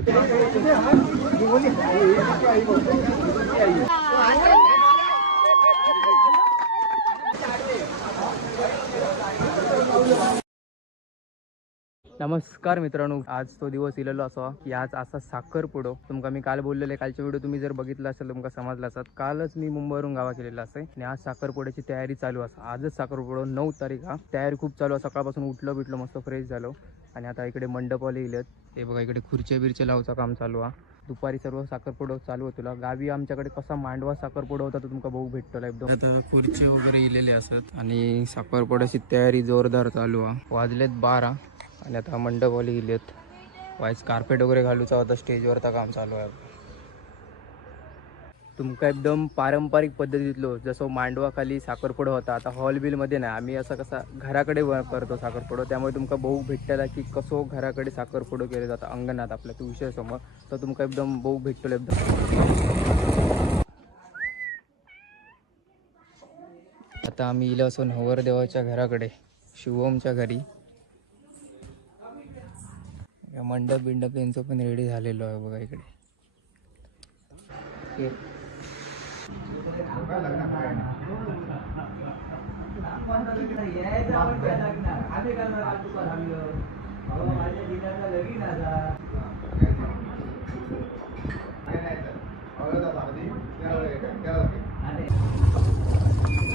नमस्कार मित्रांनो, आज तो दिवस इलेलो असा की आज असा साखरपुडो तुमका मी काल बोललेले. कालचे व्हिडिओ तुम्ही जर बघितला असेल तुमका समजला असत. कालच मी मुंबईवरून गावा केलेला असे आणि आज साखरपुड्याची तयारी चालू असा. आजच साखरपुडो 9 तारीख हा. तयारी खूप चालू आहे. सकाळपासून उठलो बिटलो मस्त फ्रेश झालो आणि आता इकडे मंडपवाले इलेत. हे बघा इकडे खुर्च्या बिरच्या लावचा काम चालू आहे. दुपारी सर्व साखरपुडो चालू होतो. गावी आमच्याकडे कसा मांडवा साखरपुडो होता तो तुमका बघू भेटतो एकदम. आता खुर्चे वगैरे इलेले असत आणि साखरपुड्याची तयारी जोरदार चालू आहे. वाजलेत 12 आणि आता मंडपवाले गेलेत. वाईस कार्पेट वगैरे घालूचा होता. स्टेजवरचा काम चालू आहे. तुमका एकदम पारंपरिक पद्धतीतलो जसं मांडवा खाली साखरपुडो होता. आता हॉल बिलमध्ये नाही, आम्ही असं कसा घराकडे करतो साखरपुडो. त्यामुळे तुमका बघू भेटला की कसो घराकडे साखरपुडो केले जातं अंगणात आपल्या तू विषय समोर. तर तुमका एकदम बघू भेटतो एकदम. आता आम्ही इलो असो नवरदेवाच्या घराकडे, शिवमच्या घरी. मंडप बिंडप यांचं पण रेडी झालेलो आहे बघा इकडे.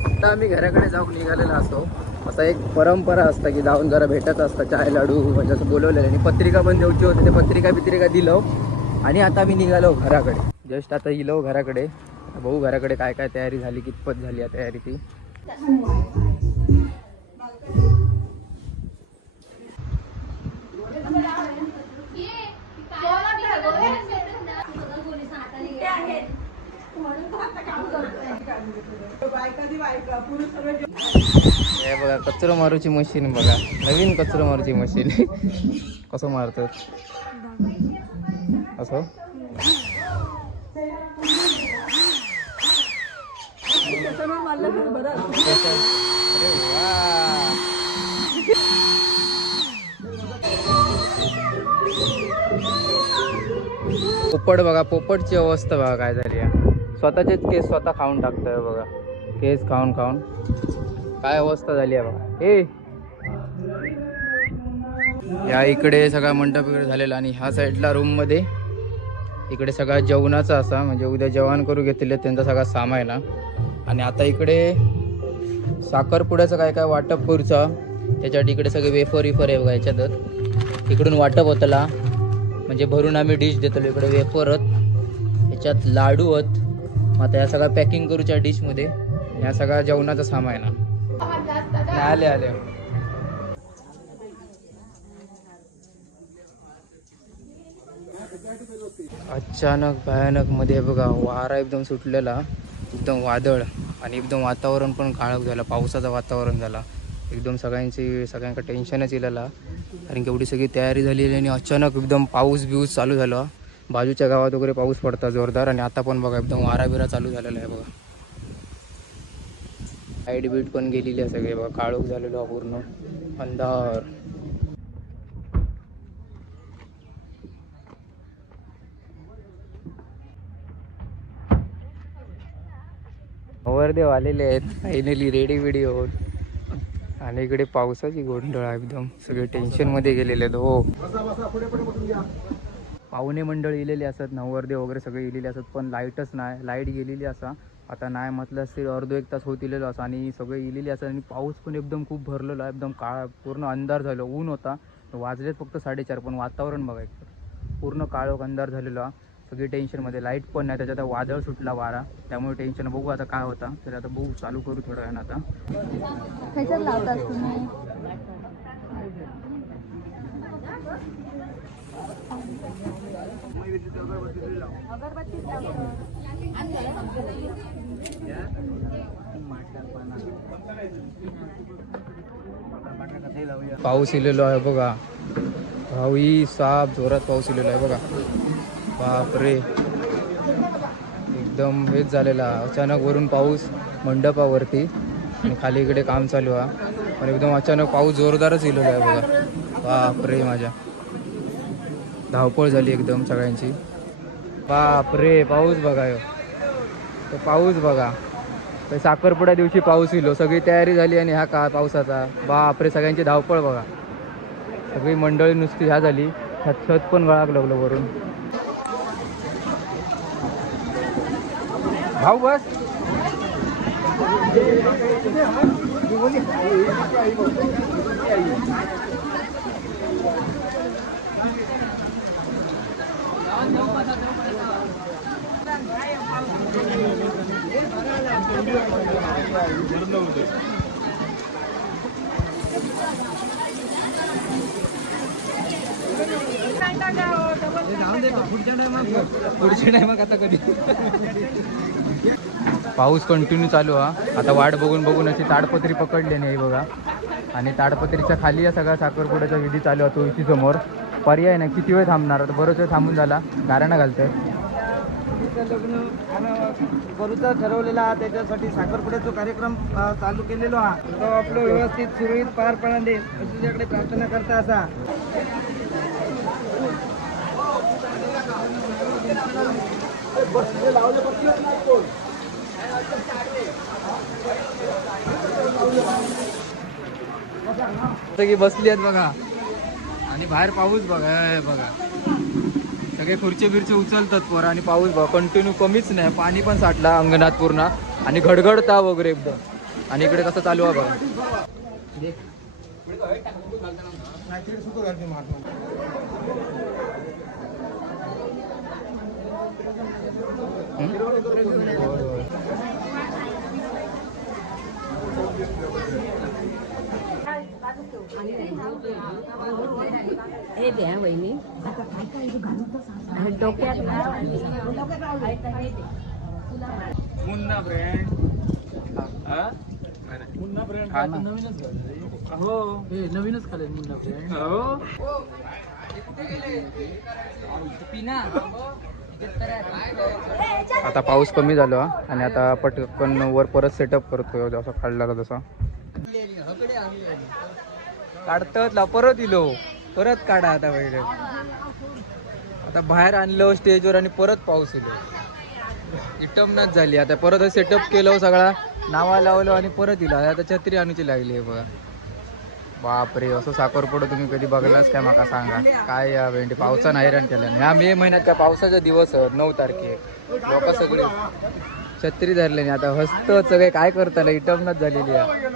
आता आम्ही घराकडे जाऊन निघालेलो असतो. असा एक परंपरा असता की जाऊन जरा भेटायचं असतं, चाय लाडू म्हणजे असं बोलवलेलं. आणि पत्रिका पण द्यायची होती, ते पत्रिका दिलो आणि आता आम्ही निघालो घराकडे. जस्ट आता इलो घराकडे. भाऊ घराकडे काय काय तयारी झाली, कितपत झाली आहे तयारी ती. हे बघा कचरो मारूची मशीन बघा, नवीन कचरो मारूची मशीन. कसं मारतात असं. पोपट बघा, पोपटची अवस्था बघा काय झाली आहे. स्वतःचेच केस स्वतः खाऊन टाकतोय बघा. केस खाऊन खाऊन काय अवस्था झाली आहे बघा. हे या इकडे सगळा मंडप वगैरे झालेला आणि ह्या साईडला रूम मध्ये इकडे सगळा जेवणाचा असा, म्हणजे उद्या जेवण करू घेतले त्यांचा सगळा सामान आहे. आणि आता इकडे साखरपुड्याचं काय काय वाटप करूचा त्याच्यासाठी इकडे सगळे वेफर आहे बघा. याच्यातच इकडून वाटप होतला, म्हणजे भरून आम्ही डिश देतो. इकडे वेफरत, ह्याच्यात लाडू आहेत. आता या सगळ्या पॅकिंग करूच्या डिशमध्ये. या सगळ्या जेवणाचा सामान आहे ना. आले अचानक भयानक मध्ये बघा वारा एकदम सुटलेला, एकदम वादळ आणि एकदम वातावरण पण काळक झालं. पावसाचं वातावरण झाला एकदम. सगळ्यांका टेन्शनच इलेला कारण की एवढी सगळी तयारी झालेली आणि अचानक एकदम पाऊस बिऊस चालू झाला. बाजूच्या गावात वगैरे पाऊस पडता जोरदार आणि आता पण बघा एकदम वारा बिरा चालू झालेला आहे बघा. लाईट बीट पण गेलेली आहे सगळे बघा. काळोख झालेलो पूर्ण अंधार. नवरदेव आलेले आहेत फायनली रेडी व्हिडिओ. आणि इकडे पावसाची गोंधळ एकदम, सगळे टेन्शन मध्ये गेलेले आहेत. हो पाहुणे मंडळ इलेले असतात, नवरदेव वगैरे सगळे इलेले असतात, पण लाईटच नाही. लाईट गेलेली असा. आता नाही म्हटलं असते अर्धो एक तास होत इलेलो असा आणि सगळे इलेले असतात. आणि पाऊस पण एकदम खूप भरलेला, एकदम काळा पूर्ण अंधार झालं. ऊन होता, वाजलेत फक्त 4:30 पण वातावरण बघायचं पूर्ण काळोख अंधार झालेला. सगळी टेन्शनमध्ये. लाईट पण नाही, त्याच्यात वादळ सुटला वारा, त्यामुळे टेन्शन. बघू आता काय होता. तर आता बघू, चालू करू थोडं वेळानं आता. पाऊस इलेलो आहे बघा. भाऊई साप जोरात पाऊस इलेलो आहे बघा. बापरे एकदम हेच झालेला. अचानक वरून पाऊस मंडपावरती आणि खाली इकडे काम चालू आहे. पण एकदम अचानक पाऊस जोरदारच इलेला आहे बघा. बापरे माझ्या धावपळ झाली एकदम सगळ्यांची. बापरे पाऊस बघा. तो पाऊस बघा. तर साखरपुड्या दिवशी पाऊस इलो, सगळी तयारी झाली आणि हा का पावसाचा. बापरे सगळ्यांची धावपळ बघा. सगळी मंडळी नुसती ह्या झाली, छत पण गळाक लागलं वरून. भाऊ बस. पुढच्या टायमात आता कधी. पाऊस कंटिन्यू चालू हा. आता वाट बघून बघून अशी ताडपत्री पकडली नाही बघा. आणि ताडपत्रीच्या खाली या सगळा साखरपुड्याचा विधी चालू होतो इथे समोर. पर्याय नाही, किती वेळ थांबणार. आता बरोच वेळ थांबून झाला, गाराणा घालतोय. लग्न करूचा ठरवलेला हा, त्याच्यासाठी साखरपुड्याचा कार्यक्रम चालू केलेलो हा. तो आपलं व्यवस्थित सुरळीत पार पडून देईल अशी तुझ्याकडे प्रार्थना करता असा. सगळी बसली आहेत बघा. आणि बाहेर पाऊस बघा, हे बघा सगळे खुर्ची बिरची उचलतात पोरं. आणि पाऊस बघा कंटिन्यू कमीच नाही, पाणी पण साठला अंगणात पूर्ण. आणि घडघडता वगैरे एकदम. आणि इकडे कसं चालू आहे बघा. हे द्या वहिनी. डोक्यात मुन्ना ब्रँड. मुन्ना ब्रँड नवीनच हो, हे नवीनच खाले मुन्ना ब्रँड. हो आता पाऊस कमी झाला आणि आता पटकन वर परत सेटअप करतोय जसा काढला तसा. काढतात परत इलो, परत काढा. आता पहिले आता बाहेर आणलं स्टेजवर आणि परत पाऊस इलो. इटमनाच झाली. आता परत सेटअप केलं सगळा, नावा लावलं आणि परत इला. आता छत्री आणूची लागली आहे बघा. बापरे, असं साखरपुडा तुम्ही कधी बघलाच काय माका सांगा. काय या वेंडी पावसानं हैराण केलं. ह्या मे महिन्यात काय पावसाचा दिवस 9 तारखेक लोक सगळे छत्री धरले नाही. आता हस्त सगळे काय करताना इटमनाच झालेली आहे.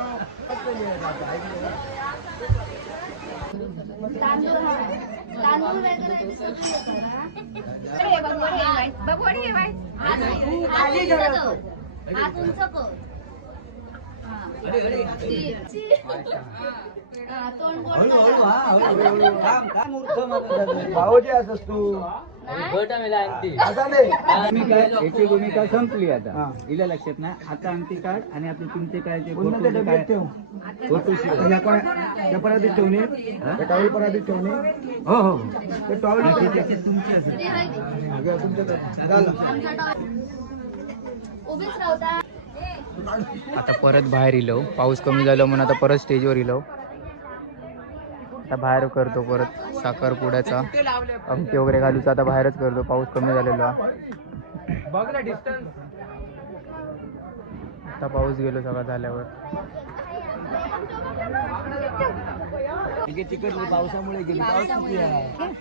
भावजी असस तू याची भूमिका संपली आता. इला लक्षात ना. आता अंगठी काढ आणि आपले तुमचे काय ते पराधीत ठेवणे, टॉवेल पराधीत ठेवणे. हो हो ते टॉवेल तुमचे उभीच राहता. आता परत बाहेर इलो, पाऊस कमी झाला म्हणून आता परत स्टेजवर इलो. आता बाहेर करतो परत साखरपुड्याचा अंगठी वगैरे घालूचा. आता बाहेरच करतो, पाऊस कमी झालेला. आता पाऊस गेलो सगळा झाल्यावर. तिकडली पावसामुळे गेली. पाऊस किती आहे.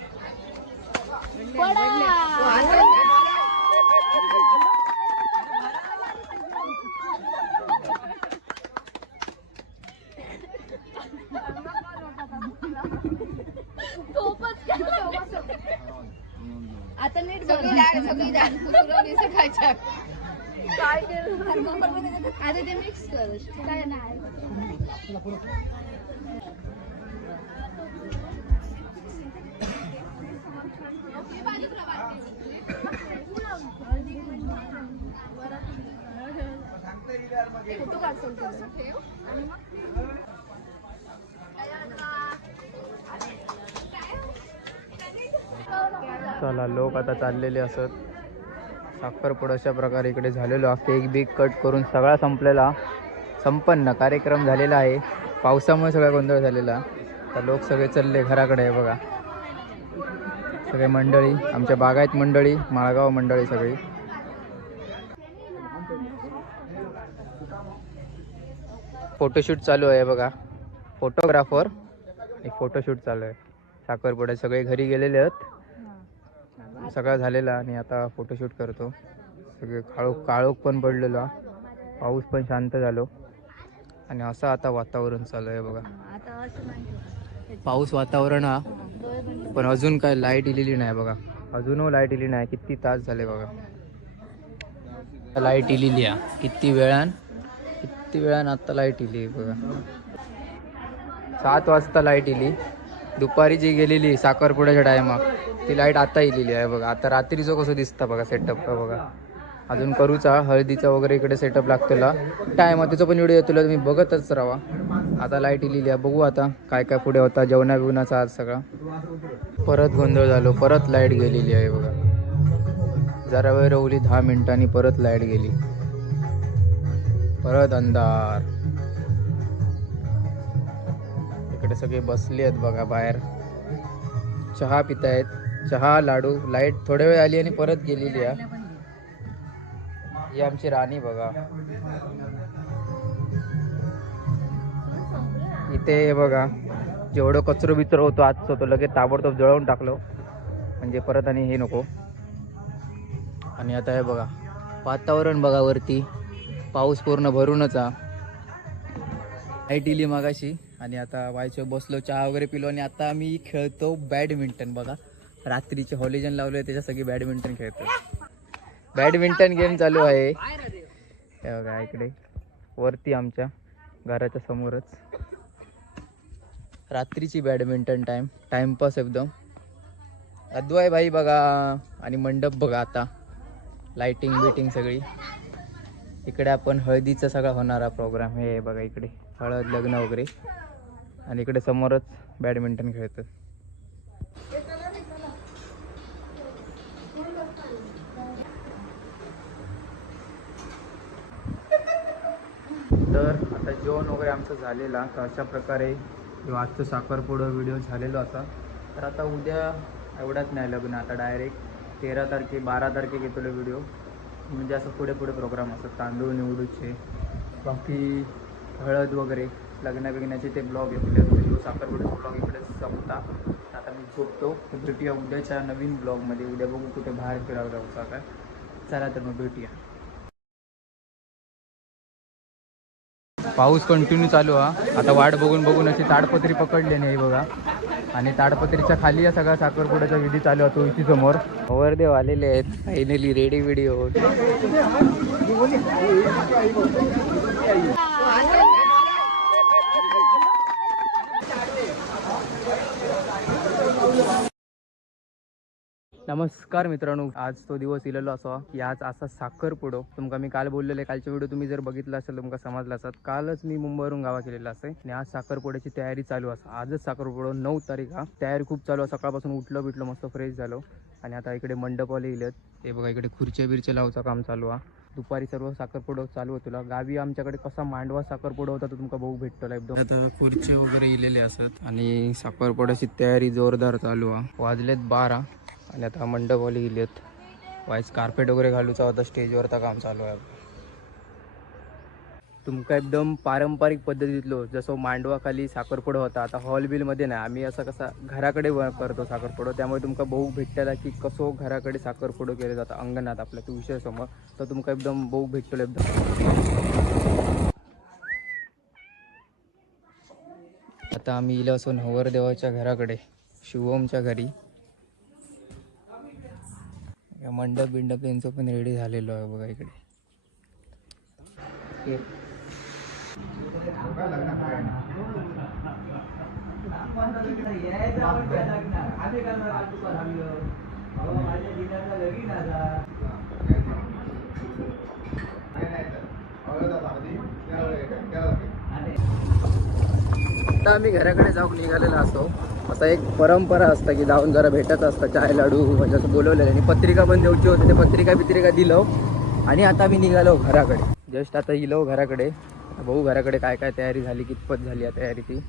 आता नीट सगळी पुरवणी सकाळच्या. काय आता ते मिक्स कर. काय नाही फोटो काढतो. चला, लोक आता चाललेले असत. साखरपुडा अशा प्रकारे इकडे झालेलो. केक बिक कट करून सगळा संपलेला, संपन्न कार्यक्रम झालेला आहे. पावसामुळे सगळा गोंधळ झालेला. तर लोक सगळे चालले घराकडे आहे बघा. सगळे मंडळी, आमच्या बागायत मंडळी, माळगाव मंडळी सगळी. फोटोशूट चालू आहे बघा. फोटोग्राफर एक फोटोशूट चालू आहे. साखरपुड्यात सगळे घरी गेलेले आहेत. सगळं झालेला आणि आता फोटोशूट करतो. सगळे काळोख पण पडलेला, पाऊस पण शांत झालो आणि असं आता वातावरण चालू आहे बघा. पाऊस वातावरण हा, पण अजून काय लाईट इलेली नाही बघा. अजूनही लाईट इली नाही. किती तास झाले बघा. लाईट इलेली आहे किती वेळान आता लाईट इली बघा. 7 वाजता लाईट इली. दुपारी जी गेलेली साखरपुड्याच्या टायमाक ती लाईट आता इलेली आहे बघा. आता रात्रीचं कसं दिसतं बघा सेटअप का बघा. अजून करूचा हळदीचा वगैरे इकडे सेटअप लागतेला. टायम त्याचा पण व्हिडिओ येतो, तुम्ही बघतच राहा. आता लाईट इलेली आहे. बघू आता काय काय पुढे होता. जेवणा बिवणाचा आज सगळा परत गोंधळ झालो. परत लाईट गेलेली आहे बघा. जरा वेळ रवली 10 मिनिटांनी परत लाईट गेली. परत अंधार. इकडे सगळे बसले आहेत बघा बाहेर, चहा पितायत. चहा लाडू. लाईट थोड्या वेळ आली आणि परत गेलेली आहे. ही आमची राणी बघा. इथे बघा जेवढं कचरो बिचरो होतो आजचं तो लगेच ताबडतोब जळवून टाकलो, म्हणजे परत आणि हे नको. आणि आता हे बघा वातावरण बघा, वरती पाऊस पूर्ण भरूनच हा. लाईट इली मगाशी आणि आता वायचो बसलो, चहा वगैरे पिलो आणि आता आम्ही खेळतो बॅडमिंटन बघा. रात्रीचे हॉलिजन लावले त्याच्या सगळी बॅडमिंटन खेळतो. बॅडमिंटन गेम चालू आहे हे बघा इकडे वरती आमच्या घराच्या समोरच. रात्रीची बॅडमिंटन टाइमपास एकदम. अद्वय भाई बघा आणि मंडप बघा. आता लाइटिंग बिटिंग सगळी. इकडे आपण हळदीचा सगळा होणारा प्रोग्राम हे बघा. इकडे हळद लग्न वगैरे आणि इकडे समोरच बॅडमिंटन खेळतात. तर आता जेवण वगैरे आमचं झालेला. तर अशा प्रकारे आजचं साखरपुडा व्हिडिओ झालेला होता. तर आता उद्या एवढाच नाही लग्न, आता डायरेक्ट 13 तारखे 12 तारखे घेतो व्हिडिओ. म्हणजे असं पुढे प्रोग्राम असतात. तांदूळ निवडूचे, बाकी हळद वगैरे लग्न बिग्नाचे ते ब्लॉग येतील. व्हिडिओ साखरपुड्याचा ब्लॉग इकडे संपता. आता मी झोपतो. भेटूया उद्याच्या नवीन ब्लॉगमध्ये. उद्या बघू कुठे बाहेर फिरायला जाऊचा काय. चला तर मग भेटूया. पाऊस कंटिन्यू चालू हा. आता वाट बघून अशी ताडपत्री पकडली नाही बघा. आणि ताडपत्रीच्या खाली या सगळा साखरपुड्याचा विधी चालू होतो. इथे समोर वरदेव आलेले आहेत. Finally ready video. नमस्कार मित्रांनो, आज तो दिवस इलेलो असा की आज असा साखरपुडो. तुमका मी काल बोललेले, कालचा व्हिडिओ तुम्ही जर बघितला असेल तुमका समजला असत. कालच मी मुंबईवरून गावा केलेला असे आणि आज साखरपुड्याची तयारी चालू असा. आजच साखरपुडो 9 तारीख हा. तयारी खूप चालू आहे. सकाळपासून उठलो बिटलो मस्त फ्रेश झालो आणि आता इकडे मंडपवाले इलेत. ते बघा इकडे खुर्च्या बिरच्या लावचा काम चालू आहे. दुपारी सर्व साखरपुडो चालू होतो. गावी आमच्याकडे कसा मांडवा साखरपुडा होता तो तुमका बघू भेटतो एकदम. आता खुर्च्या वगैरे इलेले असत आणि साखरपुड्याची तयारी जोरदार चालू आहे. वाजलेत 12 आणि आता मंडपवाले गेलेत. वाईस कार्पेट वगैरे घालूचा होता. स्टेजवरचा काम चालू आहे. तुमका एकदम पारंपरिक पद्धतीतलो जसं मांडवा खाली साखरपुडा होता. आता हॉल बिलमध्ये नाही, आम्ही असं कसा घराकडे करतो साखरपुडा. त्यामुळे तुमका बघू भेटला की कसो घराकडे साखरपुडा केले जातं अंगणात आपल्या तू विषय समोर. तर तुमका एकदम बघू भेटतो एकदम. आता आम्ही इलो असो नवरदेवाच्या घराकडे, शिवमच्या घरी. मंडप बिंडप यांचं पण रेडी झालेलो आहे बघा इकडे. आता आम्ही घराकडे जाऊन निघालेला असतो. असा एक परंपरा असता की जाऊन जरा भेटायचं असतं. चाय लाडू म्हणजे असं बोलवलेलं आणि पत्रिका पण द्यायची होती. ते पत्रिका दिलो आणि आता मी निघालो घराकडे. जस्ट आता इलो घराकडे. भाऊ घराकडे काय काय तयारी झाली, कितपत झाली या तयारी ती.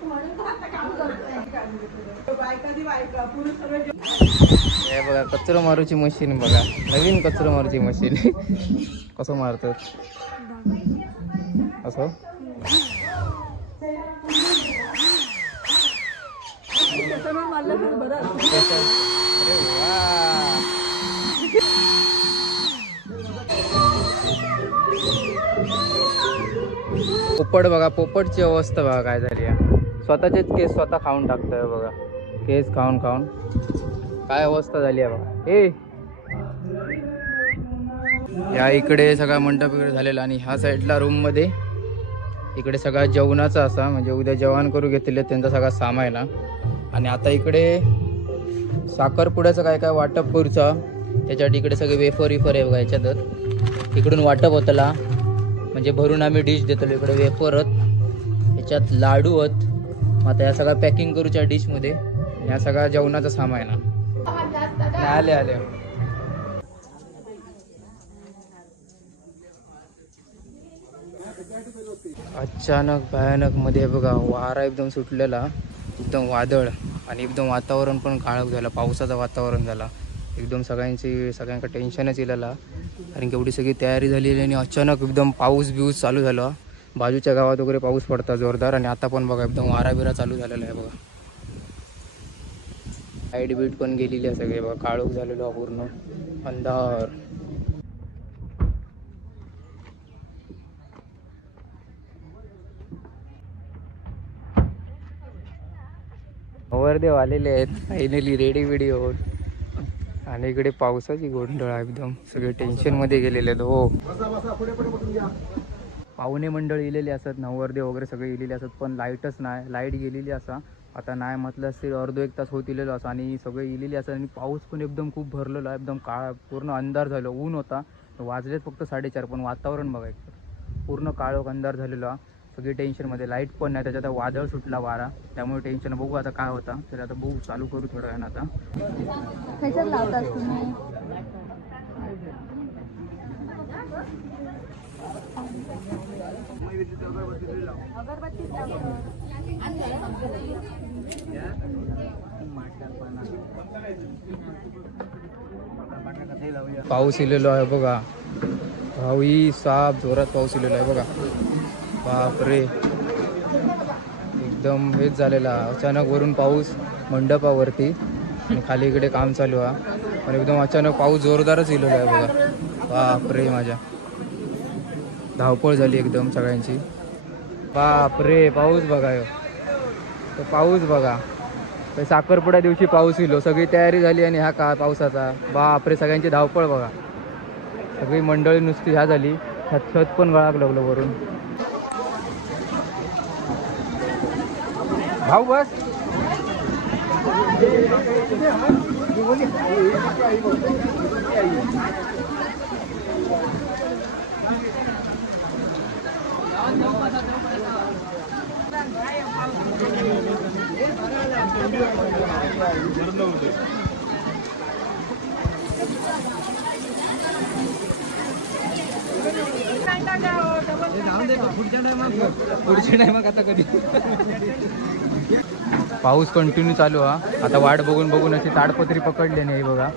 हे बघा कचरो मारूची मशीन बघा, नवीन कचरो मारूची मशीन कसं मारतात असं. अरे वा. पोपट बघा, पोपटची अवस्था बघा काय झाली आहे. स्वतःचेच केस स्वतः खाऊन टाकतोय बघा, केस खाऊन खाऊन काय अवस्था झाली आहे बघा. या इकडे सगळा मंडप वगैरे झालेला आणि ह्या साईडला रूम मध्ये इकडे सगळा जेवणाचा असा, म्हणजे उद्या जेवण करू घेतलेले त्यांचा सगळा सामान आहे. आणि आता इकडे साखरपुड्याचं काय काय वाटप करूचा, त्याच्यासाठी इकडे सगळे वेफर विफर आहे बघा. याच्यातच इकडून वाटप होतला, म्हणजे भरून आम्ही डिश देतो. इकडे वेफरत, ह्याच्यात लाडू आहेत. आता या सगळ्या पॅकिंग करूच्या डिशमध्ये, या सगळ्या जेवणाचं सामान आहे ना. आले आले अचानक भयानक मध्ये बघा वारा एकदम सुटलेला, एकदम वादळ आणि एकदम वातावरण पण काळोख झाला, पावसाचं वातावरण झाला एकदम. सगळ्यांका टेन्शनच इलेला, कारण की एवढी सगळी तयारी झालेली आणि अचानक एकदम पाऊस बिऊस चालू झाला. बाजूच्या गावात वगैरे पाऊस पडता जोरदार, आणि आता पण बघा एकदम वारा बिरा चालू झालेला आहे बघा. लाईट बीट पण गेलेली आहे सगळे बघा, काळोख झालेलो पूर्ण अंधार. नवरदेव आलेले आहेत फायनली रेडी बिडी होऊन, आणि इकडे पावसाची गोंधळ एकदम, सगळे टेन्शन मध्ये गेलेले आहेत. हो, पाहुणे मंडळ इलेले असतात, नवरदेव वगैरे सगळे इलेले असतात, पण लाईटच नाही, लाईट गेलेली असा. आता नाही म्हटलं असते अर्धो एक तास होत इलेलो असं, आणि सगळे इलेले असतात. आणि पाऊस पण एकदम खूप भरलेला, एकदम काळा पूर्ण अंधार झालं, ऊन होता. वाजलेत फक्त 4:30, पण वातावरण बघायचं पूर्ण काळोख अंधार झालेला. सगळी टेन्शनमध्ये, लाईट पण नाही, त्याच्यात वादळ सुटला वारा, त्यामुळे टेन्शन. बघू आता काय होता, तर आता बघू, चालू करू थोडं वेळानं आता. पाऊस इलेलो आहे बघा, भावी साप जोरात पाऊस इलेलो आहे बघा. बापरे, एकदम हेच झालेला अचानक, वरून पाऊस मंडपावरती आणि खाली इकडे काम चालू आहे, पण एकदम अचानक पाऊस जोरदारच इलेलो आहे बघा. बापरे, माझ्या धावपळ झाली एकदम सगळ्यांची. बापरे, पाऊस बघा, तो पाऊस बघा, तर साखरपुड्या दिवशी पाऊस इलो, सगळी तयारी झाली आणि हा का पावसाचा. बापरे, सगळ्यांची धावपळ बघा, सगळी मंडळी नुसती ह्या झाली. छत पण गळाक लागलं वरून. भाऊ बस. पुढच्या टायमात आता कधी. पाऊस कंटिन्यू चालू हा. आता वाट बघून बघून अशी ताडपत्री पकडली नाही बघा,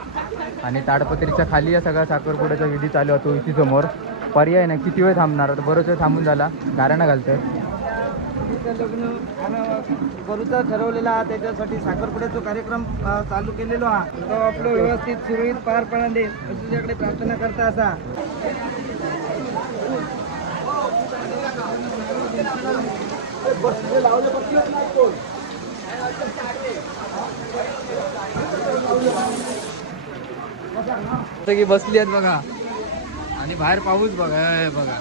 आणि ताडपत्रीच्या खाली या सगळा साखरपुड्याचा विधी चालू होतो इथे समोर. पर्याय नाही, किती वेळ थांबणार, आता बरंच वेळ थांबून झाला, गाऱ्यानं घालतोय. लग्न करूचा ठरवलेला हा, त्याच्यासाठी साखरपुड्याचा कार्यक्रम चालू केलेलो हा, तो आपलं व्यवस्थित सुरळीत पार पडून देईल अशी तुझ्याकडे प्रार्थना करता असा. की बसली आहेत बघा, आणि बाहेर पाऊस बघा, बघा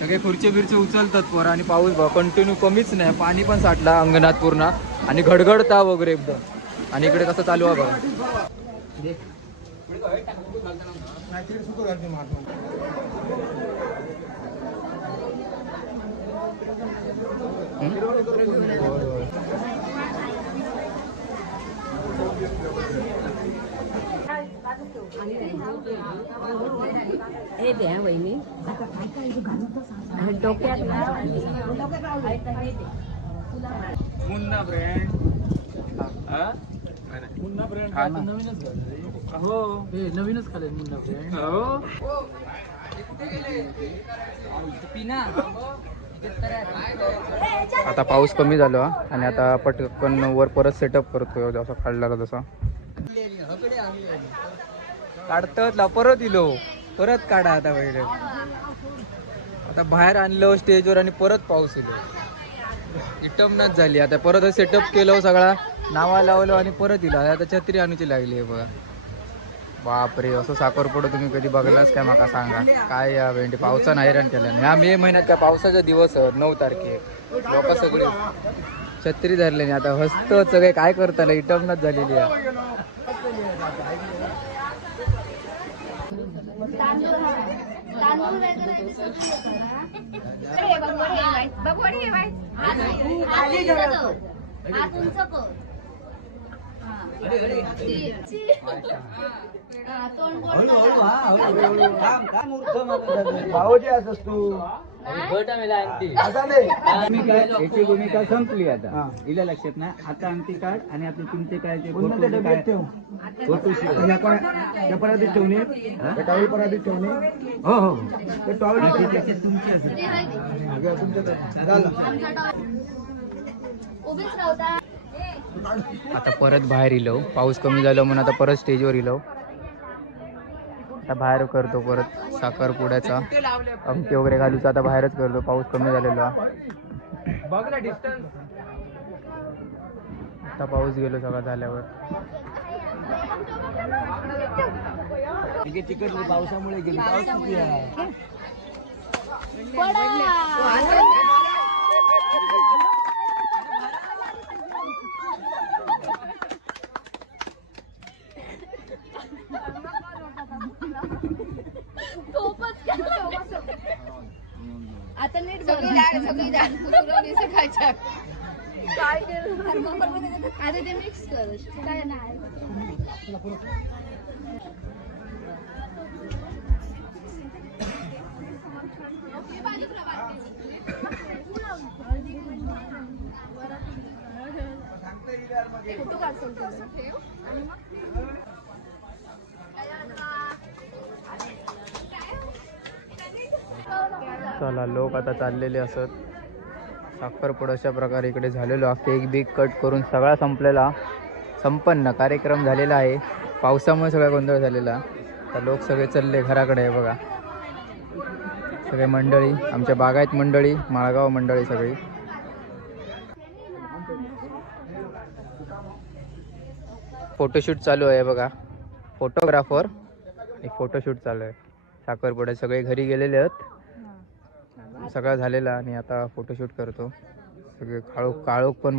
सगळे खुर्ची बिरची उचलतात पोरं, आणि पाऊस बघा कंटिन्यू कमीच नाही, पाणी पण साठला अंगणात पूर्ण, आणि घडघडता वगैरे एकदम. आणि इकडे कसं चालू आहे बघा. हे द्या वहिनी, डोक्यात मुन्ना ब्रँड मुन्ना ब्रँड हा ना. नवीनच झालं हो नवीनच खाल्ले मुन्ना ब्रँड हो आता पाऊस कमी झाला आणि आता पटकन वर परत सेटअप करतोय जसा काढला तसा काढतात परत इलो परत काढा आता पहिले आता बाहेर आणलं स्टेजवर आणि परत पाऊस इलो इटमनच झाली आता परत सेटअप केलं सगळा नावा लावलं आणि परत इलो आता छत्री आणूची लागली आहे बघा बापरे असं साखरपुडा तुम्ही कधी बघलाच काय माका सांगा काय या भेंडी पावसानं हैराण केलं ह्या मे महिन्यात काय पावसाचा दिवस 9 तारखेक लोक सगळे छत्री धरले नाही आता हस्त सगळे काय करताना इटमनच झालेली आहे तांदूळ भावजी असस तू याची भूमिका संपली आता हा. हिला लक्षात ना आता अंगठी काढ आणि आपले तुमचे काय ते पुन्हा ते डब्यात ठेव फोटोशूट त्या परातीत ठेवणे त्या टॉवेल परातीत ठेवणे हो हो ते टॉवेल तुमची असेल उभीच राहता आता परत बाहेर इलो पाऊस कमी झाला म्हणून आता परत स्टेजवर इलो आता बाहेर करतो परत साखरपुड्याचा अंगठी वगैरे घालूचा आता बाहेरच करतो पाऊस कमी झालेला आता पाऊस गेलो सगळा झाल्यावर तिकडली पावसामुळे गेली पाऊस किती आहे आता नीट सगळी डाळ कुसुरवणी सकाळच्या काय आता ते मिक्स कर काय नाही फोटो काढतो चला लोक आता चाललेले असत साखरपुडा अशा प्रकारे इकडे झालेलो केक बिक कट करून सगळा संपलेला संपन्न कार्यक्रम झालेला आहे पावसामुळे सगळा गोंधळ झालेला तर लोक सगळे चालले घराकडे आहे बघा सगळे मंडळी आमच्या बागायत मंडळी माळगाव मंडळी सगळी फोटोशूट चालू आहे बघा फोटोग्राफर एक फोटोशूट चालू आहे साखरपुड्यात सगळे घरी गेलेले आहेत सगळं झालेला आणि आता फोटोशूट करतो सगळे काळोख पण